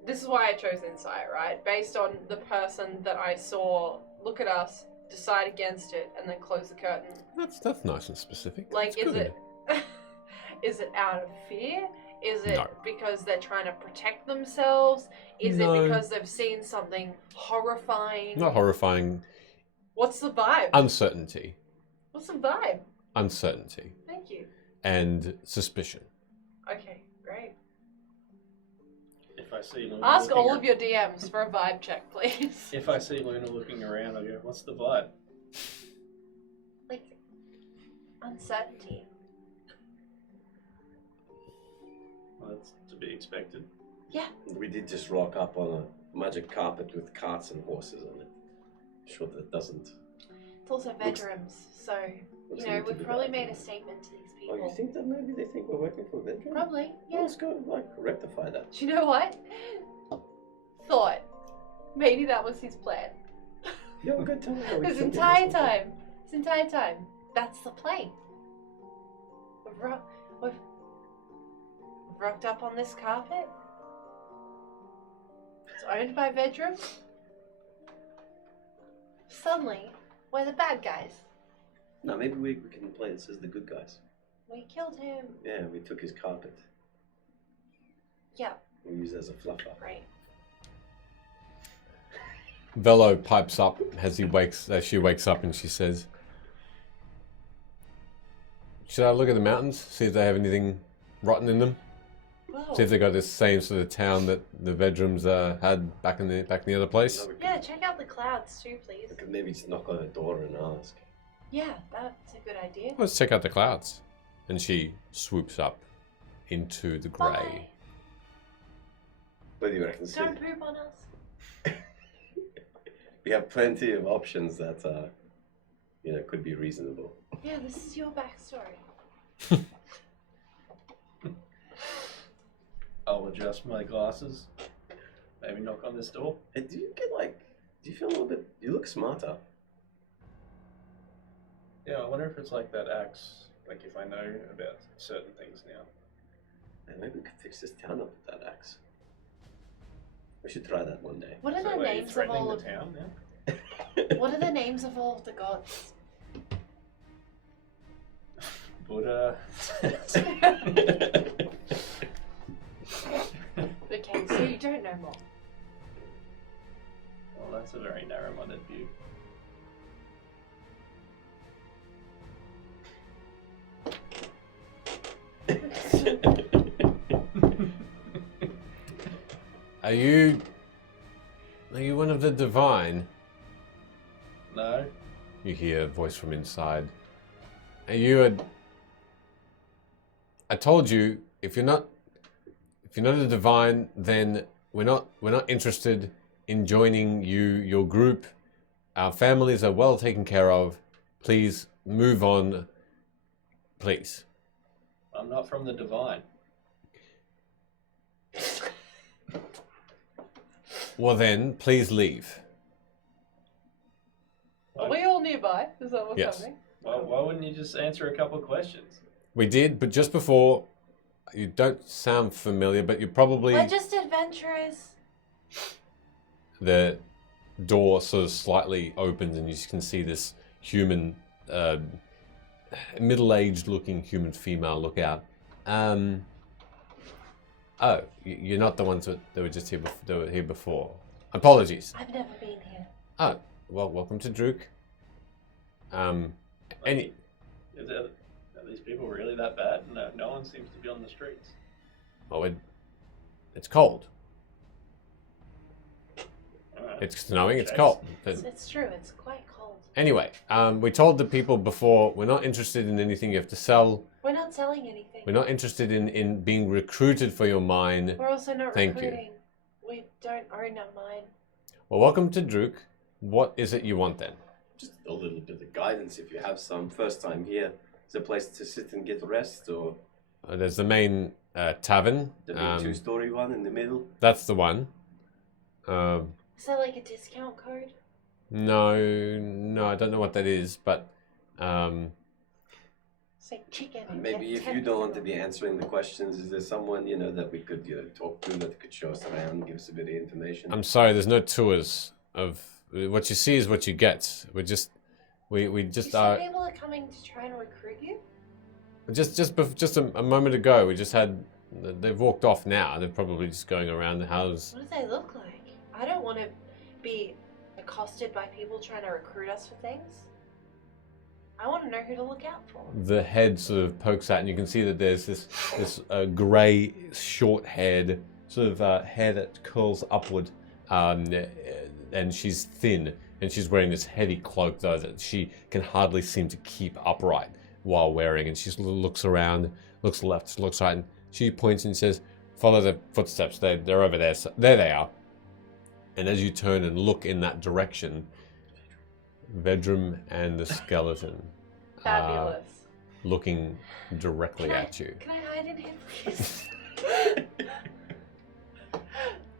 this is why I chose insight, right? Based on the person that I saw look at us, decide against it, and then close the curtain. That's nice and specific. Like, That's is good. is it out of fear? Is it No. because they're trying to protect themselves? Is No. it because they've seen something horrifying? Not horrifying. What's the vibe? Uncertainty. What's the vibe? Uncertainty. Thank you. And suspicion. Okay, great. If I see Luna Ask looking all of your DMs for a vibe check, please. If I see Luna looking around, I go, "What's the vibe?" Like, uncertainty. Well, that's to be expected. Yeah. We did just rock up on a magic carpet with carts and horses on it. Sure that doesn't. It's also bedrooms, so, looks you know, like we've to be probably bad. made a statement to these Oh, people. you think that maybe they think we're working for Vedra? Probably, Well, yeah. let's go rectify that. Do you know what? Thought. Maybe that was his plan. Yeah, we're good. Tell me how we This killed him or entire something. time. This entire time. That's the plane. We've rocked up on this carpet. It's owned by Vedra. Suddenly, we're the bad guys. No, maybe we can play this as the good guys. We killed him. Yeah, we took his carpet. Yeah, We use it as a fluffer. great. Velo pipes up as she wakes up and she says, "Should I look at the mountains, see if they have anything rotten in them?" Whoa. See if they got this same sort of town that the Vedrums had back in the other place. Yeah, check out the clouds too, please. We could maybe just knock on her door and ask. Yeah, that's a good idea. Let's check out the clouds. And she swoops up into the grey. Bye. What do you reckon, Sid? Don't poop on us. We have plenty of options that, could be reasonable. Yeah, this is your backstory. I'll adjust my glasses. Maybe knock on this door. Hey, do you feel a little bit, you look smarter. Yeah, I wonder if it's like that axe. Like if I know about certain things now. And maybe we could fix this town up with that axe. We should try that one day. What are So the are you names of threatening all the of town now? What are the names of all of the gods? Buddha. Okay, so you don't know more. Well, that's a very narrow-minded view. Are you one of the divine? No. You hear a voice from inside. Are you I told you, if you're not a divine, then we're not interested in joining your group. Our families are well taken care of. Please move on. Please. I'm not from the divine. Well then, please leave. Are we all nearby? Is that what's Yes. happening? Well, why wouldn't you just answer a couple of questions? We did, but just before, you don't sound familiar, but you're probably... We're just adventurers. The door sort of slightly opens and you can see this human, middle-aged looking human female look out. Oh, you're not the ones that were just here, that were here before. Apologies. I've never been here. Oh, well, welcome to Druk. Any... Are these people really that bad? No one seems to be on the streets. Oh, it's cold. Alright. It's snowing, it's Chase. cold. It's true, it's quite cold. Anyway, we told the people before, we're not interested in anything you have to sell. We're not selling anything. We're not interested in being recruited for your mine. We're also not Thank you. recruiting. We don't own a mine. Well, welcome to Druk. What is it you want then? Just a little bit of guidance if you have some. First time here. Is it a place to sit and get rest, or There's the main tavern. the big two-story one in the middle? That's the one. Is that like a discount code? No, I don't know what that is, but It's like chicken. and Maybe get if you don't want to 10%. be answering the questions, is there someone that we could talk to, that could show us around, give us a bit of information? I'm sorry, there's no tours of what you see is what you get. We just You are. said people are coming to try and recruit you? Just a moment ago, we just had. They've walked off now. They're probably just going around the house. What do they look like? I don't want to be accosted by people trying to recruit us for things. I want to know who to look out for. The head sort of pokes out, and you can see that there's this grey, short-haired sort of hair that curls upward, and she's thin, and she's wearing this heavy cloak though that she can hardly seem to keep upright while wearing. And she looks around, looks left, looks right, and she points and says, "Follow the footsteps. They're over there. So there they are." And as you turn and look in that direction, Vedrum and the skeleton are Fabulous. looking directly at you. Can I hide in here, please?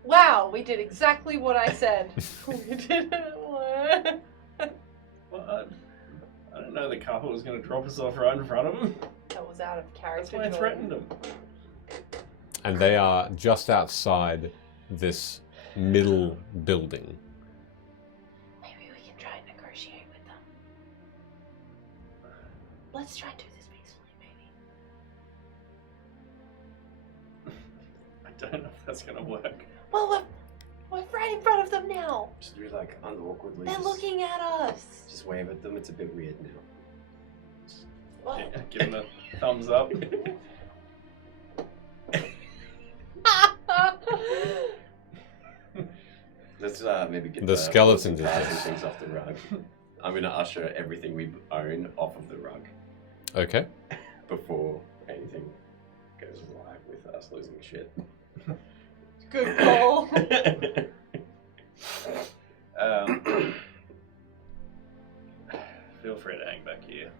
Wow, we did exactly what I said. We did it. What? I didn't know the couple was going to drop us off right in front of them. That was out of That's character. why I Jordan. threatened them. And they are just outside this middle building. Maybe we can try and negotiate with them. Let's try and do this peacefully, maybe. I don't know if that's going to work. Well, we're right in front of them now. Just be like unawkwardly. They're looking at us. Just wave at them. It's a bit weird now. Well, Yeah, give them a thumbs up. Let's maybe get The skeleton did passing this. things off the rug. I'm gonna usher everything we own off of the rug Okay. before anything goes awry with us losing shit. Good call. Feel free to hang back here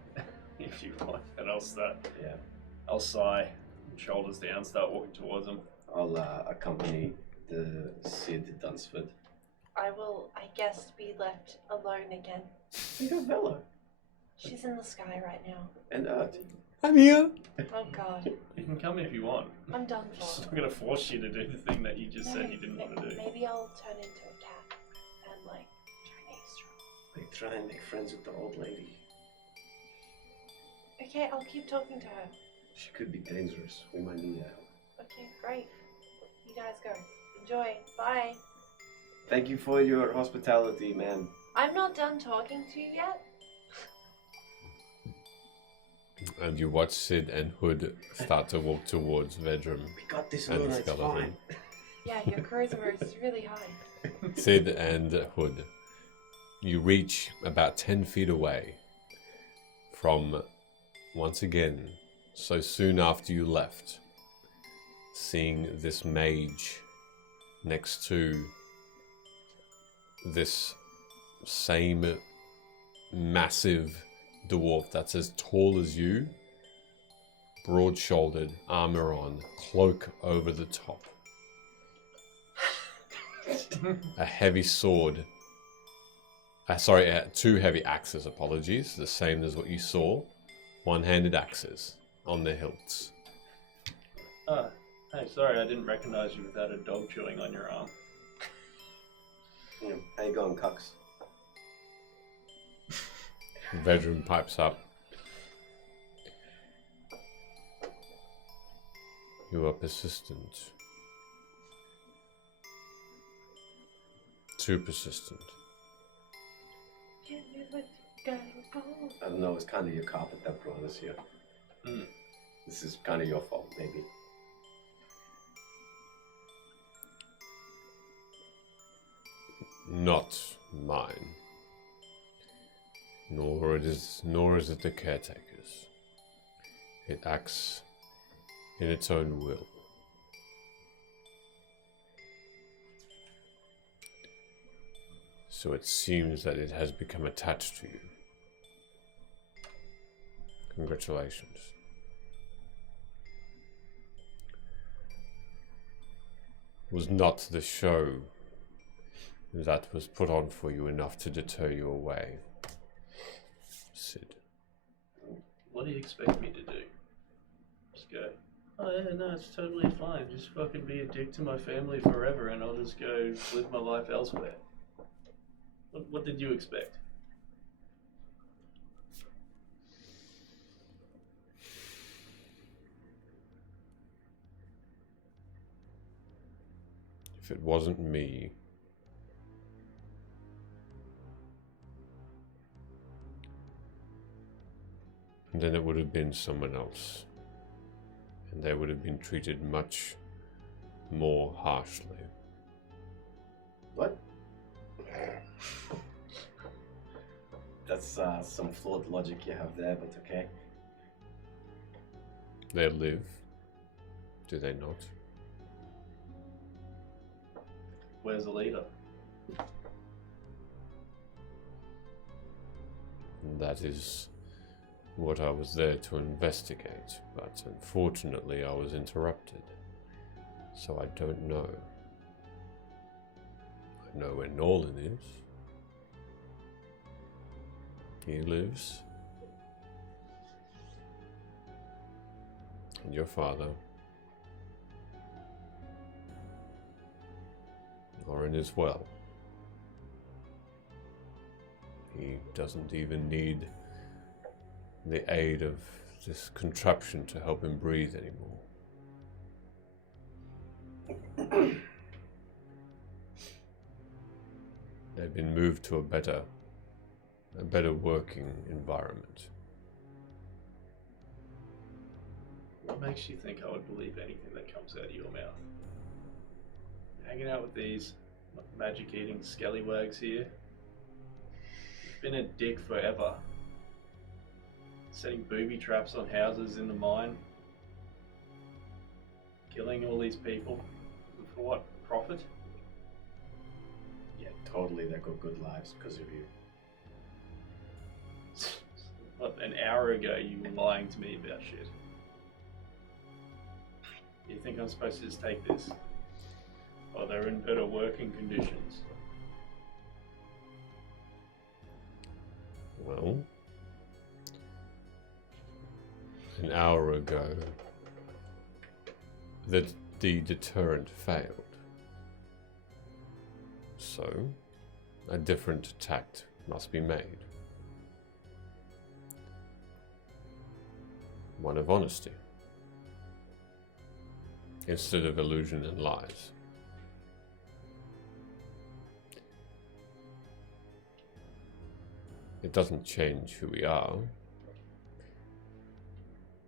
if you want, and I'll start. Yeah. I'll sigh, shoulders down, start walking towards him. I'll accompany the Sid Dunsford. I will, I guess, be left alone again. You got Bella She's in the sky right now. and Ert. I'm here. Oh god. You can come if you want. I'm done I'm just for. not gonna force you to do the thing that you just said you didn't want to do. Maybe I'll turn into a cat and like try and eavesdrop. They try and make friends with the old lady. Okay, I'll keep talking to her. She could be dangerous. We might need her help. Okay, great. You guys go. Enjoy. Bye. Thank you for your hospitality, man. I'm not done talking to you yet. And you watch Sid and Hood start to walk towards Vedrum. We got this, And the Luna. It's skeleton. fine. Yeah, your charisma is really high. Sid and Hood. You reach about 10 feet away from, once again, so soon after you left, seeing this mage next to this same massive dwarf that's as tall as you, broad-shouldered, armor on, cloak over the top, a heavy sword. Two heavy axes, apologies, the same as what you saw. One-handed axes on the hilts. Oh, hey, sorry, I didn't recognize you without a dog chewing on your arm. Yeah. How you going, Cucks? Vedrum pipes up. You are persistent. Too persistent. I don't know, it's kind of your carpet that brought us here. Mm. This is kind of your fault, maybe. Not mine. Nor is it the caretaker's. It acts in its own will. So it seems that it has become attached to you. Congratulations. Was not the show that was put on for you enough to deter you away, Sid? What do you expect me to do? Just go, oh yeah, no, it's totally fine. Just fucking be a dick to my family forever and I'll just go live my life elsewhere. What did you expect? If it wasn't me, then it would have been someone else. And they would have been treated much more harshly. What? That's some flawed logic you have there, but okay. They live, do they not? Where's the leader? And that is what I was there to investigate, but unfortunately I was interrupted. So I don't know. I know where Nolan is. He lives. And your father. Orin as well. He doesn't even need the aid of this contraption to help him breathe anymore. They've been moved to a better working environment. What makes you think I would believe anything that comes out of your mouth? Hanging out with these, magic-eating scallywags here. You've been a dick forever. Setting booby traps on houses in the mine. Killing all these people. For what? Profit? Yeah, totally. They got good lives because of you. What, an hour ago you were lying to me about shit. You think I'm supposed to just take this? Or they're in better working conditions? Well, an hour ago, the deterrent failed. So, a different tact must be made. One of honesty, instead of illusion and lies. It doesn't change who we are.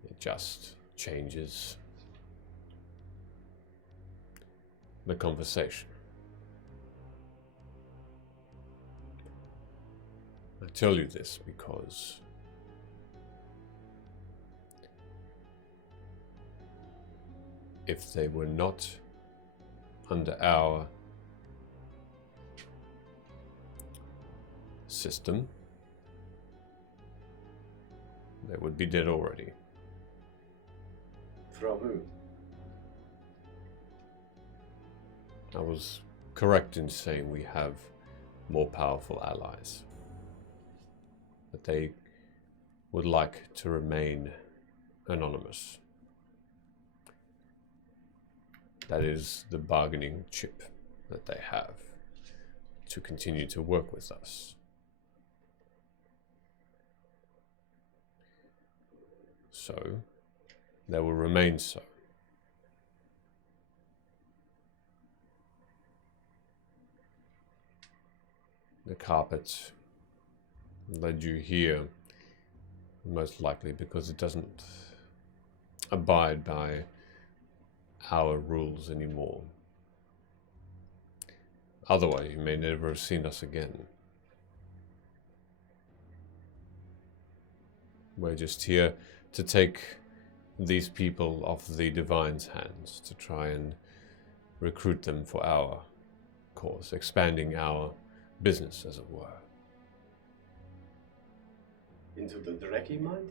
It just changes the conversation. I tell you this because if they were not under our system, they would be dead already. From who? I was correct in saying we have more powerful allies, but they would like to remain anonymous. That is the bargaining chip that they have to continue to work with us. So, they will remain so. The carpet led you here, most likely because it doesn't abide by our rules anymore. Otherwise, you may never have seen us again. We're just here to take these people off the Divine's hands, to try and recruit them for our cause, expanding our business, as it were. Into the Dreki mind?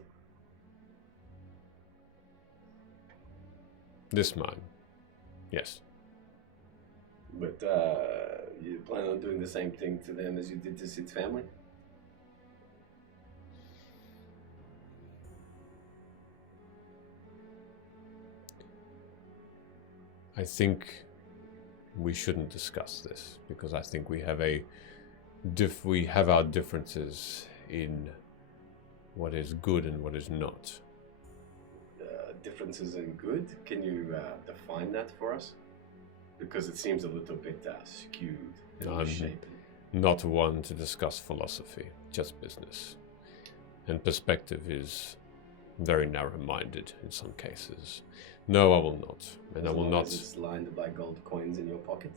This mine, yes. But you plan on doing the same thing to them as you did to Sid's family? I think we shouldn't discuss this because I think we have we have our differences in what is good and what is not. Differences in good? Can you define that for us? Because it seems a little bit skewed and misshapen. Not one to discuss philosophy, just business. And perspective is very narrow-minded in some cases. No, I will not. And I will not. As it's lined by gold coins in your pocket?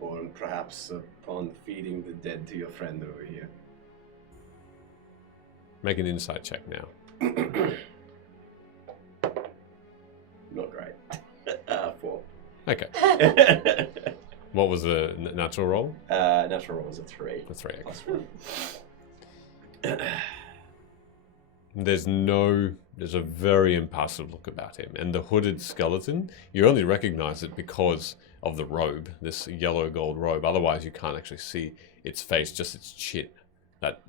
Or perhaps upon feeding the dead to your friend over here. Make an insight check now. Not great. 4. Okay. What was the natural roll? Natural roll was a 3. A 3. Okay. Plus 1. There's a very impassive look about him. And the hooded skeleton, you only recognize it because of the robe, this yellow gold robe. Otherwise, you can't actually see its face, just its chin, that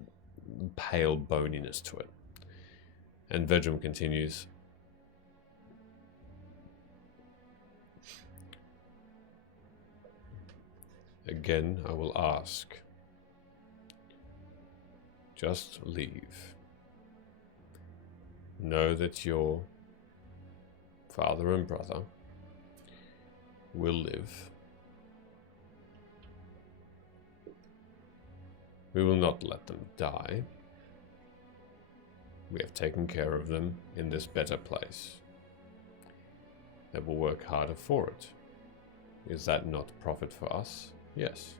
pale boniness to it. And Vedrum continues. Again, I will ask. Just leave. Know that your father and brother will live. We will not let them die. We have taken care of them in this better place. they will work harder for it. Is that not profit for us? Yes.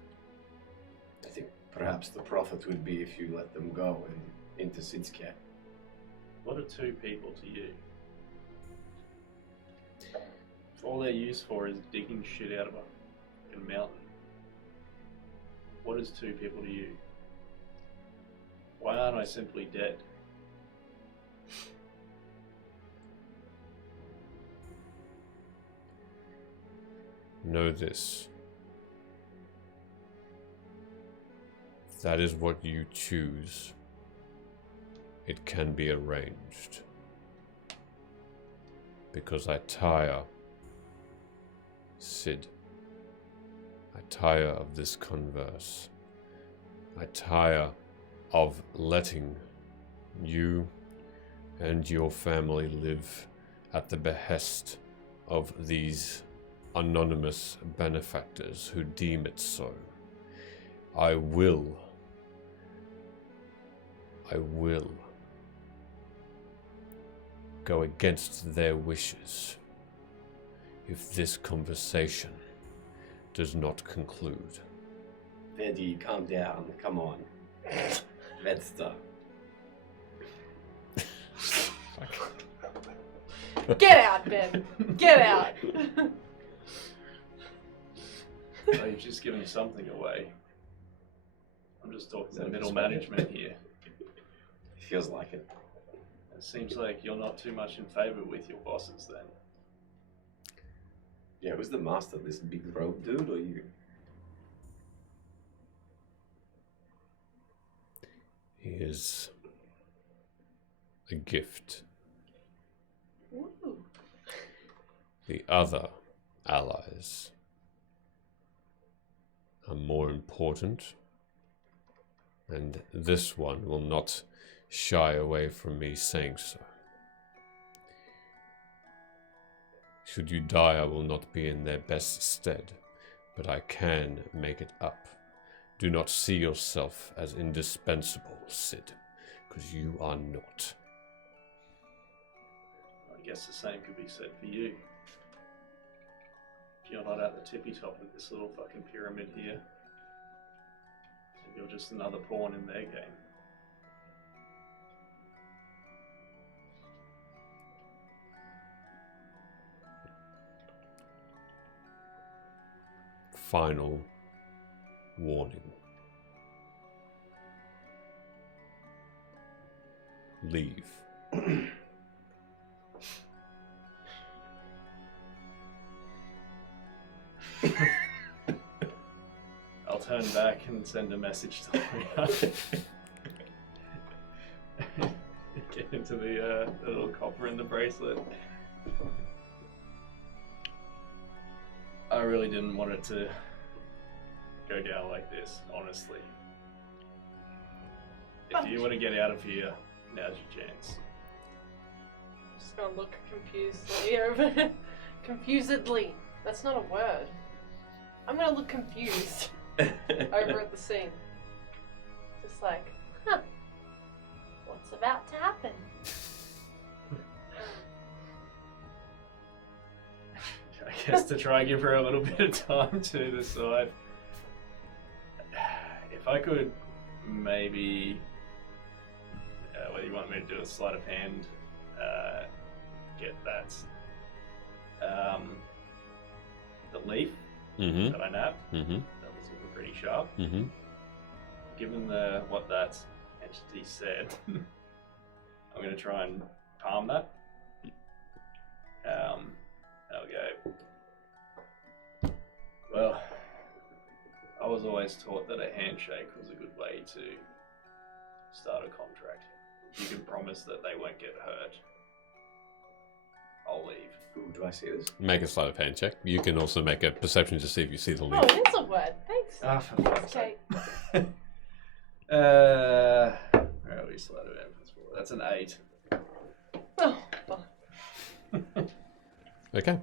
I think perhaps the profit would be if you let them go and into Sid's What are 2 people to you? If all they're used for is digging shit out of a fucking mountain, what is 2 people to you? Why aren't I simply dead? Know this. If that is what you choose, it can be arranged. Because I tire, Sid. I tire of this converse. I tire of letting you and your family live at the behest of these anonymous benefactors who deem it so. I will go against their wishes if this conversation does not conclude. Eddie, calm down. Come on. Let's Get out, Ben. Get out. Oh, you've just given something away. I'm just talking to middle management here. Feels like it. It seems like you're not too much in favour with your bosses then. Yeah, who's the master? This big rogue dude or you? He is a gift. Ooh. The other allies are more important, and this one will not shy away from me saying so. Should you die, I will not be in their best stead, but I can make it up. Do not see yourself as indispensable, Sid, because you are not. I guess the same could be said for you. If you're not at the tippy top of this little fucking pyramid here, and you're just another pawn in their game. Final warning. Leave. I'll turn back and send a message to Lorena. Get into the little copper in the bracelet. I really didn't want it to go down like this, honestly. If you want to get out of here, now's your chance. Just gonna look confusedly over. Confusedly. That's not a word. I'm gonna look confused over at the scene. Just like, huh? What's about to happen? I guess to try and give her a little bit of time to decide. If I could maybe, whether you want me to do a sleight of hand, get that, the leaf that I nabbed, that was looking pretty sharp. Given what that entity said, I'm going to try and palm that. I'll go. Well, I was always taught that a handshake was a good way to start a contract. You can promise that they won't get hurt. I'll leave. Ooh, do I see this? Make a sleight of hand check. You can also make a perception to see if you see the leaf. Oh, it's a word. Thanks. Ah, for fuck's Okay. sake. Where are we? Sleight of hand. That's an 8. Oh, fuck. Okay.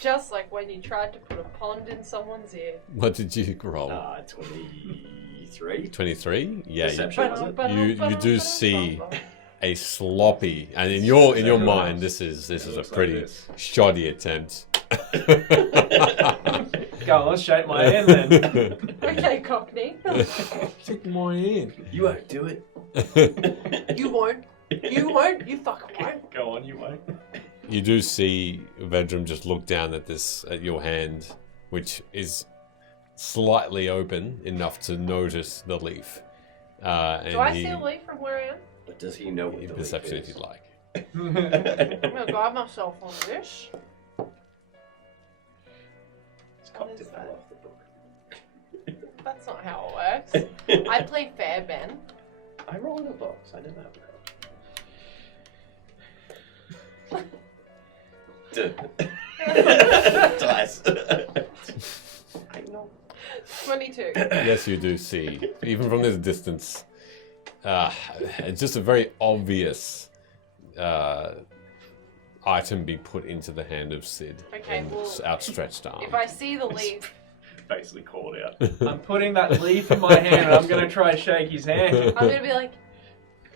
Just like when you tried to put a pond in someone's ear. What did you roll? 23. 23? Yeah. Perception, was it? You do see a sloppy, and in your mind, this is a looks like pretty this. shoddy attempt. Go on, let's shake my hand then. Okay, Cockney. Take my hand. You won't do it. You won't. You won't. You fucking won't. Go on, you won't. You do see Vedrum just look down at your hand, which is slightly open enough to notice the leaf. And Do I see a leaf from where I am? But does he know what the Perception leaf if is? you'd like. I'm gonna guide myself on this. Cocked What is it that? off the book. That's not how it works. I play fair, Ben. I roll in a box. I never have a dice. I know. 22. Yes, you do see, even from this distance, it's just a very obvious item being put into the hand of Sid. Okay, and well, outstretched arm. If I see the leaf, Basically called out. I'm putting that leaf in my hand and I'm going to try and shake his hand. I'm gonna be like,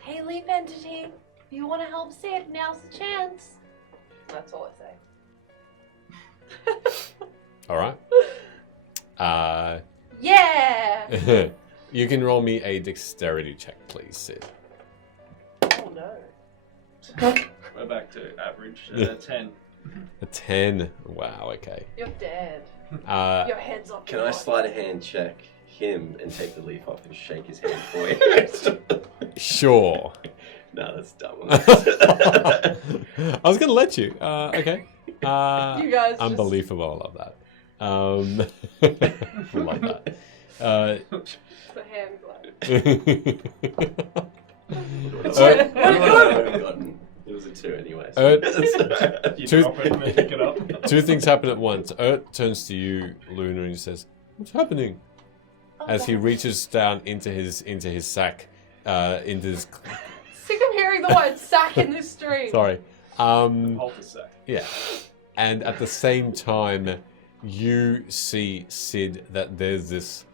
Hey, leaf entity, if you want to help Sid, now's the chance. that's all I say. All right. Yeah! You can roll me a dexterity check, please, Sid. Oh no. We're back to average 10. A 10. Wow. Okay. You're dead. Uh, Your head's off. Can your I body. slide a hand check him and take the leaf off and shake his hand for you? sure. No, that's dumb. I was gonna let you. Okay. You guys just- Unbelievable. I love that. Love that. The hand glide. It was a 2 anyway. You Two- drop it and then pick it up. Two things happen at once. Ert turns to you, Luna, and he says, "What's happening?" As he reaches down into his sack, into his. Sick of hearing the word sack in this stream. Sorry. Hold a sec. Yeah. And at the same time, you see, Sid, that there's this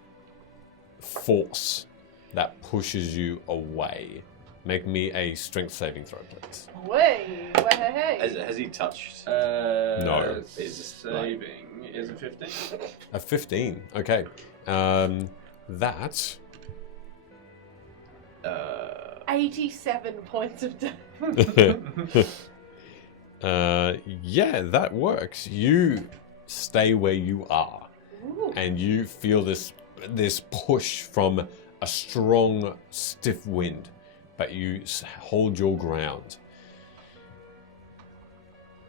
force that pushes you away. Make me a strength saving throw, please. Way, hey. Has he touched? No. Is this like- Saving is a 15. A 15. Okay. That. 87 points of damage. Yeah, that works. You stay where you are, Ooh. and you feel this push from a strong, stiff wind, but you hold your ground.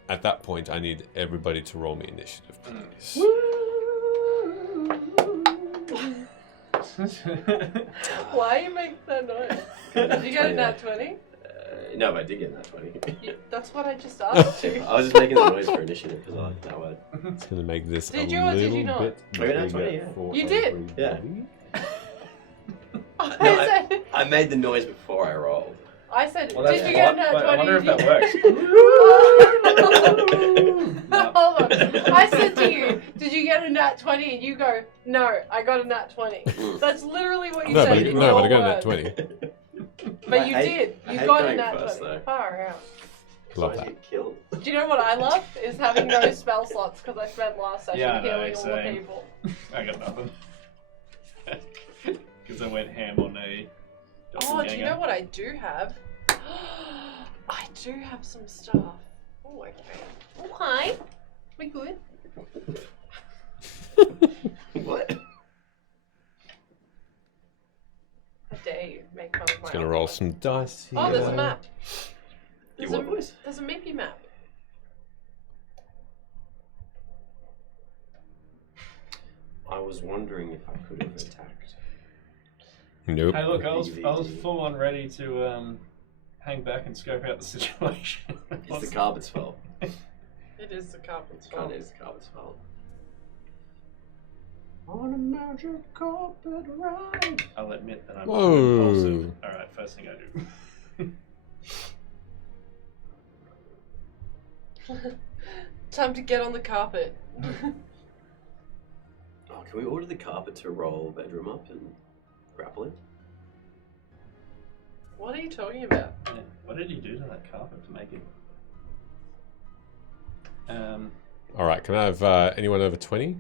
At that point, I need everybody to roll me initiative, please. Why you make that noise? Did you get a nat 20? No, but I did get that 20. That's what I just asked you. I was just making the noise for initiative because I like that word. It's going to make this Did a you or little did you not? bit I got that bigger 20, yeah. for You did? everybody. I said, I made the noise before I rolled. I said, Well, did you get a nat 20? I wonder if that works. Hold on. I said to you, did you get a nat 20? And you go, no, I got a nat 20. That's literally what you No, said. but, in no, your but I got that words. 20. But you I did. hate- I You hate got a going nat first, 20. though. Far out. Love I that. get killed. Do you know what I love? Is having no spell slots because I spent last session Yeah, I know, healing all the same. people. I got nothing. Because I went ham on a. Oh, do you know what I do have? I do have some stuff. Oh, okay. Okay. We good? What? How dare you make fun of my Just going to other roll one. some dice here. Oh, there's a map. Your There's what a, voice? there's a Mickey map. I was wondering if I could have attacked. Nope. Hey, look, I was full on ready to hang back and scope out the situation. It's the carpet's fault. It is the carpet's Kind fault. of is the carpet's fault. On a magic carpet ride. I'll admit that I'm Whoa. impulsive. Alright, first thing I do. Time to get on the carpet. Oh, can we order the carpet to roll bedroom up and grapple it? What are you talking about? Yeah. What did he do to that carpet to make it? All right, can I have anyone over 20?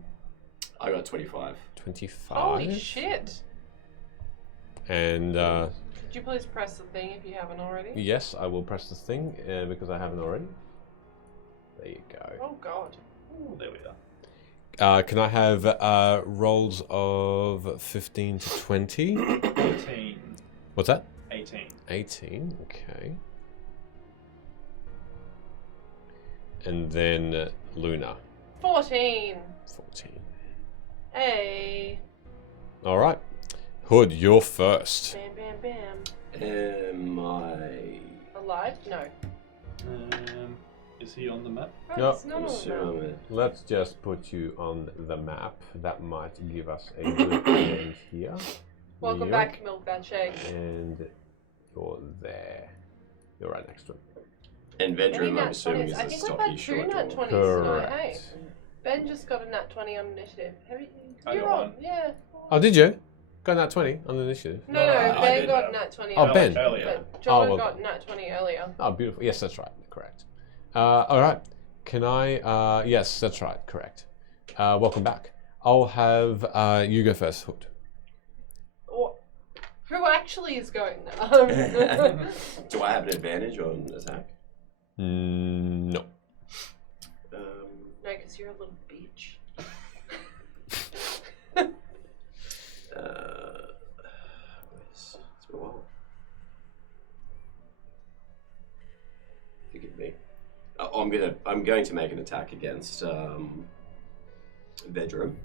I got 25. 25. Holy shit! And Could you please press the thing if you haven't already? yes, I will press this thing because I haven't already. There you go. Oh god. Oh, there we are. Can I have rolls of 15 to 20? 18. What's that? 18. 18, okay. And then Luna, 14. 14. Hey. All right. Hood, you're first. Bam, bam, bam. Am I... Alive? No. Is he on the map? Oh, No. it's not on the map. assuming Let's just put you on the map. That might give us a good end here. Welcome Yep. back, Milk That Shake. And you're there. You're right next to him. And Vedrum, Nat I'm assuming, 20s. is I a think we've stocky had 2 short nat dwarf. 20s tonight, hey? Correct. Ben just got a nat 20 on initiative. Have you, I you're got on, one. yeah. Oh, did you? Got that 20 on the initiative. No, I Ben did got have- nat 20 Oh, on Ben. Earlier. But John well- got nat 20 earlier. Oh, beautiful. Yes, that's right. Correct. All right. Can I? Yes, that's right. Correct. Welcome back. I'll have you go first, Hood. Or, who actually is going now? Do I have an advantage on attack? No. No, because you're a little bitch. It's been a while. Forgive me. I'm going to make an attack against Vedrum.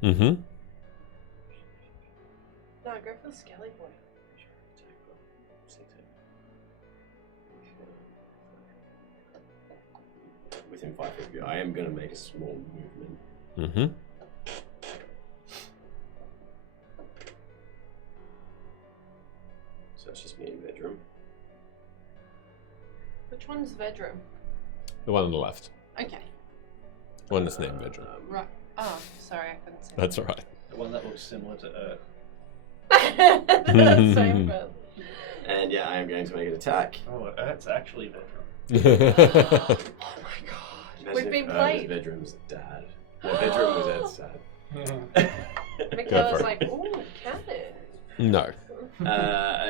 Mm-hmm. No, go for the Skelly Boy. Within 5 feet of you, I am going to make a small movement. Mm-hmm. So it's just me and Vedrum. Which one's Vedrum? The one on the left. Okay. One that's named Vedrum. Right. Oh, sorry, I couldn't see. That's all right. The one that looks similar to Earth. Same bird. And yeah, I am going to make an attack. Oh, Earth's actually Vedrum. Oh my god. Imagine We've if been Erd played. was Vedrum's dad. No, Vedrum was Ed's dad. Michaela's it. like, ooh, cannon. No.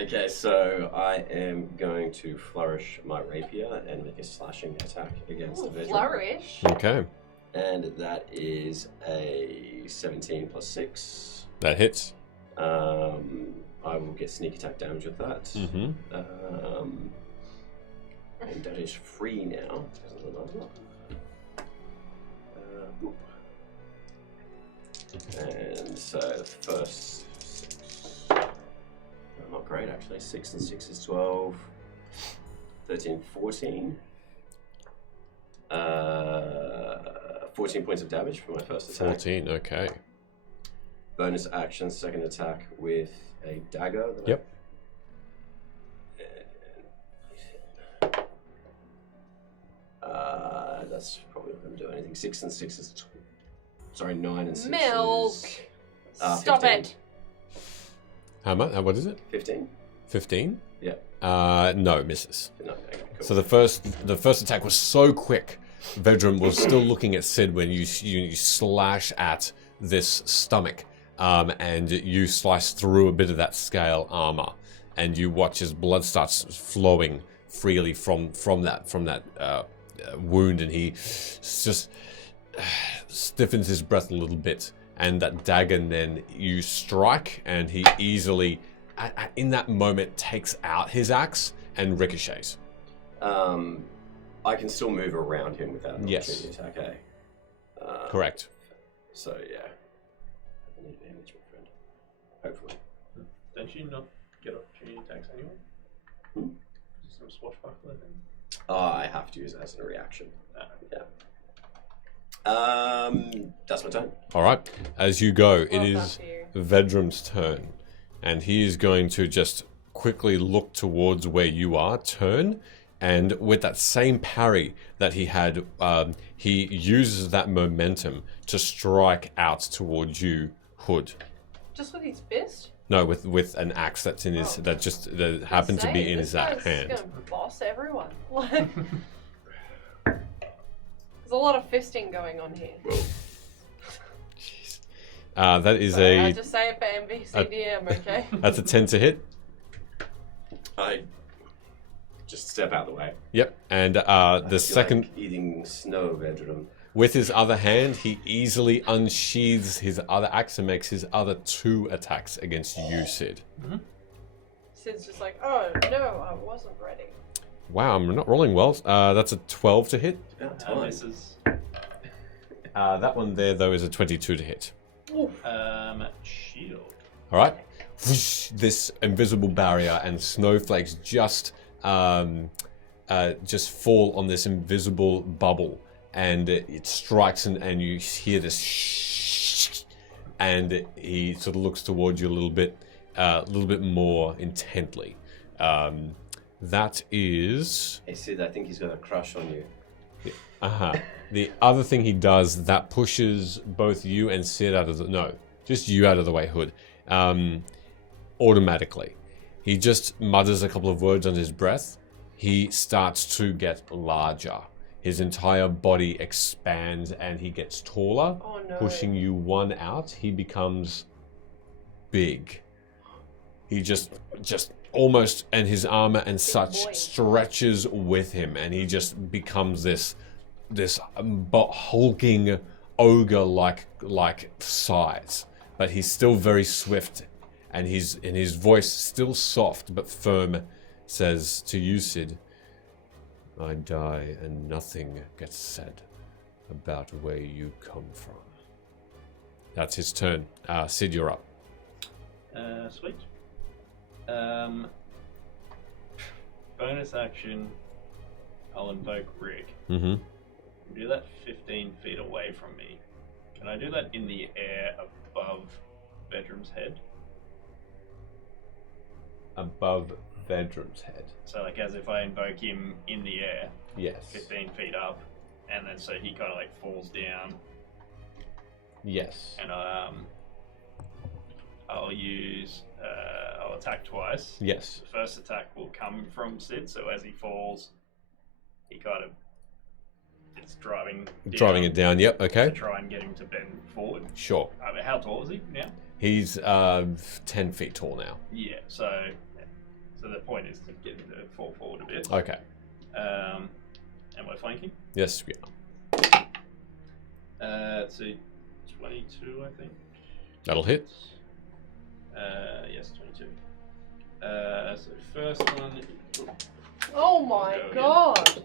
Okay, so I am going to flourish my rapier and make a slashing attack against Ooh, the Vedrum. flourish. Okay. And that is a 17 plus 6. That hits. I will get sneak attack damage with that. Mm-hmm. And that is free now. Because of the level. And so the first 6. Not great actually. 6 and 6 is 12. 13, 14. 14 points of damage for my first attack. 14, okay. Bonus action, second attack with a dagger. that Yep. That's probably not going to do anything. 6 and 6 is... Sorry, 9 and 6 Milk. is... Stop 15. it. How much? What is it? 15? 15? Yeah. No, it misses. No, okay, cool. So the first attack was so quick. Vedrum was still looking at Sid when you slash at this stomach, and you slice through a bit of that scale armor, and you watch as blood starts flowing freely from that wound, and he just stiffens his breath a little bit, and that dagger, and then you strike, and he easily, in that moment, takes out his axe and ricochets. I can still move around him without an Yes. opportunity attack, eh? Correct. So, yeah. I need damage, my friend. Hopefully. Don't you not get opportunity attacks anyway? Hmm? Some swashbuckler thing? I have to use it as a reaction. Yeah. That's my turn. All right. As you go, it Well done is to you. Vedrum's turn, and he is going to just quickly look towards where you are, turn, and with that same parry that he had, he uses that momentum to strike out towards you, Hood. Just with his fist? No, with an axe that's in his that happened to be in his hand. He's gonna boss everyone. Like, there's a lot of fisting going on here. Jeez. That is I just say it for MVCDM, okay? That's a 10 to hit. I just step out of the way. Yep, and the second. Like eating snow, Vedrum. With his other hand, he easily unsheathes his other axe and makes his other 2 attacks against you, Sid. Sid's just like, oh no, I wasn't ready. Wow, I'm not rolling well. That's a 12 to hit. About time. Misses. That one there, though, is a 22 to hit. Shield. All right. Whoosh, this invisible barrier and snowflakes just fall on this invisible bubble. And it strikes, and you hear this shh, and he sort of looks towards you a little bit more intently. That is. Hey Sid, I think he's got a crush on you. The other thing he does that pushes both you and Sid out of just you out of the way, Hood. Automatically, he just mutters a couple of words under his breath. He starts to get larger. His entire body expands and he gets taller, Oh no. pushing you 1 out. He becomes big. He just almost, and his armor and such boy. stretches with him, and he just becomes this hulking ogre-like size. But he's still very swift, and his voice still soft but firm says to you, Sid, I die and nothing gets said about where you come from. That's his turn. Sid, you're up. Sweet. Bonus action, I'll invoke Rick. Mm-hmm. Do that 15 feet away from me. Can I do that in the air above Bedroom's head? Above Vedrum's head. So like as if I invoke him in the air, Yes. 15 feet up, and then so he kind of like falls down, Yes. and I'll attack twice. Yes. The first attack will come from Sid, so as he falls, he kind of it's driving Driving it down. Yep. to Okay. try and get him to bend forward. Sure. How tall is he now? He's 10 feet tall now. Yeah, so the point is to get him to fall forward a bit. Okay. And we're flanking. Yes. We are. It's a 22, I think. That'll hit. Yes, 22. So first one. Oh my Go again.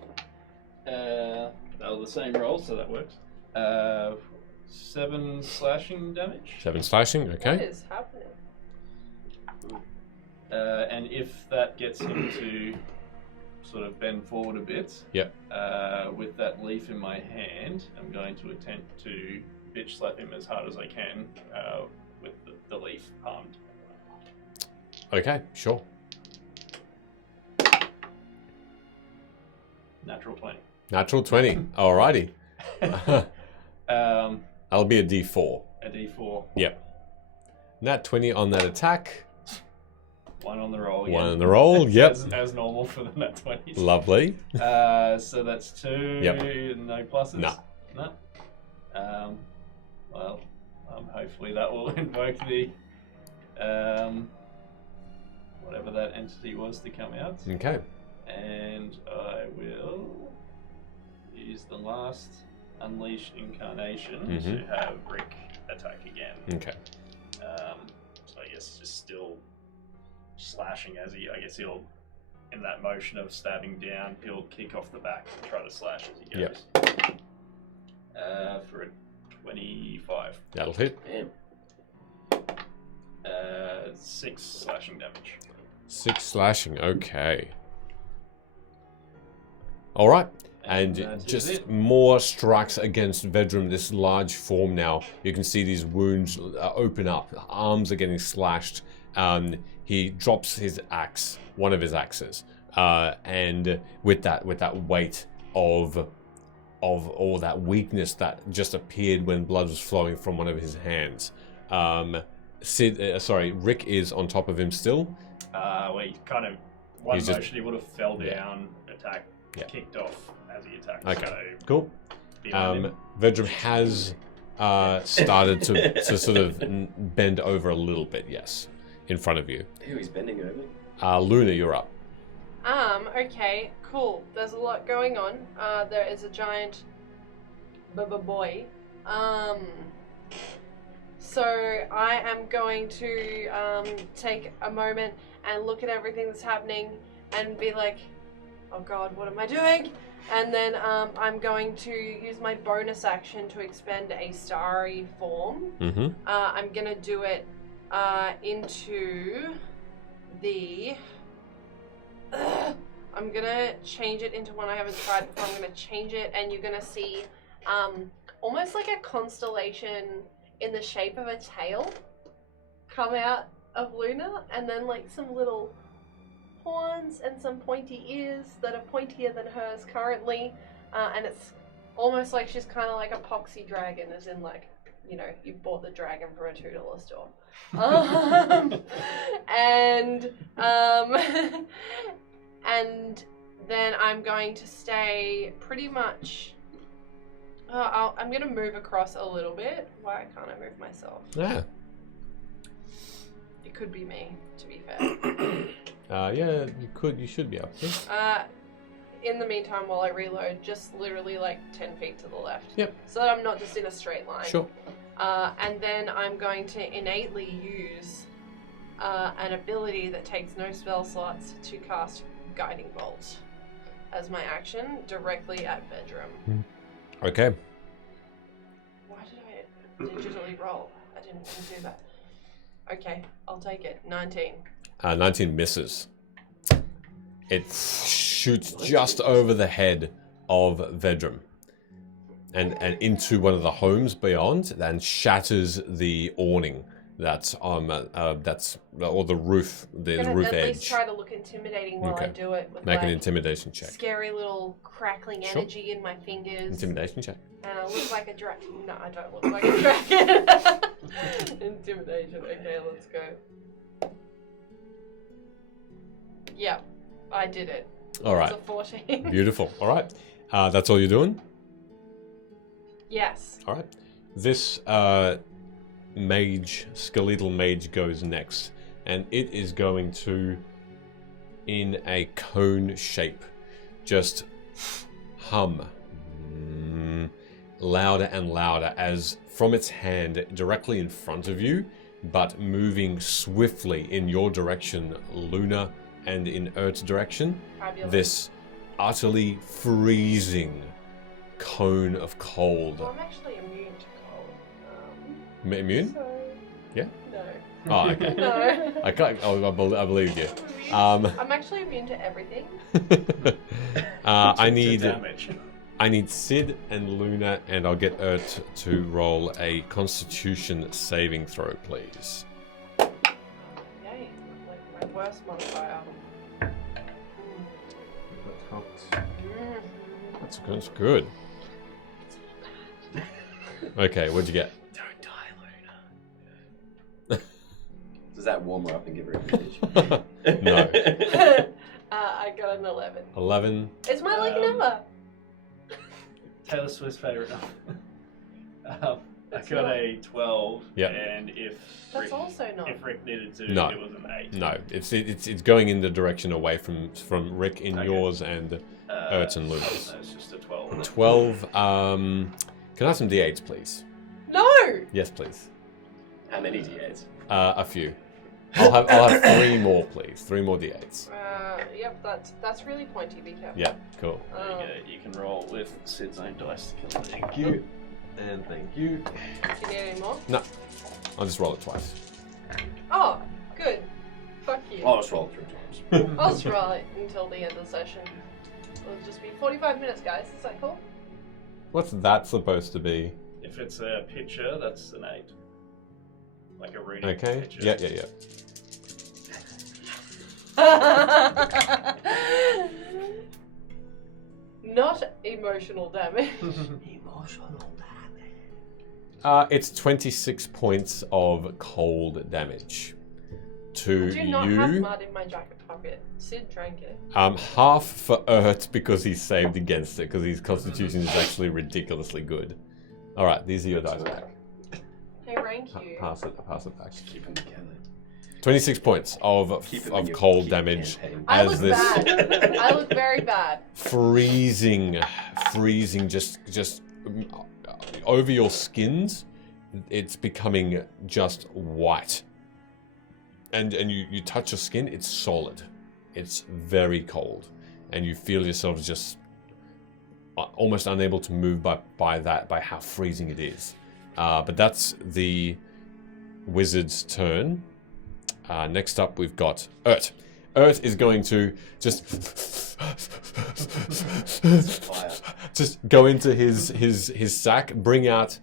god. That was the same roll, so that works. 7 slashing damage. 7 slashing. What Okay. is happening? And if that gets him to sort of bend forward a bit, Yep. with that leaf in my hand, I'm going to attempt to bitch slap him as hard as I can with the leaf palmed. Okay. Sure. Natural 20. Natural 20. Alrighty. Um, That'll be a D4. a d4. Yep. Nat 20 on that attack. 1 on the roll again. 1 on the roll. Yep. As normal for the nat 20s. Lovely. So that's 2. Yep. No pluses? No. No. Well, hopefully that will invoke the whatever that entity was to come out. Okay. And I will use the last Unleash Incarnation Mhm. to have Rick attack again. Okay. So I guess just still slashing as I guess he'll, in that motion of stabbing down, he'll kick off the back and try to slash as he goes. For a 25. That'll hit. Damn. 6 slashing damage. 6 slashing. Okay. All right. And that is just it. more strikes against Vedrum, this large form now. You can see these wounds open up. Arms are getting slashed. He drops his axe, one of his axes. And with that weight of all that weakness that just appeared when blood was flowing from one of his hands, Rick is on top of him still. Well, he kind of one He's motion just- he would have fell Yeah. down, attack, Yeah. kicked off as he attacked. Okay. So Cool. behind him. Vedrum has started to sort of bend over a little bit, yes, in front of you. Ew, he's bending over. Luna, you're up. Okay, cool. There's a lot going on. There is a giant boy. So I am going to take a moment and look at everything that's happening and be like, oh god, what am I doing? And then I'm going to use my bonus action to expend a starry form. Mm-hmm. I'm gonna do it into the. I'm gonna change it into one I haven't tried before. I'm gonna change it, and you're gonna see almost like a constellation in the shape of a tail come out of Luna, and then like some little horns and some pointy ears that are pointier than hers currently, and it's almost like she's kind of like a poxy dragon, as in like, you know, you bought the dragon from a $2 store. And then I'm going to stay pretty much. I'm going to move across a little bit. Why can't I move myself? Yeah. It could be me, to be fair. Yeah, you should be able to. In the meantime, while I reload, just literally like 10 feet to the left. Yep. So that I'm not just in a straight line. Sure. And then I'm going to innately use an ability that takes no spell slots to cast Guiding Bolt as my action directly at Vedrum. Okay. Why did I digitally roll? I didn't do that. Okay, I'll take it. 19. 19 misses. It shoots just over the head of Vedrum and into one of the homes beyond, and shatters the awning that's or the roof, the I'm gonna roof at edge. least try to look intimidating while I Okay. do it with Make an like intimidation check. scary little crackling Sure. energy in my fingers. Intimidation check. And I look like a dragon. No, I don't look like a dragon. Intimidation. Okay, let's go. Yep, I did it. All right. It's a 14. Beautiful. All right. That's all you're doing? Yes. All right. This skeletal mage goes next, and it is going to, in a cone shape, just hum louder and louder as from its hand directly in front of you, but moving swiftly in your direction, Luna, and in Ert's direction. Fabulous. This utterly freezing cone of cold. Well, I'm actually immune to cold. Immune? So... Yeah? No. Oh, okay. No. I can't. Oh, I believe you. I'm actually immune to everything. I To need damage. Sid and Luna, and I'll get Ert to roll a Constitution saving throw, please. Yay. Like my worst modifier. That's good. Okay, what'd you get? Don't die, Luna. Does that warm her up and give her advantage? No. I got an 11. 11. It's my lucky number. Taylor Swift's favorite number. I It's got not. a 12. Yeah. And if That's Rick, also not. if Rick needed to, No. it was an 8. No, it's going in the direction away from Rick in Okay. yours and Ertz and Luna's. No, it's just a 12. 12. Can I have some d8s, please? No! Yes, please. How many d8s? A few. I'll have 3 more, please. 3 more d8s. Yep, that's really pointy, be careful. Yeah, cool. There you go. You can roll with Sid's own dice to kill it. Thank you. And thank you. Do you need any more? No, I'll just roll it twice. Oh, good. Fuck you. I'll just roll it 3 times. I'll just roll it until the end of the session. It'll just be 45 minutes, guys. Is that cool? What's that supposed to be? If it's a picture, that's an 8. Like a runic Okay. picture. Yeah. Not emotional damage. Emotional damage. It's 26 points of cold damage to I do not you. have mud in my jacket pocket. Sid drank it. Half for Urt because he saved against it, because his constitution is actually ridiculously good. All right, these are your dice back. Hey, rank you. Pass it back. Keep them together. 26 points of cold damage I as look this bad. I look very bad. freezing, just over your skins. It's becoming just white, and you touch your skin. It's solid. It's very cold, and you feel yourself just almost unable to move by how freezing it is. But that's the wizard's turn. Next up, we've got Urt. Urt is going to just go into his sack, bring out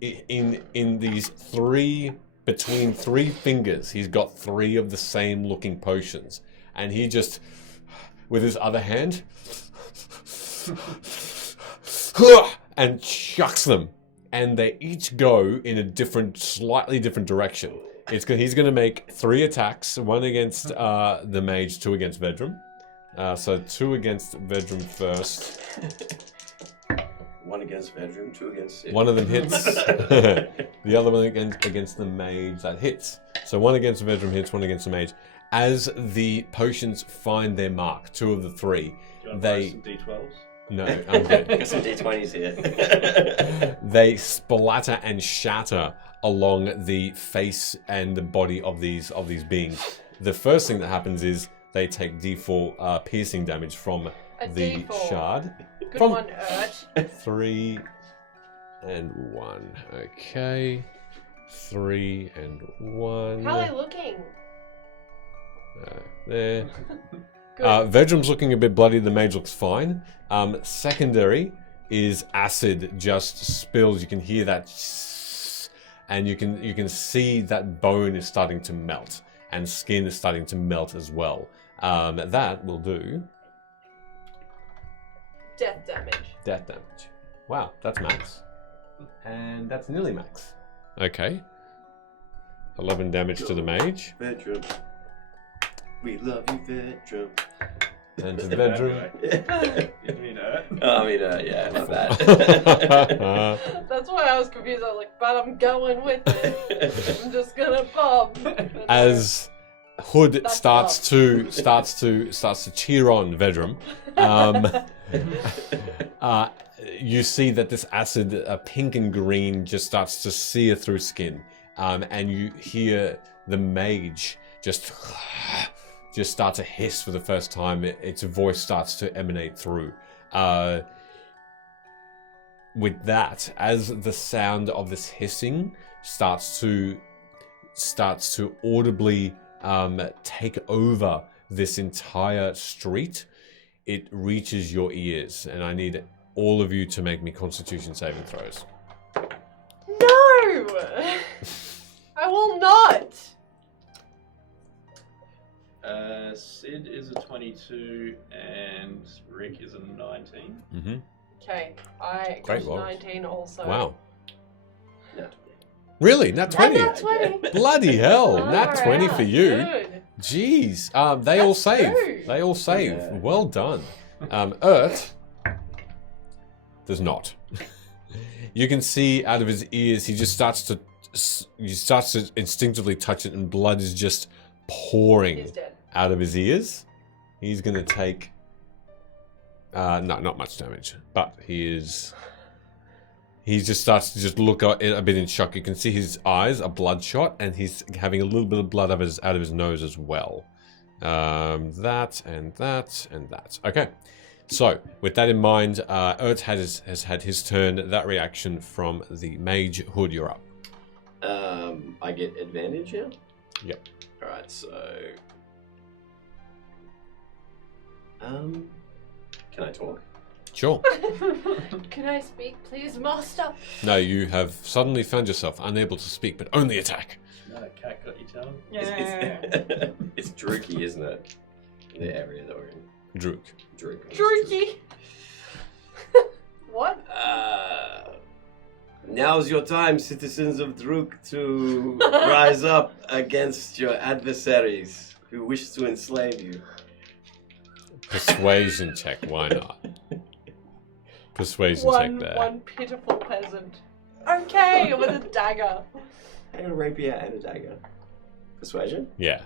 in these between three fingers. He's got 3 of the same looking potions, and he just, with his other hand, and chucks them, and they each go in a slightly different direction. He's going to make 3 attacks, 1 against the mage, 2 against Vedrum. So 2 against Vedrum first. 1 against Vedrum, 2 against Sid. One of them hits. The other one against the mage, that hits. So 1 against Vedrum hits, 1 against the mage. As the potions find their mark, 2 of the 3, Do you want to they... some D12s? No, I'm good. Got some D20s here. They splatter and shatter along the face and the body of these beings. The first thing that happens is they take D4 piercing damage from the D4. shard. Good From- one, Urt. 3 and 1. Okay. 3 and 1. How are they looking? There. Good. Vedrum's looking a bit bloody. The mage looks fine. Secondary is acid just spills. You can hear that, and you can see that bone is starting to melt, and skin is starting to melt as well. That will do Death damage. death damage. Wow, that's max, and that's nearly max. Okay. 11 damage to the mage, Vedrum. We love you, Vedrum. and to Vedrum. You mean Urt? Oh, I mean, yeah, my bad. That's why I was confused. I was like, but I'm going with it. I'm just gonna bob. As Hood That's starts to cheer on Vedrum, you see that this acid, pink and green, just starts to sear through skin, and you hear the mage just start to hiss for the first time. Its voice starts to emanate through. With that, as the sound of this hissing starts to audibly take over this entire street, it reaches your ears, and I need all of you to make me Constitution saving throws. No! I will not! Sid is a 22 and Rick is a 19. Mm-hmm. Okay, I got Great rolls. 19 also. Wow. No. Really? Nat 20? Nat 20. Bloody hell! Nat Alright, 20 for you. Good. Jeez. They all That's save. true. They all save. Yeah. Well done. Urt does not. You can see out of his ears, he starts to instinctively touch it, and blood is just pouring He's dead. out of his ears. He's going to take not much damage, but he just starts to just look a bit in shock. You can see his eyes are bloodshot, and he's having a little bit of blood out of his nose as well. That and that and that. Okay. So, with that in mind, Urt has had his turn. That reaction from the mage. Hood, you're up. I get advantage here? Yep. Alright, so... can I talk? Sure. Can I speak, please, master? No, you have suddenly found yourself unable to speak, but only attack. No, cat got your tongue. It's Drooky, isn't it? The area that we're in. Drook. Drook. Drooky. What? Now's your time, citizens of Druk, to rise up against your adversaries who wish to enslave you. Persuasion check, why not? Persuasion check there. One pitiful peasant. Okay, with a dagger. I got a rapier and a dagger. Persuasion? Yeah.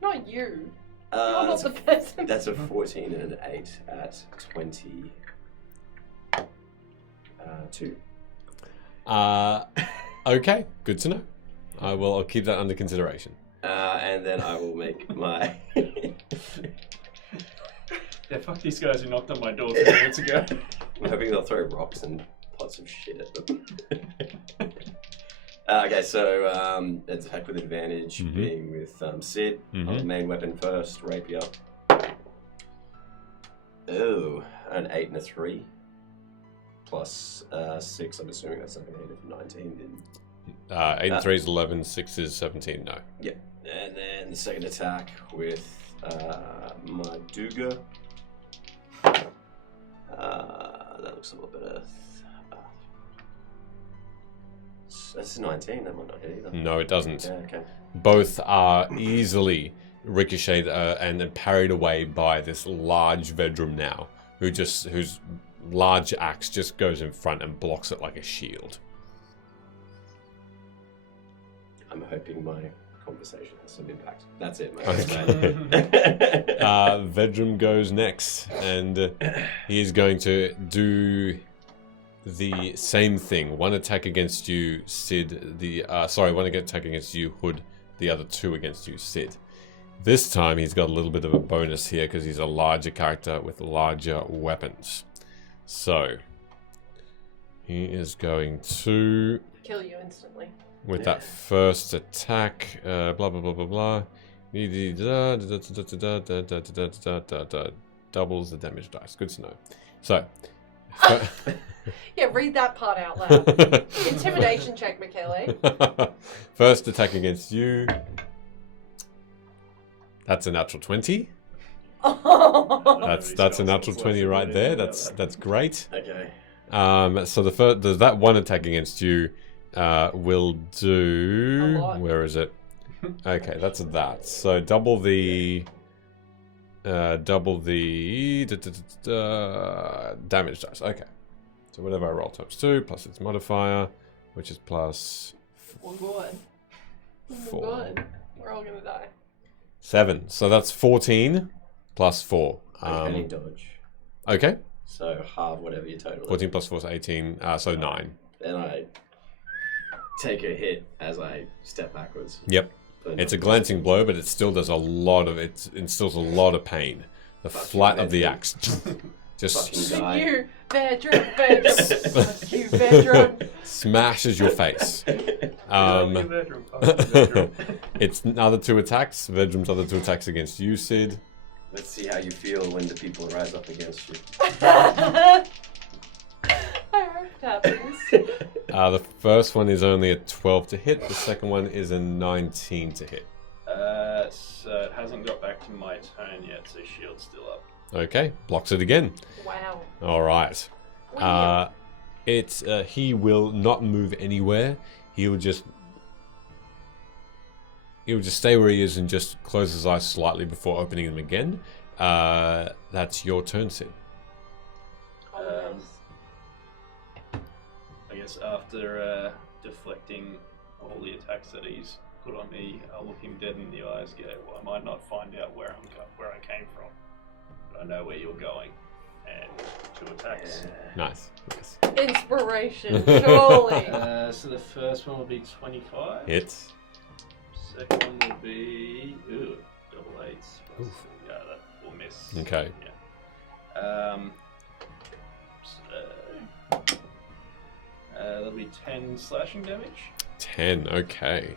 Not you. You're Uh, not the peasant. that's a 14 and an 8 at 20. 2. Okay, good to know. I'll keep that under consideration. And then I will make my. Yeah, fuck these guys who knocked on my door 2 minutes ago. I'm hoping they'll throw rocks and pots of shit at them. Okay, so it's attack with advantage, being with Sid. Main weapon first, rapier. Oh, an 8 and a 3. Plus 6, I'm assuming that's like an 8 of 19. 8 and 3 is 11, 6 is 17, no. Yeah. And then the second attack with my Duga. That looks a little better. That's a 19, that might not hit either. No, it doesn't. Yeah, okay. Both are easily ricocheted and then parried away by this large Vedrum now, whose large axe just goes in front and blocks it like a shield. I'm hoping my conversation has some impact. That's it, mate. Okay. Vedrum goes next, and he is going to do the same thing. One attack against you, Sid. One attack against you, Hood. The other 2 against you, Sid. This time he's got a little bit of a bonus here because he's a larger character with larger weapons. So he is going to Kill you instantly. with that first attack. Blah blah blah blah blah. Doubles the damage dice. Good to know. So. Yeah, read that part out loud. Intimidation check, Michele. First attack against you. That's a natural 20. That's a natural 20 right there. That's great. Okay. So that one attack against you will do. A lot. Where is it? Okay, that's that. So double the damage dice. Okay. So whatever I roll times 2 plus its modifier, which is plus We're good. 4. We're good. We're all gonna die. 7. So that's 14 plus 4. I can dodge. Okay. So halve whatever your total is. 14 plus 4 is 18. So 9. Then I take a hit as I step backwards. Yep. It's a glancing blow, but it still does it instills a lot of pain. The flat of the axe just Fucking die. You bedroom. You bedroom. smashes your face. Bedroom, bedroom. It's another 2 attacks. Vedrum's other 2 attacks against you, Sid. Let's see how you feel when the people rise up against you. I hope it happens. The first one is only a 12 to hit. The second one is a 19 to hit. So it hasn't got back to my turn yet, so shield's still up. Okay, blocks it again. Wow. All right. He will not move anywhere. He will just stay where he is and just close his eyes slightly before opening them again. That's your turn, Sid. I guess after deflecting all the attacks that he's put on me, I'll look him dead in the eyes. Go, well, I might not find out where I came from, but I know where you're going. And 2 attacks. Nice. Inspiration, surely. So the first one will be 25. Hits. Second one will be double 8s. Oof. Yeah, that will miss. Okay. Yeah. That'll be 10 slashing damage. 10. Okay.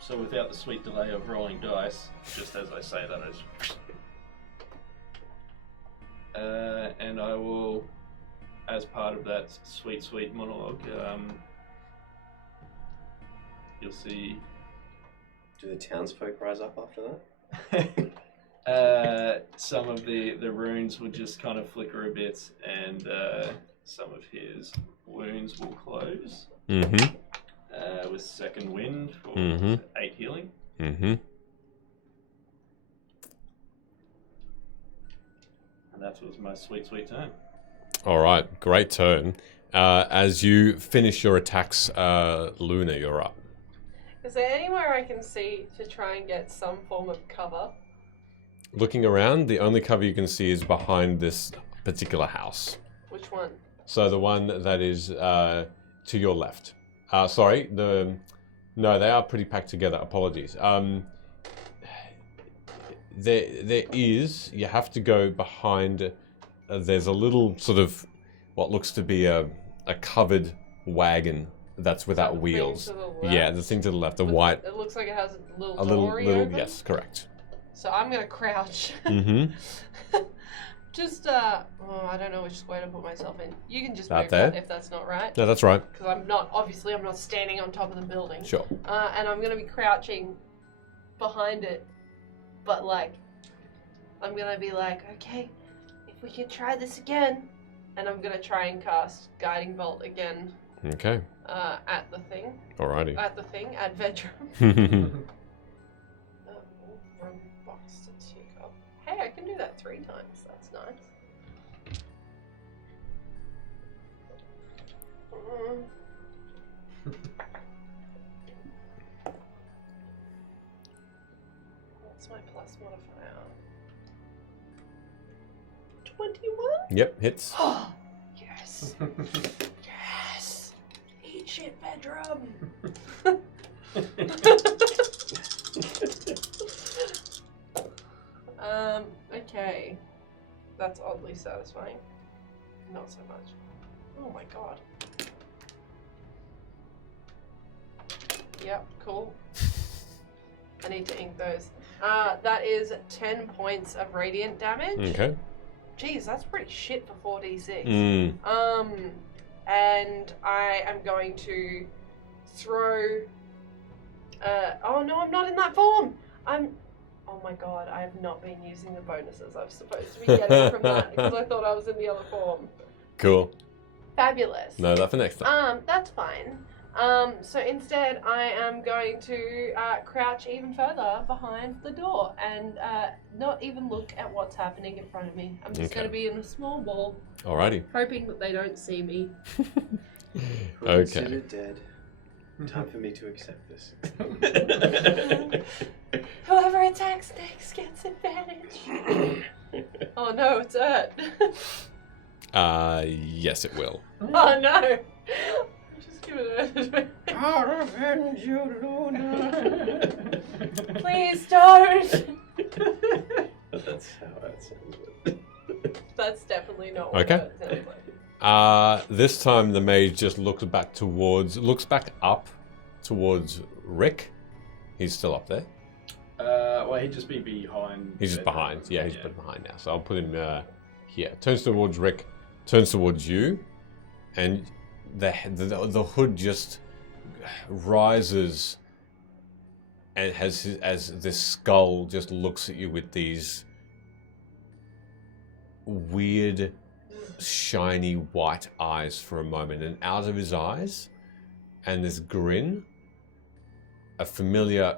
So without the sweet delay of rolling dice, just as I say that, and I will, as part of that sweet monologue, you'll see. Do the townsfolk rise up after that? Some of the runes would just kind of flicker a bit, and some of his wounds will close. Mm-hmm. With second wind for Mhm. 8 healing. Mm-hmm. And that was my sweet turn. All right, great turn. As you finish your attacks, Luna, you're up. Is there anywhere I can see to try and get some form of cover? Looking around, the only cover you can see is behind this particular house. Which one? So the one that is to your left. Sorry, no, they are pretty packed together. Apologies. There is. You have to go behind. There's a little sort of what looks to be a covered wagon that's without The wheels. thing to the left? Yeah, the thing to the left, the white. It looks like it has a little A little, dory little. open. Yes, correct. So I'm gonna crouch. Mm-hmm. Just I don't know which square to put myself in. You can just That move there? that if that's not right. No, that's right. Because I'm not standing on top of the building. Sure. And I'm gonna be crouching behind it, but like, I'm gonna be like, okay, if we can try this again, and I'm gonna try and cast Guiding Bolt again. Okay. At the thing. Alrighty. At Vedrum. Wrong box to tick up. Hey, I can do that 3 times. That's nice. What's my plus modifier? 21? Yep, hits. Oh, yes. Yes. Eat shit, Vedrum. Okay. That's oddly satisfying. Not so much. Oh my god. Yep, cool. I need to ink those. That is 10 points of radiant damage. Okay. Jeez, that's pretty shit for 4d6. Mm. And I am going to throw. Oh no, I'm not in that form. Oh my god, I have not been using the bonuses I'm supposed to be getting from that because I thought I was in the other form. Cool. Fabulous. No, that for next time. That's fine. So instead, I am going to crouch even further behind the door and not even look at what's happening in front of me. I'm just Okay. going to be in a small wall, Alrighty. hoping that they don't see me. Okay. Considered dead. Time for me to accept this. Whoever attacks next gets advantage. Oh no, it's Urt. Yes, it will. Oh no. Just give it advantage. Please don't. That's how that sounds. That's definitely not what Okay. Urt sounds like. This time the mage just looks back up towards Rick. He's still up there. Well, he'd just be behind. He's just Vedrum. behind. Yeah, he's put behind now. So I'll put him here. Turns towards Rick. Turns towards you, and the hood just rises, and as this skull just looks at you with these weird, shiny white eyes for a moment, and out of his eyes, and this grin, a familiar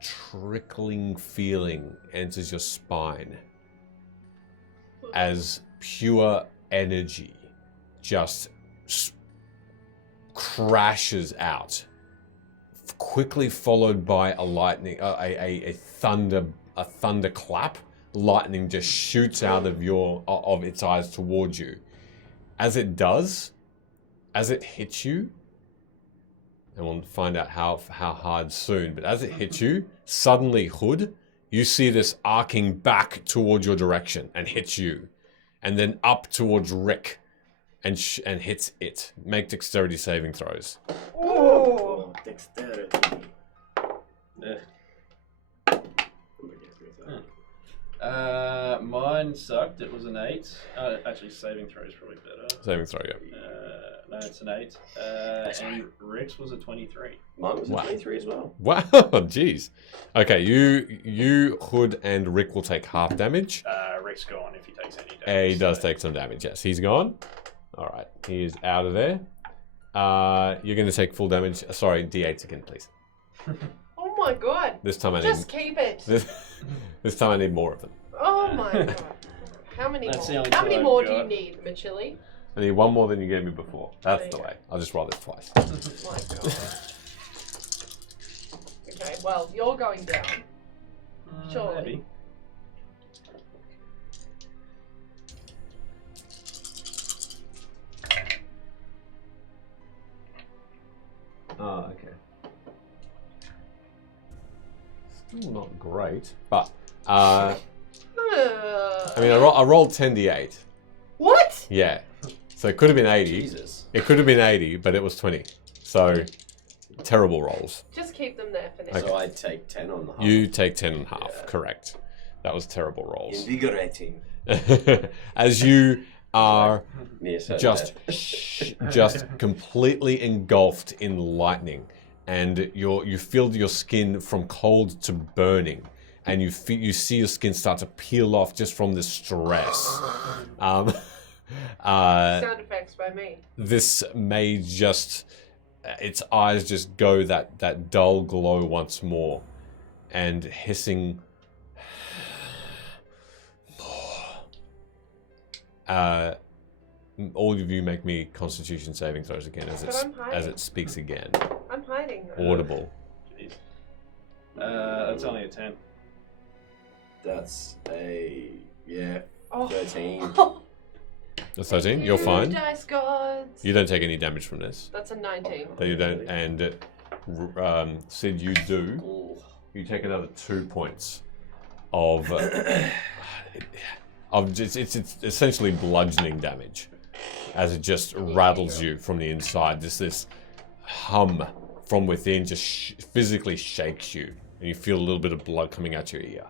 trickling feeling enters your spine as pure energy just crashes out, quickly followed by a lightning, a thunderclap. Lightning just shoots out of its eyes towards you. As it does, as it hits you, and we'll find out how hard soon, but as it hits you, suddenly, Hood, you see this arcing back towards your direction and hits you, and then up towards Rick and hits it. Make dexterity saving throws. Oh, dexterity. Mine sucked. It was an 8. Actually, saving throw is probably better. Saving throw, yeah. No, it's an 8. And Rick's was a 23. Mine was Wow. a 23 as well. Wow, jeez. Okay, you, Hood, and Rick will take half damage. Rick's gone if he takes any damage. He does so- take some damage, yes. He's gone. All right, he is out of there. You're going to take full damage. Sorry, D8s again, please. Oh my god. This time I Just need. keep it. This time I need more of them. Oh my god. How many That's the more? only How many two more I've do you got. need, Machili? I need one more than you gave me before. That's There the you way. I'll just roll this twice. Oh my god. Okay, well, you're going down. Surely. Maybe. Oh, okay. Still not great, but I mean, I rolled 10d8. What? Yeah, so it could have been 80. Jesus. It could have been 80, but it was 20. So terrible rolls. Just keep them there for now. So I take 10 on the half. You take 10 and a half. Yeah. Correct. That was terrible rolls. Invigorating. As you are Near certain just death. just completely engulfed in lightning, and you feel your skin from cold to burning, and you see your skin start to peel off just from the stress. Sound effects by me. This may just its eyes just go that dull glow once more, and hissing. All of you make me Constitution saving throws again But I'm hiding. as it speaks again. I'm hiding. Audible. Jeez. That's only a 10. That's a, yeah, Oh. 13. A 13. You're You fine. Dice gods. You don't take any damage from this. That's a 19. That you don't. And Sid, you do. Ooh. You take another 2 points of just, it's essentially bludgeoning damage, as it just rattles you from the inside. Just this hum from within just physically shakes you, and you feel a little bit of blood coming out your ear.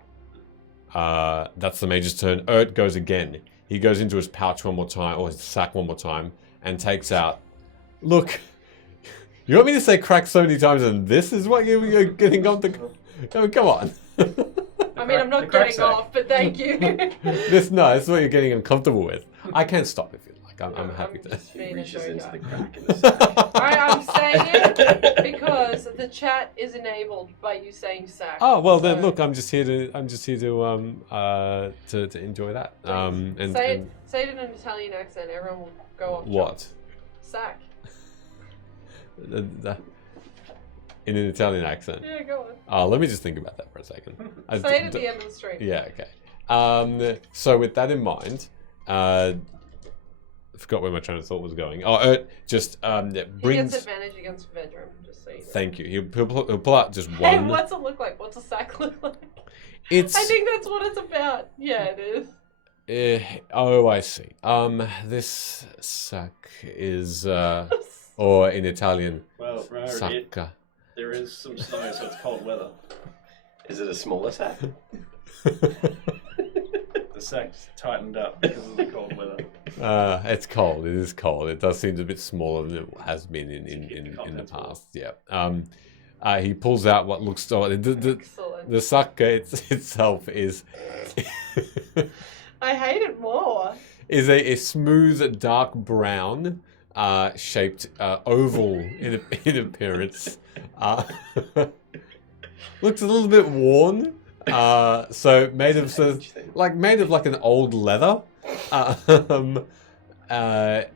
That's the mage's turn. Ert goes again. He goes into his pouch one more time, or his sack one more time, and takes out. Look, you want me to say crack so many times, and this is what you're getting on the. Oh, come on. I mean, I'm not The crack getting sack. off, but thank you. This is what you're getting uncomfortable with. I can't stop if you like. I'm happy to. just He being a reaches into the joker. crack in the sack. Alright, I'm saying it because the chat is enabled by you saying sack. Oh well, then So- look, I'm just here to enjoy that. And, say and it in an Italian accent. Everyone will go off. what? Sack. In an Italian accent. Yeah, go Let me just think about that for a second. on. Say it at the end of the stream. Yeah, okay. So with that in mind, I forgot where my train of thought was going. Ert just He brings. gets advantage against Vedrum, just so you know. Thank you. He'll pull out just Hey, one. what's it look like? What's a sack look like? It's. I think that's what it's about. Yeah, it is. Oh, I see. This sack is, or in Italian, Well, remember, sacca. there is some snow, so it's cold weather. Is it a smaller sack? The sack's tightened up because of the cold weather. It's cold. It is cold. It does seem a bit smaller than it has been in the Contents past. Yeah. He pulls out what looks the Excellent. sacca itself is I hate it more. is a smooth dark brown shaped oval in appearance. Looks a little bit worn. So made of made of like an old leather. And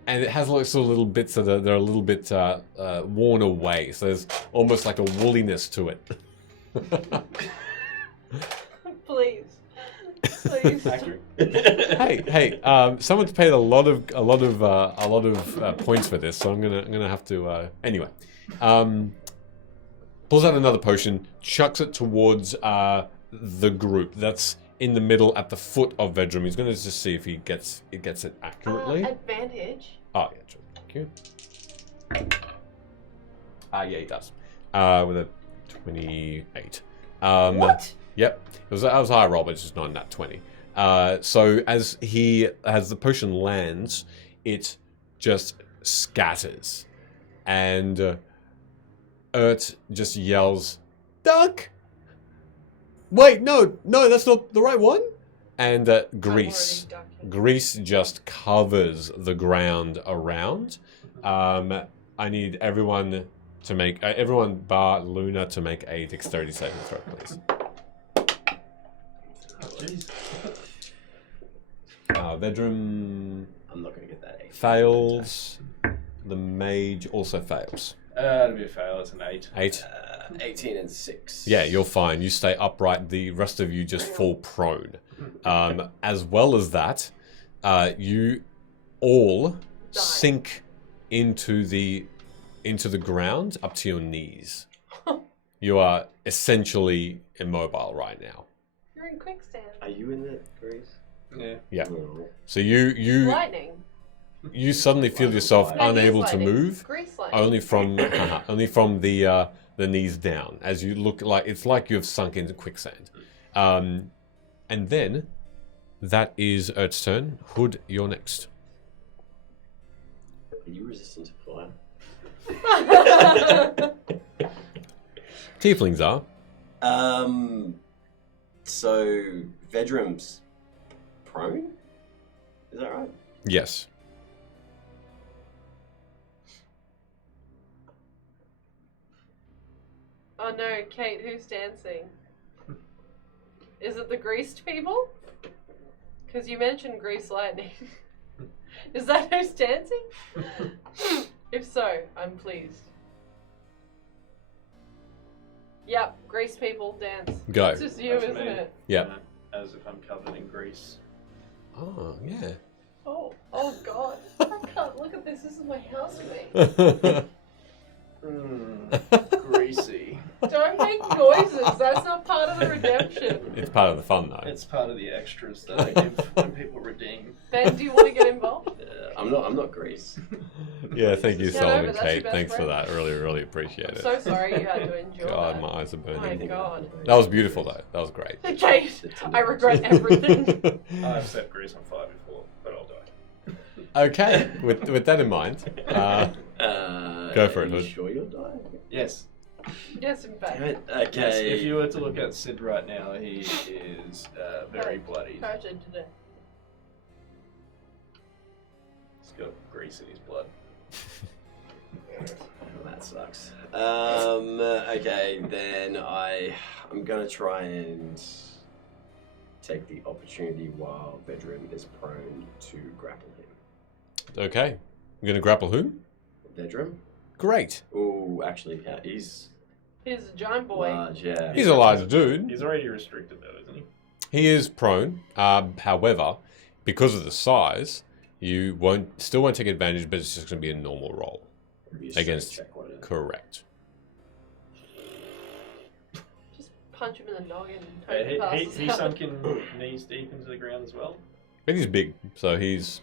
it has like sort of little bits that are a little bit worn away. So there's almost like a woolliness to it. Please. Please. Accurate. Hey! Someone's paid a lot of points for this, so I'm gonna have to. Anyway, pulls out another potion, chucks it towards the group that's in the middle at the foot of Vedrum. He's gonna just see if he gets it accurately. Advantage. Oh yeah, true. Thank you. Yeah, he does. With a 28. What? Yep. It was a high roll, but it's just not in that 20. So as the potion lands, it just scatters. And Ert just yells, "Duck! Wait, no, that's not the right one!" And grease. I'm already ducking. Grease just covers the ground around. I need everyone to make everyone bar Luna to make a dexterity saving throw, please. Jeez. Vedrum I'm not going to get that 8. fails. The mage also fails. It'll be a fail. It's an 8. 8. 18 and 6. Yeah, you're fine. You stay upright. The rest of you just fall prone. As well as that, you all sink into the ground up to your knees. You are essentially immobile right now. You're in quicksand. Are you in the grease? Yeah. Yeah. Oh. So you Lightning. suddenly feel yourself No, unable he's to lightning. move. Grease lightning. Only from the knees down, as you look like it's like you've sunk into quicksand. And then that is Ert's turn. Hood, you're next. Are you resistant to fire? Tieflings are. So Vedrum's prone? Is that right? Yes. Oh no, Kate, who's dancing? Is it the greased people? Because you mentioned grease lightning. Is that who's dancing? If so, I'm pleased. Yep, grease people dance. Go. It's just you, That's isn't me. it? Yeah. As if I'm covered in grease. Oh, yeah. Oh god. I can't look at this. This is my housemate. Greasy. Don't make noises. That's not part of the redemption. It's part of the fun, though. It's part of the extras that I give when people redeem. Ben, do you want to get involved? I'm not grease. Yeah, thank you, Yeah, no, Solomon but that's your Kate. best Thanks for friend. that. Really, really appreciate I'm it. so sorry you had to endure God, that. my eyes are Oh my burning. god. That was beautiful, though. That was great. Kate, I regret everything. I've set grease on fire before, but I'll die. Okay, with that in mind, Go for it, Are you Hood. sure you'll die? Yes. Yes, in fact. Damn it. Yes, Okay. if you were to look at Sid right now, he is very bloody. Persian today. He's got grease in his blood. Well, that sucks. Okay, then I'm gonna try and take the opportunity while Vedrum is prone to grapple him. okay. I'm going to grapple who? Vedrum? Great. Oh, actually, yeah, he's He's a giant boy. large, yeah. He's a large dude. He's already restricted though, isn't he? He is prone. However, because of the size, you still won't take advantage, but it's just going to be a normal roll. It'd be a strength Against- check, won't it? Correct. Just punch him in the noggin and hope he He passes he's out. sunken knees deep into the ground as well. But he's big, so he's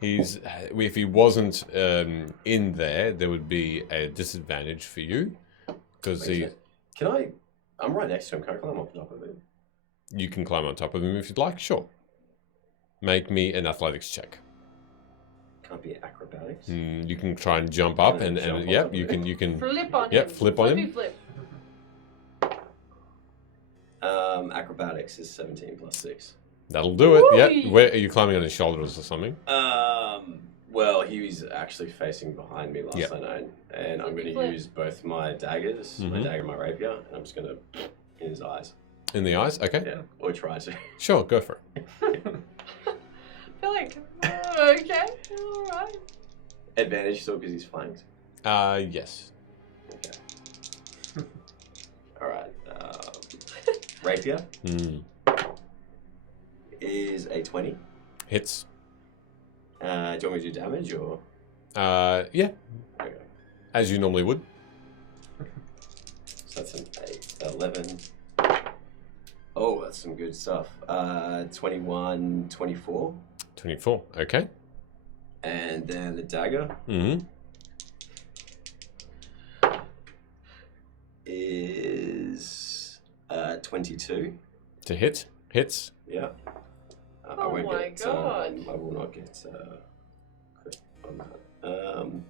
if he wasn't in there, there would be a disadvantage for you because Wait a sec. Can I'm right next to him. Can I climb up top of him? you can climb on top of him if you'd like. Sure. Make me an athletics check. Can't be acrobatics. You can try and jump up, and Jump on yep, top you of can it. you can Flip on Yep, him. flip on him. Flippy flip. Acrobatics is 17 plus 6. that'll do it. Yep. Whee! Where are you climbing on his shoulders or something? Well, he was actually facing behind me last Yep. I know, and I'm Flippy going to flip. use both my daggers, my Mhm. dagger and my rapier, and I'm just going to in his eyes. In the eyes? Okay. Yeah, or try to. Sure, go for it. I feel like, okay, alright. Advantage still because he's flanked. Yes. Okay. All right. Rapier is a 20. Hits. Do you want me to do damage or? Yeah, Okay. as you normally would. So that's an 11. Oh, that's some good stuff. 21, 24. 24. Okay. And then the dagger Mm-hmm. is 22. To hit. Hits. Yeah. I Oh won't my get, God. I will not get crit on that.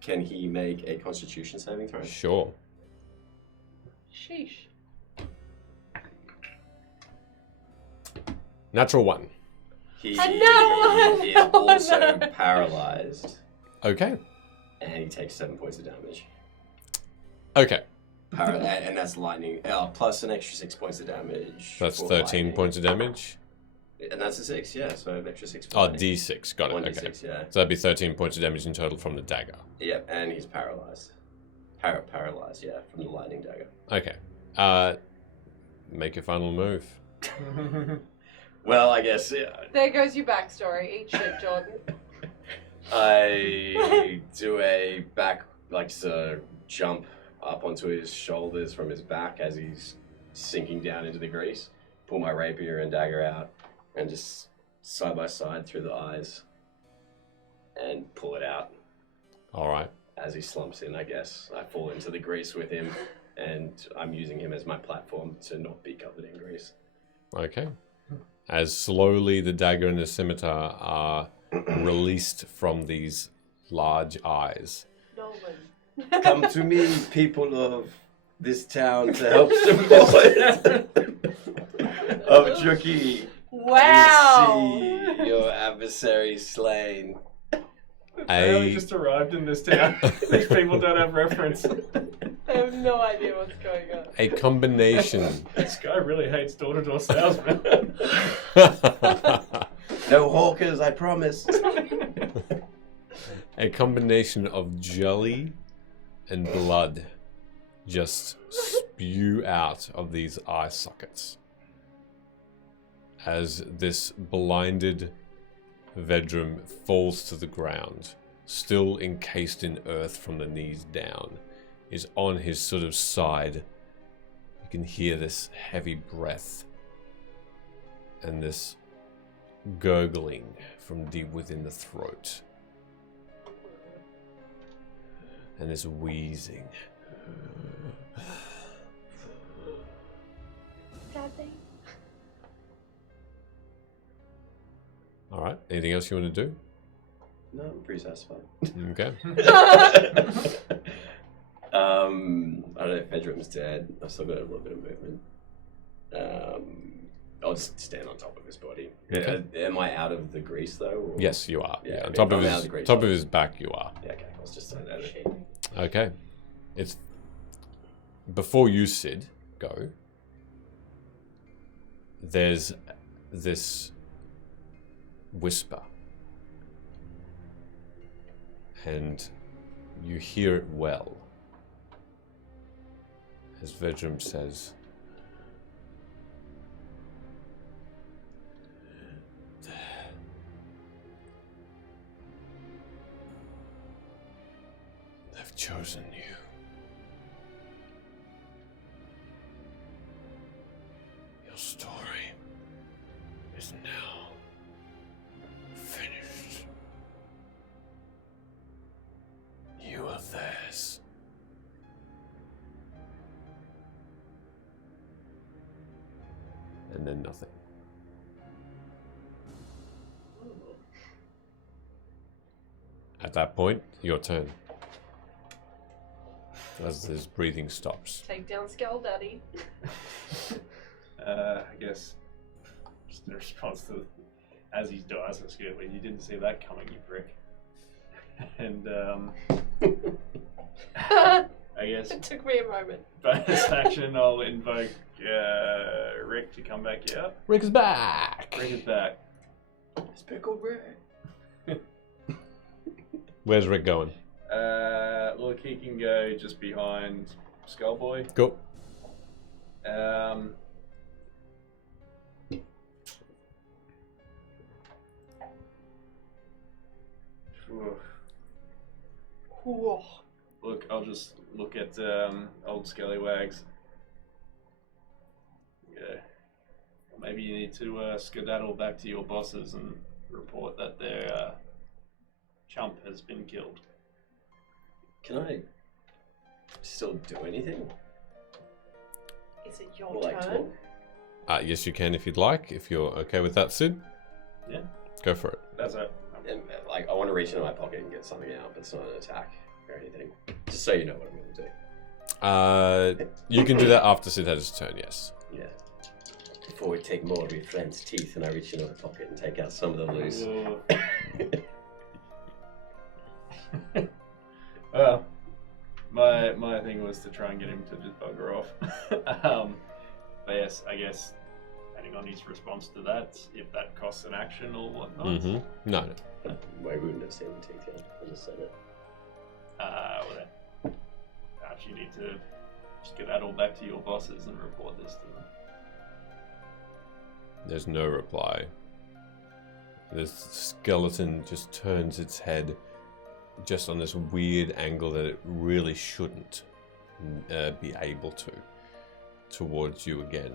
Can he make a Constitution saving throw? Sure. Sheesh. Natural 1. He Another one! is Oh, also no. paralyzed. Okay. and he takes 7 points of damage. Okay, And that's lightning, plus an extra 6 points of damage. that's for 13 lightning. points of damage. And that's a 6, yeah, so an extra 6 for Oh, lightning. D6, got it. 1d6, Okay. yeah. So that'd be 13 points of damage in total from the dagger. Yep, and he's paralyzed. Paralyzed, yeah, from the lightning dagger. Okay. Make your final move. Well, I guess There goes your backstory. Eat shit, Jordan. I do a back, like, jump up onto his shoulders from his back as he's sinking down into the grease. Pull my rapier and dagger out, and just side by side through the eyes, and pull it out. All right. As he slumps in, I guess. I fall into the grease with him, and I'm using him as my platform to not be covered in grease. Okay. As slowly the dagger and the scimitar are released from these large eyes. Nolan. Come to me, people of this town, to help support of Chucky. Wow. See your adversary slain. I only just arrived in this town. These people don't have reference. I have no idea what's going on. A combination. This guy really hates door-to-door salesmen. No hawkers, I promise. A combination of jelly and blood just spew out of these eye sockets as this blinded Vedrum falls to the ground, still encased in earth from the knees down, is on his sort of side. You can hear this heavy breath and this gurgling from deep within the throat. And this wheezing. Sad thing. All right. Anything else you want to do? No, I'm pretty satisfied. Okay. I don't know if Vedrum's dead. I've still got a little bit of movement. I'll just stand on top of his body. Okay. Am I out of the grease though? Or? Yes, you are. Yeah, Yeah, on okay, top of I'm out his of the grease. top of his back, you are. Yeah, okay. I was just saying that. Okay. It's before you, Sid, go. There's this whisper, and you hear it well. As Vedrum says, "They've chosen you. Your story is now finished. You are theirs." And then nothing. At that point, your turn. As his breathing stops. Take down Skull Daddy. I guess just in response to as he's dying, that's good. Well, you didn't see that coming, you prick. And I guess It took me a moment. bonus action, I'll invoke Rick to come back out. Rick is back! Rick is back. It's pickled red. Where's Rick going? Look, he can go just behind Skullboy. Go. Whoa. Look, I'll just look at old Scallywags. Yeah. Maybe you need to skedaddle back to your bosses and report that their chump has been killed. Can I still do anything? Is it your Or like turn? talk? Yes, you can if you'd like. If you're okay with that, Sid, Yeah, go for it. that's it. And, like, I want to reach into my pocket and get something out, but it's not an attack or anything. Just so you know what I'm going to do. You can do that after Sid has his turn, yes. Yeah. Before we take more of your friend's teeth, and I reach into my pocket and take out some of the loose. Ooh. Well, my thing was to try and get him to just bugger off. But yes, I guess depending on his response to that, if that costs an action or whatnot. Mm-hmm. No. Well, we wouldn't have seen the teeth yet. I just said it. Well then, perhaps you need to just get that all back to your bosses and report this to them. There's no reply. This skeleton just turns its head just on this weird angle that it really shouldn't be able to, towards you again.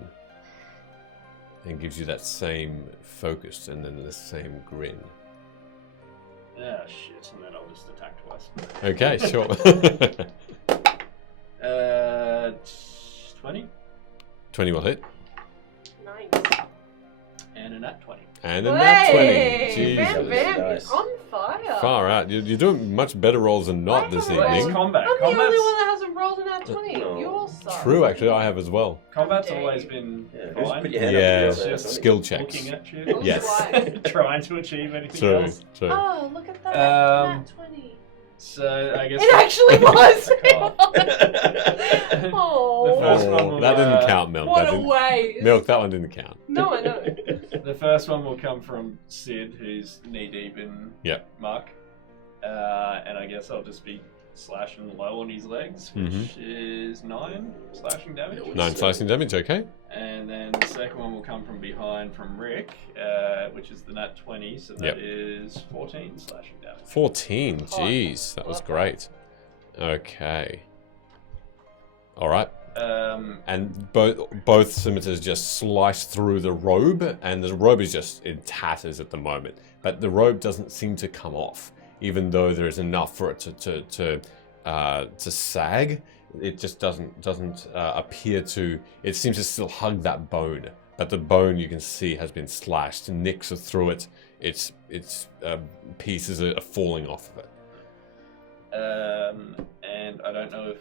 And gives you that same focus and then the same grin. Ah, shit, and then I'll just attack twice. Okay, sure. 20 20 will hit. Nice. and a nat 20. And a nat 20. Hey, Jeez. Bam Bam Nice. is on fire. Far out. You're doing much better rolls than not this I Well, it's evening. combat. I'm the only Combat's, one that hasn't rolled a nat 20. No. You all suck. True, actually, I have as well. combat's Dang. always been Yeah, who's fine. put your hand Yeah, up? Just skill checks. Looking at you. Oh, Yes. why? Trying to achieve anything True, else. true. Oh, look at that. Um, nat 20. So I guess It actually was. The Oh, first one will, That didn't count, Milk. what That a didn't, waste. Milk, that one didn't count. No, I know. the first one will come from Sid, who's knee deep in Yep. muck. And I guess I'll just be slashing low on his legs, which is 9 slashing damage. 9 slicing damage, okay. And then the second one will come from behind from Rick, which is the nat 20, so that Yep. is 14 slashing damage. 14, jeez, that was great. Okay. Alright. And both scimitars just slice through the robe, and the robe is just in tatters at the moment. But the robe doesn't seem to come off, even though there is enough for it to sag. It just doesn't appear to. It seems to still hug that bone, but the bone you can see has been slashed. Nicks are through it. Its pieces are falling off of it. And I don't know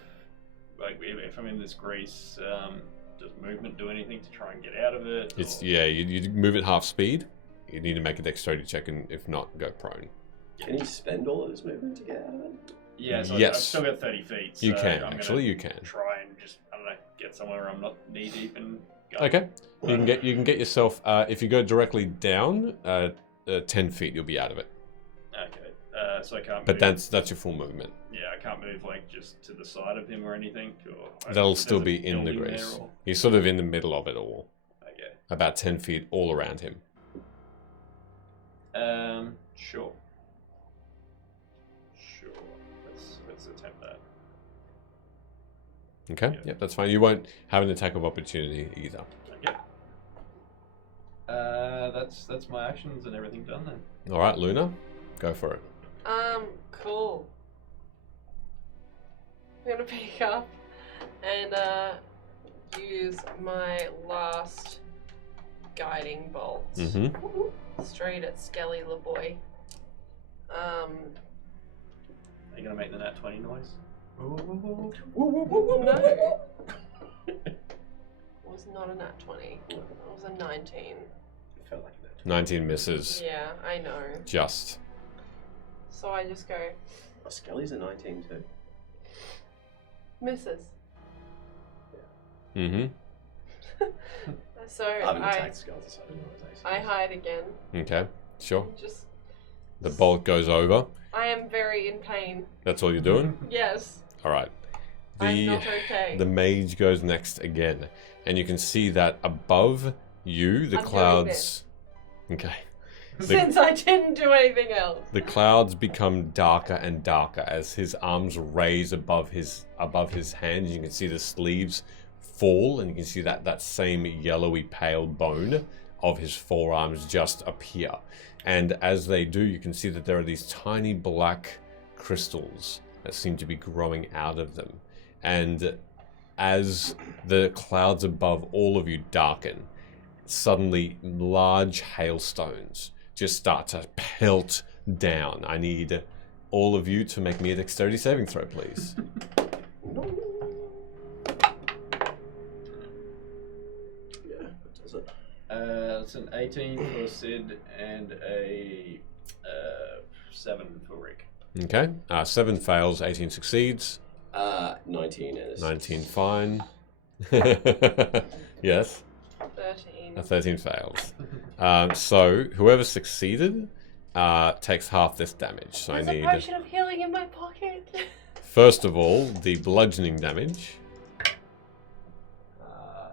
if I'm in this grease, does movement do anything to try and get out of it? It's or- you move at half speed. You need to make a dexterity check, and if not, go prone. Can he spend all of his movement to get out of it? Yeah, so Yes. I've still got 30 feet. So You can I'm actually. gonna You can. try and just, I don't know, get somewhere where I'm not knee deep in gum. Okay. You can get yourself. If you go directly down 10 feet, you'll be out of it. Okay. So I can't But move. that's your full movement. Yeah, I can't move like just to the side of him or anything. Or That'll there's still a be in the building grease. there or- He's sort of in the middle of it all, Okay. about 10 feet all around him. Sure. Sure. Let's attempt that. Okay. Yeah. Yep, that's fine. You won't have an attack of opportunity either. Okay. That's my actions and everything done then. All right, Luna, go for it. Cool. I'm gonna pick up and use my last guiding bolt Mm-hmm. straight at Skelly LeBoy. Are you gonna make the nat 20 noise? No. It was not a nat 20. It was a 19. It felt like that. 19 misses. Yeah, I know. Just. So I just go, Oh, Skelly's a 19 too. misses. Mm-hmm. So I haven't I attacked Skelly, so I don't know what they say. hide again. Okay. Sure. Just, The bolt goes over. I am very in pain. That's all you're doing? Yes, All right. I'm not okay. The mage goes next again, and you can see that above you, the I'm doing clouds. Okay. Since I didn't do anything else. The clouds become darker and darker as his arms raise above his hands. You can see the sleeves fall, and you can see that same yellowy pale bone of his forearms just appear. And as they do, you can see that there are these tiny black crystals that seem to be growing out of them. And as the clouds above all of you darken, suddenly large hailstones just start to pelt down. I need all of you to make me a dexterity saving throw, please. Yeah, that does it. It's an 18 for Sid and a 7 for Rick. Okay. 7 fails, 18 succeeds. 19 and a 19 fine. Yes. 13. 13 fails. So whoever succeeded takes half this damage. So There's I a need, potion of healing in my pocket. first of all, the bludgeoning damage.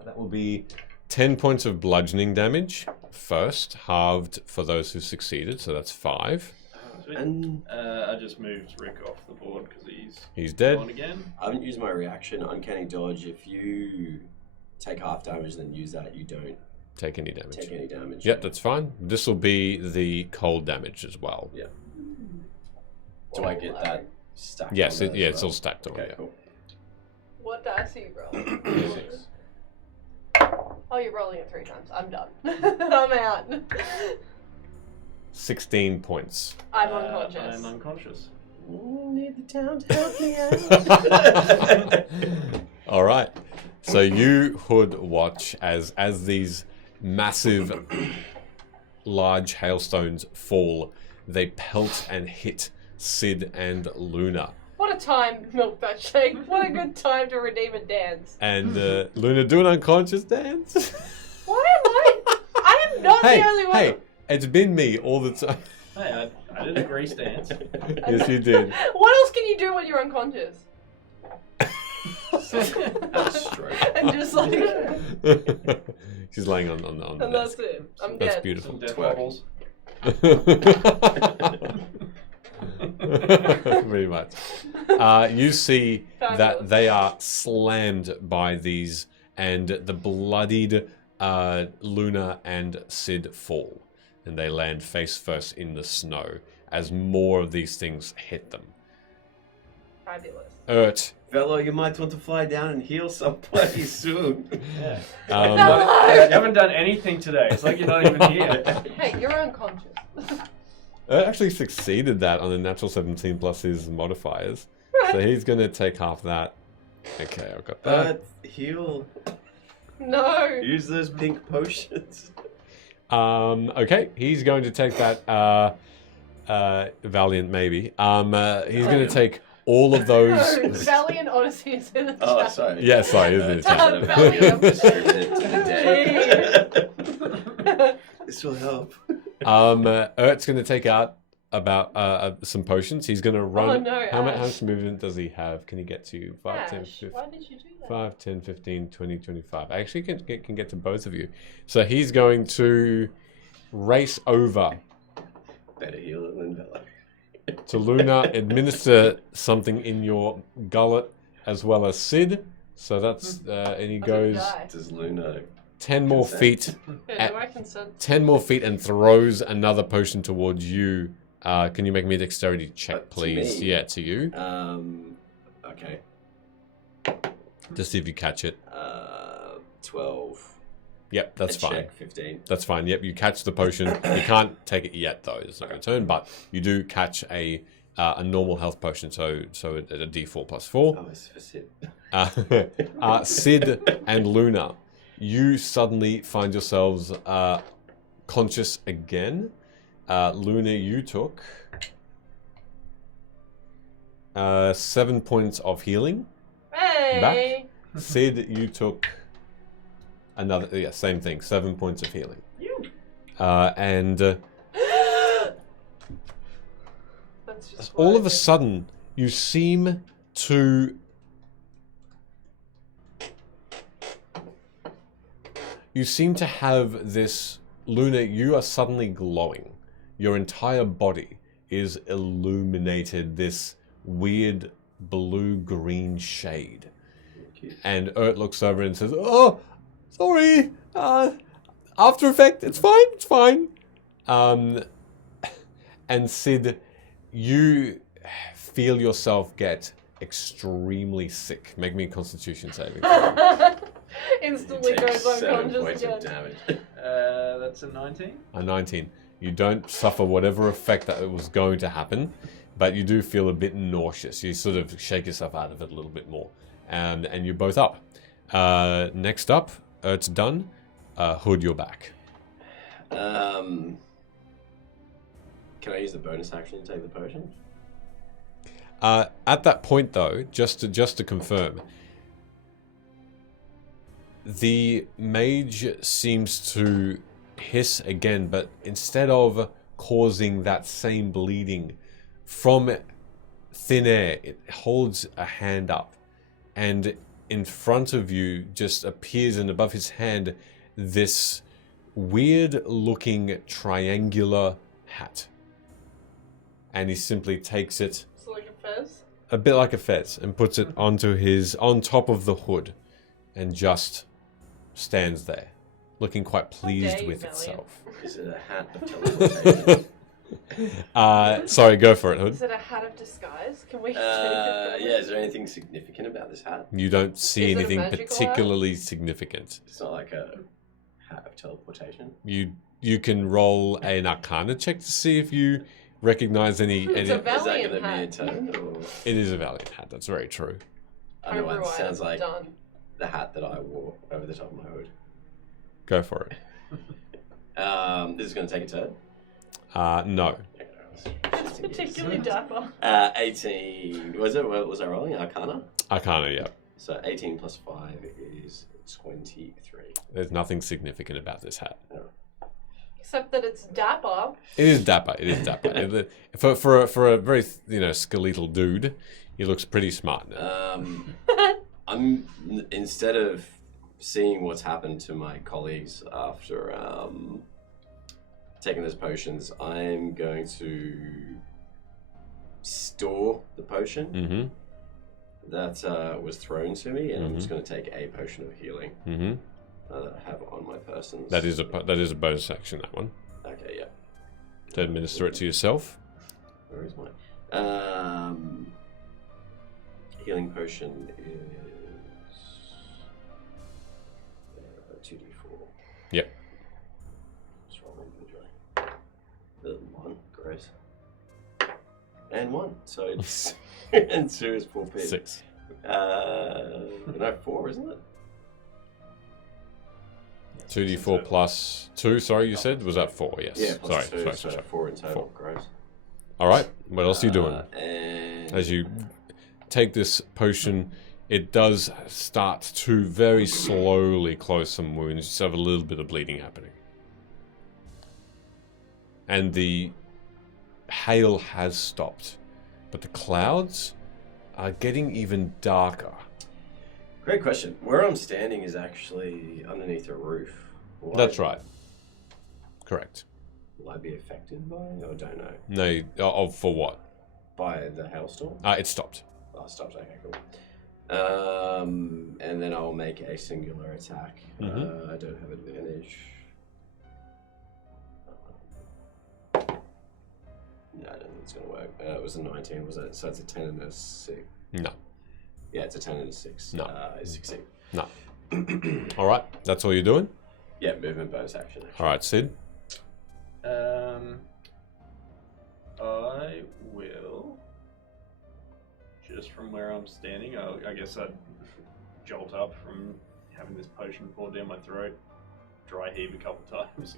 That will be 10 points of bludgeoning damage first, halved for those who succeeded. So that's 5. And I just moved Rick off the board because He's dead. gone again. I haven't used my reaction. Uncanny dodge. If you take half damage, then use that. You don't Take any damage. take any damage. Yep, that's fine. This will be the cold damage as well. Yeah. Do I get that stacked? Yes, on there as it's well? all stacked on. Okay, Yeah. cool. What dice are you rolling? Oh, you're rolling it 3 times. I'm done. I'm out. 16 points. I'm unconscious. I'm unconscious. Need the town to help me out. All right. So you, Hood, watch as these massive, large hailstones fall. They pelt and hit Sid and Luna. What a time, milk that shake. What a good time to redeem a dance. And Luna, do an unconscious dance. Why am I am not hey, the only one. hey, it's been me all the time. Hey, I did a grease dance. Yes, you did. What else can you do when you're unconscious? Stroke. And just like, She's laying on the and that's desk. it. I'm That's dead. beautiful. Some death Twerk. bubbles. Pretty much. You see that Fabulous. they are slammed by these, and the bloodied Luna and Sid fall, and they land face first in the snow as more of these things hit them. Fabulous. Velo, you might want to fly down and heal somebody soon. Yeah. Um, You haven't done anything today. It's like you're not even here. Hey, you're unconscious. actually succeeded that on a natural 17 plus his modifiers, so he's going to take half that. Okay, I've got that. But heal. No. Use those pink potions. Okay, he's going to take that. Valiant, maybe. He's going to take all of those. No, Valiant Odyssey is in the Oh, chat. sorry. Yeah, sorry, isn't it? Valiant. This will help. Ert's going to take out about some potions. He's going to run. Oh, no, how Ash. much movement does he have? Can he get to 5, 10, Ash, 15? why did you do that? 5, 10, 15, 20, 25. I actually can get to both of you. So he's going to race over Better heal than Velo. to Luna, administer something in your gullet as well as Sid. So that's, and he I took a goes die. Does Luna 10 more Consent. feet, Yeah, do I consent? 10 more feet and throws another potion towards you. Can you make me a dexterity check, to please? me? Yeah, to you. okay. To see if you catch it. 12. Yep, that's A fine. check, 15. That's fine. Yep, you catch the potion. You can't take it yet, though. It's not your turn, but you do catch a normal health potion, so at a D4 plus 4. Oh, it's for Sid. Sid and Luna, you suddenly find yourselves conscious again. Luna, you took 7 points of healing. Hey! Sid, you took another, same thing, 7 points of healing. And That's just all of a what sudden, you seem to have this, Luna, you are suddenly glowing. Your entire body is illuminated this weird blue-green shade. And Ert looks over and says, "Oh, sorry. After Effect, it's fine. And Sid, you feel yourself get extremely sick. Make me a Constitution saving. Instantly Take goes 7 unconscious points of again. damage. That's a 19. A 19. You don't suffer whatever effect that it was going to happen, but you do feel a bit nauseous. You sort of shake yourself out of it a little bit more. And you're both up. Next up, Ert's done. Hood, you're back. Can I use the bonus action to take the potion? At that point, though, just to confirm, the mage seems to hiss again, but instead of causing that same bleeding from thin air, it holds a hand up, and in front of you just appears, and above his hand, this weird-looking triangular hat. And he simply takes it, It's like a fez. a bit like a fez, and puts it on top of the hood, and just stands there, looking quite pleased dare you, with Valiant. itself. Is it a hat of teleportation? Sorry, go for it, Hood. Is it a hat of disguise? Can we? Yeah, is there anything significant about this hat? You don't see Is it a anything magical hat? particularly significant. It's not like a hat of teleportation. You can roll an Arcana check to see if you recognize any. It's a Is that Valiant going to be a hat. turn? Or... It is a Valiant hat. That's very true. I know Homebrew it sounds item like done. the hat that I wore over the top of my hood. Go for it. This is going to take a turn. No. It's particularly dapper. 18. What was I rolling? Arcana? Arcana, yeah. So 18 plus 5 is 23. There's nothing significant about this hat. Except that it's dapper. It is dapper. It is dapper. For a very skeletal dude, he looks pretty smart now. I'm instead of seeing what's happened to my colleagues after taking those potions, I'm going to store the potion Mm-hmm. that was thrown to me, and I'm just going to take a potion of healing Mm-hmm. that I have on my person. That is a bonus action. That one. Okay, yeah. To administer it to yourself. Where is mine? Healing potion is 2d4. Yep. Just roll individually. 1, gross. And 1, so it's and 2 is 4 p. 6. No, 4, isn't it? 2d4 plus 2. Sorry, you said was that 4? Yes. Yeah, plus sorry. 2, so 4 in total. 4. Gross. All right. What else are you doing? And As you take this potion, it does start to very slowly close some wounds. You just have a little bit of bleeding happening. And the hail has stopped. But the clouds are getting even darker. great question. Where I'm standing is actually underneath a roof. That's right. Correct. Will I be affected by it? I don't know. No, for what? By the hailstorm? It stopped. Oh, it stopped. Okay, cool. And then I'll make a singular attack. Mhm. I don't have advantage. No, I don't think it's going to work. It was a 19, was it? So it's a 10 and a 6. No. Yeah, it's a 10 and a 6. No. It's 16. No. All right. That's all you're doing? Yeah, movement bonus action. Actually. All right, Sid. I will, just from where I'm standing, I guess I'd jolt up from having this potion poured down my throat, dry heave a couple times,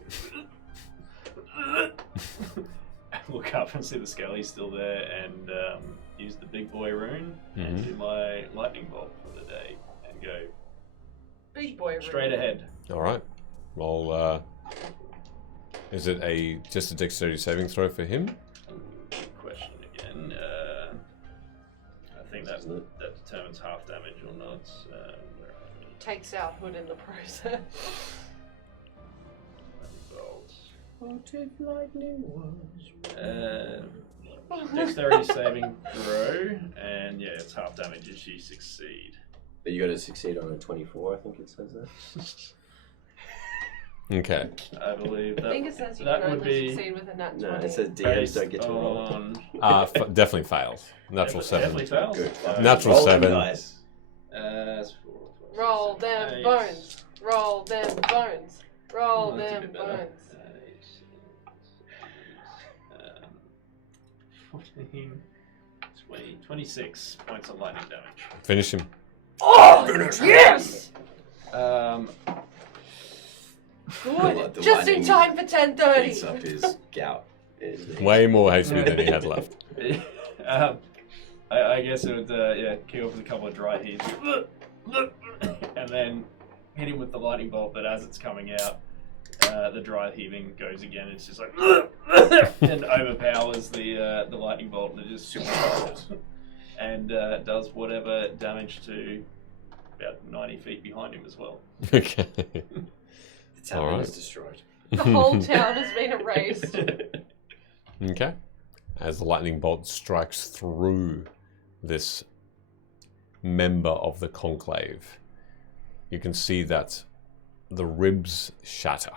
look up and see the skelly's still there, and use the big boy rune and do my lightning bolt for the day, and go Big boy. straight ahead. All right. Roll. Is it just a dexterity saving throw for him? Good question again. I think that determines half damage or not. Where are we? Takes out Hood in the process. Dexterity saving throw, and yeah, it's half damage if you succeed. But you got to succeed on a 24, I think it says there. Okay. I believe that, I think it says you that can would only be succeed with a nat 20. No, it says DMs based don't get to roll. on Definitely fails. Natural 7. Definitely fails. Good. Natural Roll them 7. dice. It's 4, Roll them 8, bones. Roll them bones. Roll Oh, that's a them bit better. bones. 14, 20, 26 points of lightning damage. Finish him. Oh, yes! Let Good. the Just in lightning time for 10:30. Beats up his gout. Way more HP than he had left. I guess it would kick off with a couple of dry heaves, and then hit him with the lightning bolt. But as it's coming out, the dry heaving goes again. It's just like and overpowers the lightning bolt, and it just supercharges and does whatever damage to about 90 feet behind him as well. Okay. The town Alright. is destroyed. The whole town has been erased. Okay. As the lightning bolt strikes through this member of the conclave, you can see that the ribs shatter.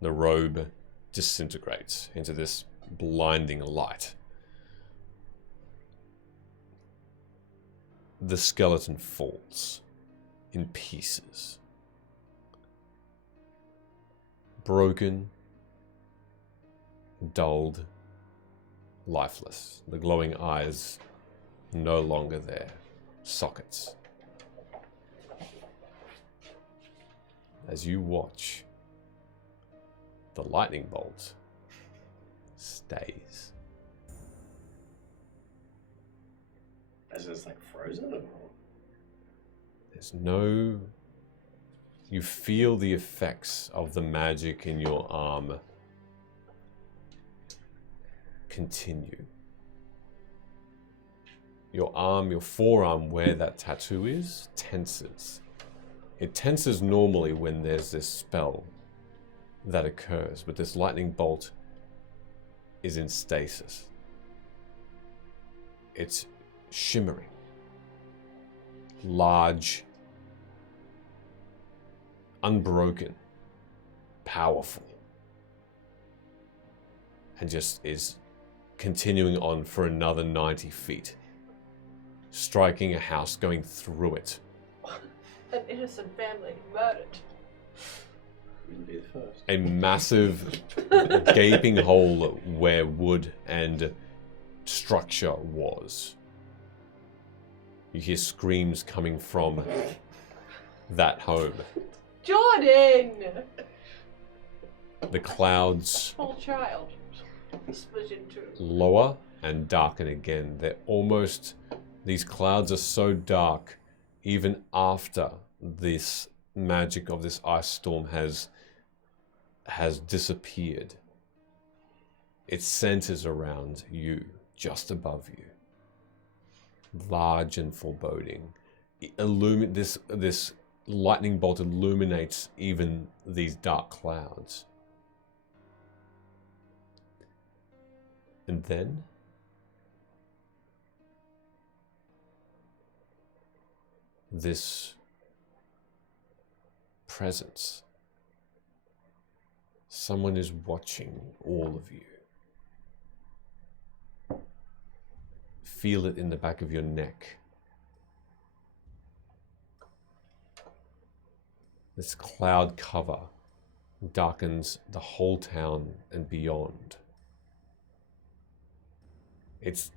The robe disintegrates into this blinding light. The skeleton falls in pieces. Broken, dulled, lifeless. The glowing eyes no longer there. Sockets. As you watch, the lightning bolt stays. As it's like frozen? Or? There's no... You feel the effects of the magic in your arm continue. Your arm, your forearm where that tattoo is, tenses. It tenses normally when there's this spell that occurs, but this lightning bolt is in stasis. It's shimmering, large, unbroken, powerful, and just is continuing on for another 90 feet, striking a house, going through it. An innocent family murdered. Wouldn't be the first. A massive gaping hole where wood and structure was. You hear screams coming from that home. Jordan! The clouds Small child. Split in two. lower and darken again. They're almost... These clouds are so dark, even after this magic of this ice storm has disappeared. It centers around you, just above you. Large and foreboding. This lightning bolt illuminates even these dark clouds. And then this presence. Someone is watching all of you. Feel it in the back of your neck. This cloud cover darkens the whole town and beyond. It's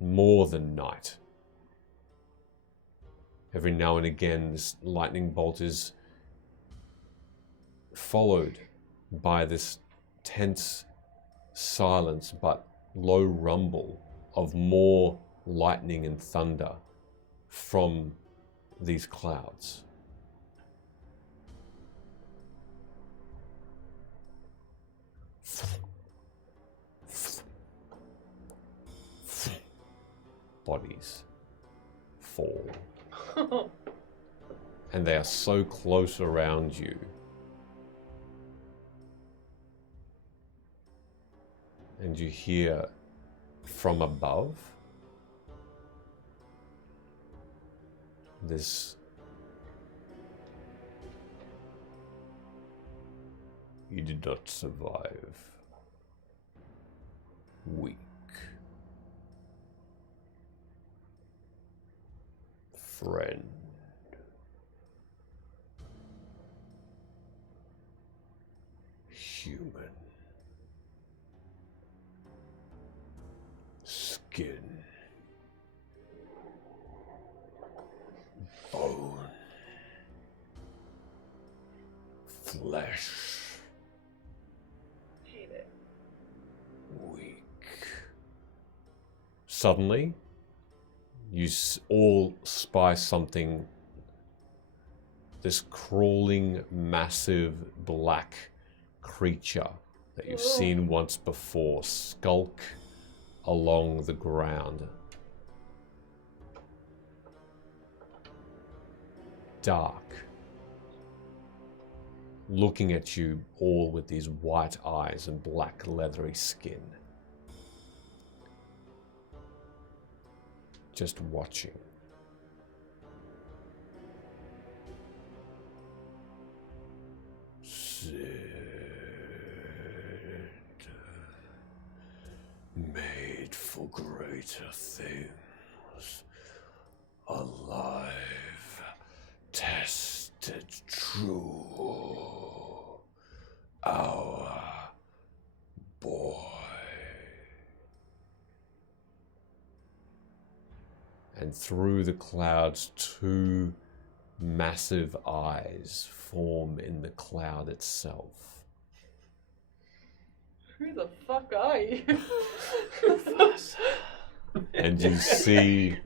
more than night. Every now and again, this lightning bolt is followed by this tense silence but low rumble of more lightning and thunder from these clouds. Bodies fall. And they are so close around you. And you hear from above this "You did not survive. Weak. Friend. Human. Skin. Bone. Flesh. Hate it. Weak. Suddenly, you all spy something. This crawling, massive black creature that you've seen once before skulk along the ground. Dark. Looking at you all with these white eyes and black leathery skin. Just watching. Made for greater things, alive, tested true, our boy. And through the clouds, two massive eyes form in the cloud itself. Who the fuck are you? And you see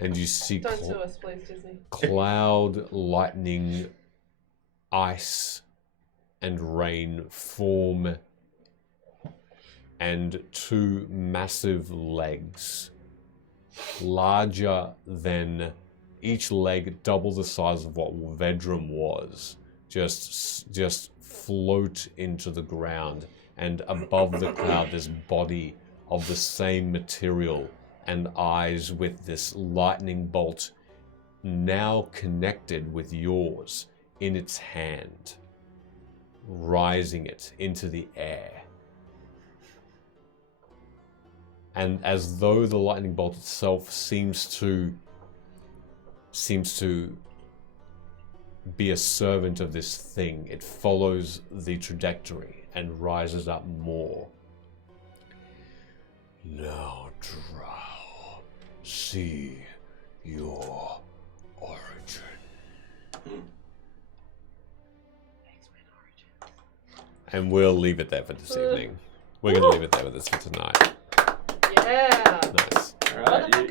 Don't sue us, please, Disney. cloud, lightning, ice, and rain form, and two massive legs, larger than each leg, double the size of what Vedrum was, just float into the ground, and above the cloud, this body of the same material and eyes with this lightning bolt now connected with yours in its hand, rising it into the air. And as though the lightning bolt itself seems to be a servant of this thing, it follows the trajectory and rises up more. Now, Drow, see your origin. And we'll leave it there for this evening. We're going to leave it there with this for tonight. Yeah. Nice. All right. You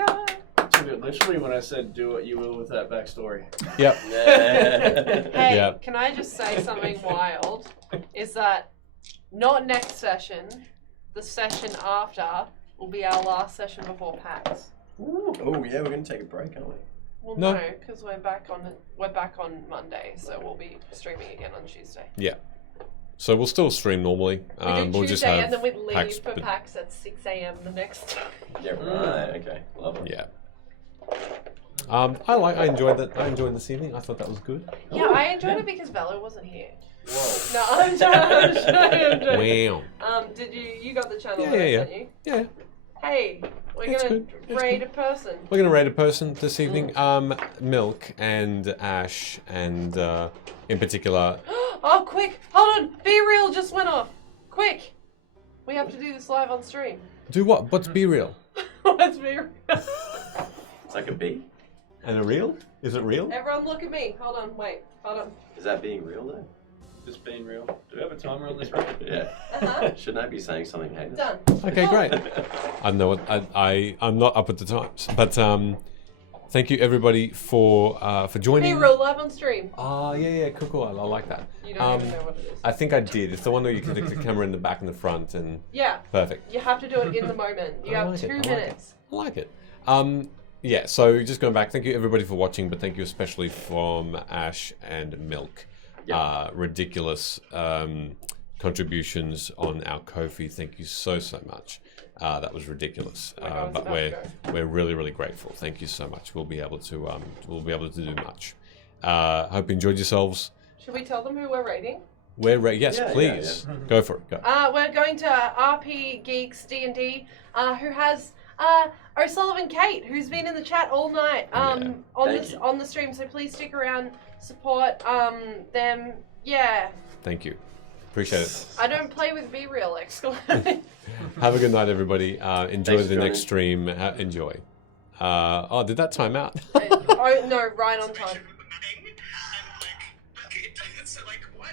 took it literally when I said do what you will with that backstory. Yep. Hey, Yeah. can I just say something wild? Is that not next session, the session after will be our last session before PAX. Oh yeah, we're gonna take a break, aren't we? Well, No. no, because we're back on Monday, so we'll be streaming again on Tuesday. Yeah. So we'll still stream normally. We did We'll Tuesday, just have and then we'd leave PAX, for but- PAX at 6 a.m. the next time. Yeah, right. Okay, lovely. Yeah. I enjoyed that. I enjoyed this evening. I thought that was good. Yeah, I enjoyed it because Velo wasn't here. Whoa. No, I'm joking. Wow. Did you got the channel? Yeah, there, yeah, didn't you? Yeah. Hey, we're It's gonna good. It's raid good. a person. We're gonna raid a person this evening. Milk and Ash and in particular. Oh, quick! Hold on! Be Real just went off. Quick! We have to do this live on stream. Do what? What's Be Real? Let's be real. It's like a bee. And a real? Is it real? Everyone, look at me. Hold on. Wait. Hold on. Is that being real though? Just being real. Do we have a timer on this one? Yeah. Uh-huh. Shouldn't I be saying something heinous? Done. Okay, Cool. great. I know what I'm not up at the times, but thank you everybody for joining. Be Real live on stream. Yeah, cool. I like that. You don't even know what it is. I think I did. It's the one where you can stick the camera in the back and the front, and Yeah. perfect. You have to do it in the moment. You I have like it, 2 I like it. minutes. I like it. Yeah, so just going back, thank you everybody for watching, but thank you especially from Ash and Milk. Ridiculous contributions on our Ko-fi. Thank you so much. That was ridiculous. Oh my God, But it's we're really grateful. Thank you so much. We'll be able to do much. Hope you enjoyed yourselves. Should we tell them who we're raiding? Yes, Yeah, please. Go for it. Go. We're going to RP Geeks D&D, who has O'Sullivan Kate, who's been in the chat all night on the stream. So please stick around, support them. Yeah. Thank you. Appreciate it. I don't play with Be Real, Have a good night, everybody. Enjoy Thanks the for next stream. Enjoy. Did that time out? Oh no, right on time. So like what?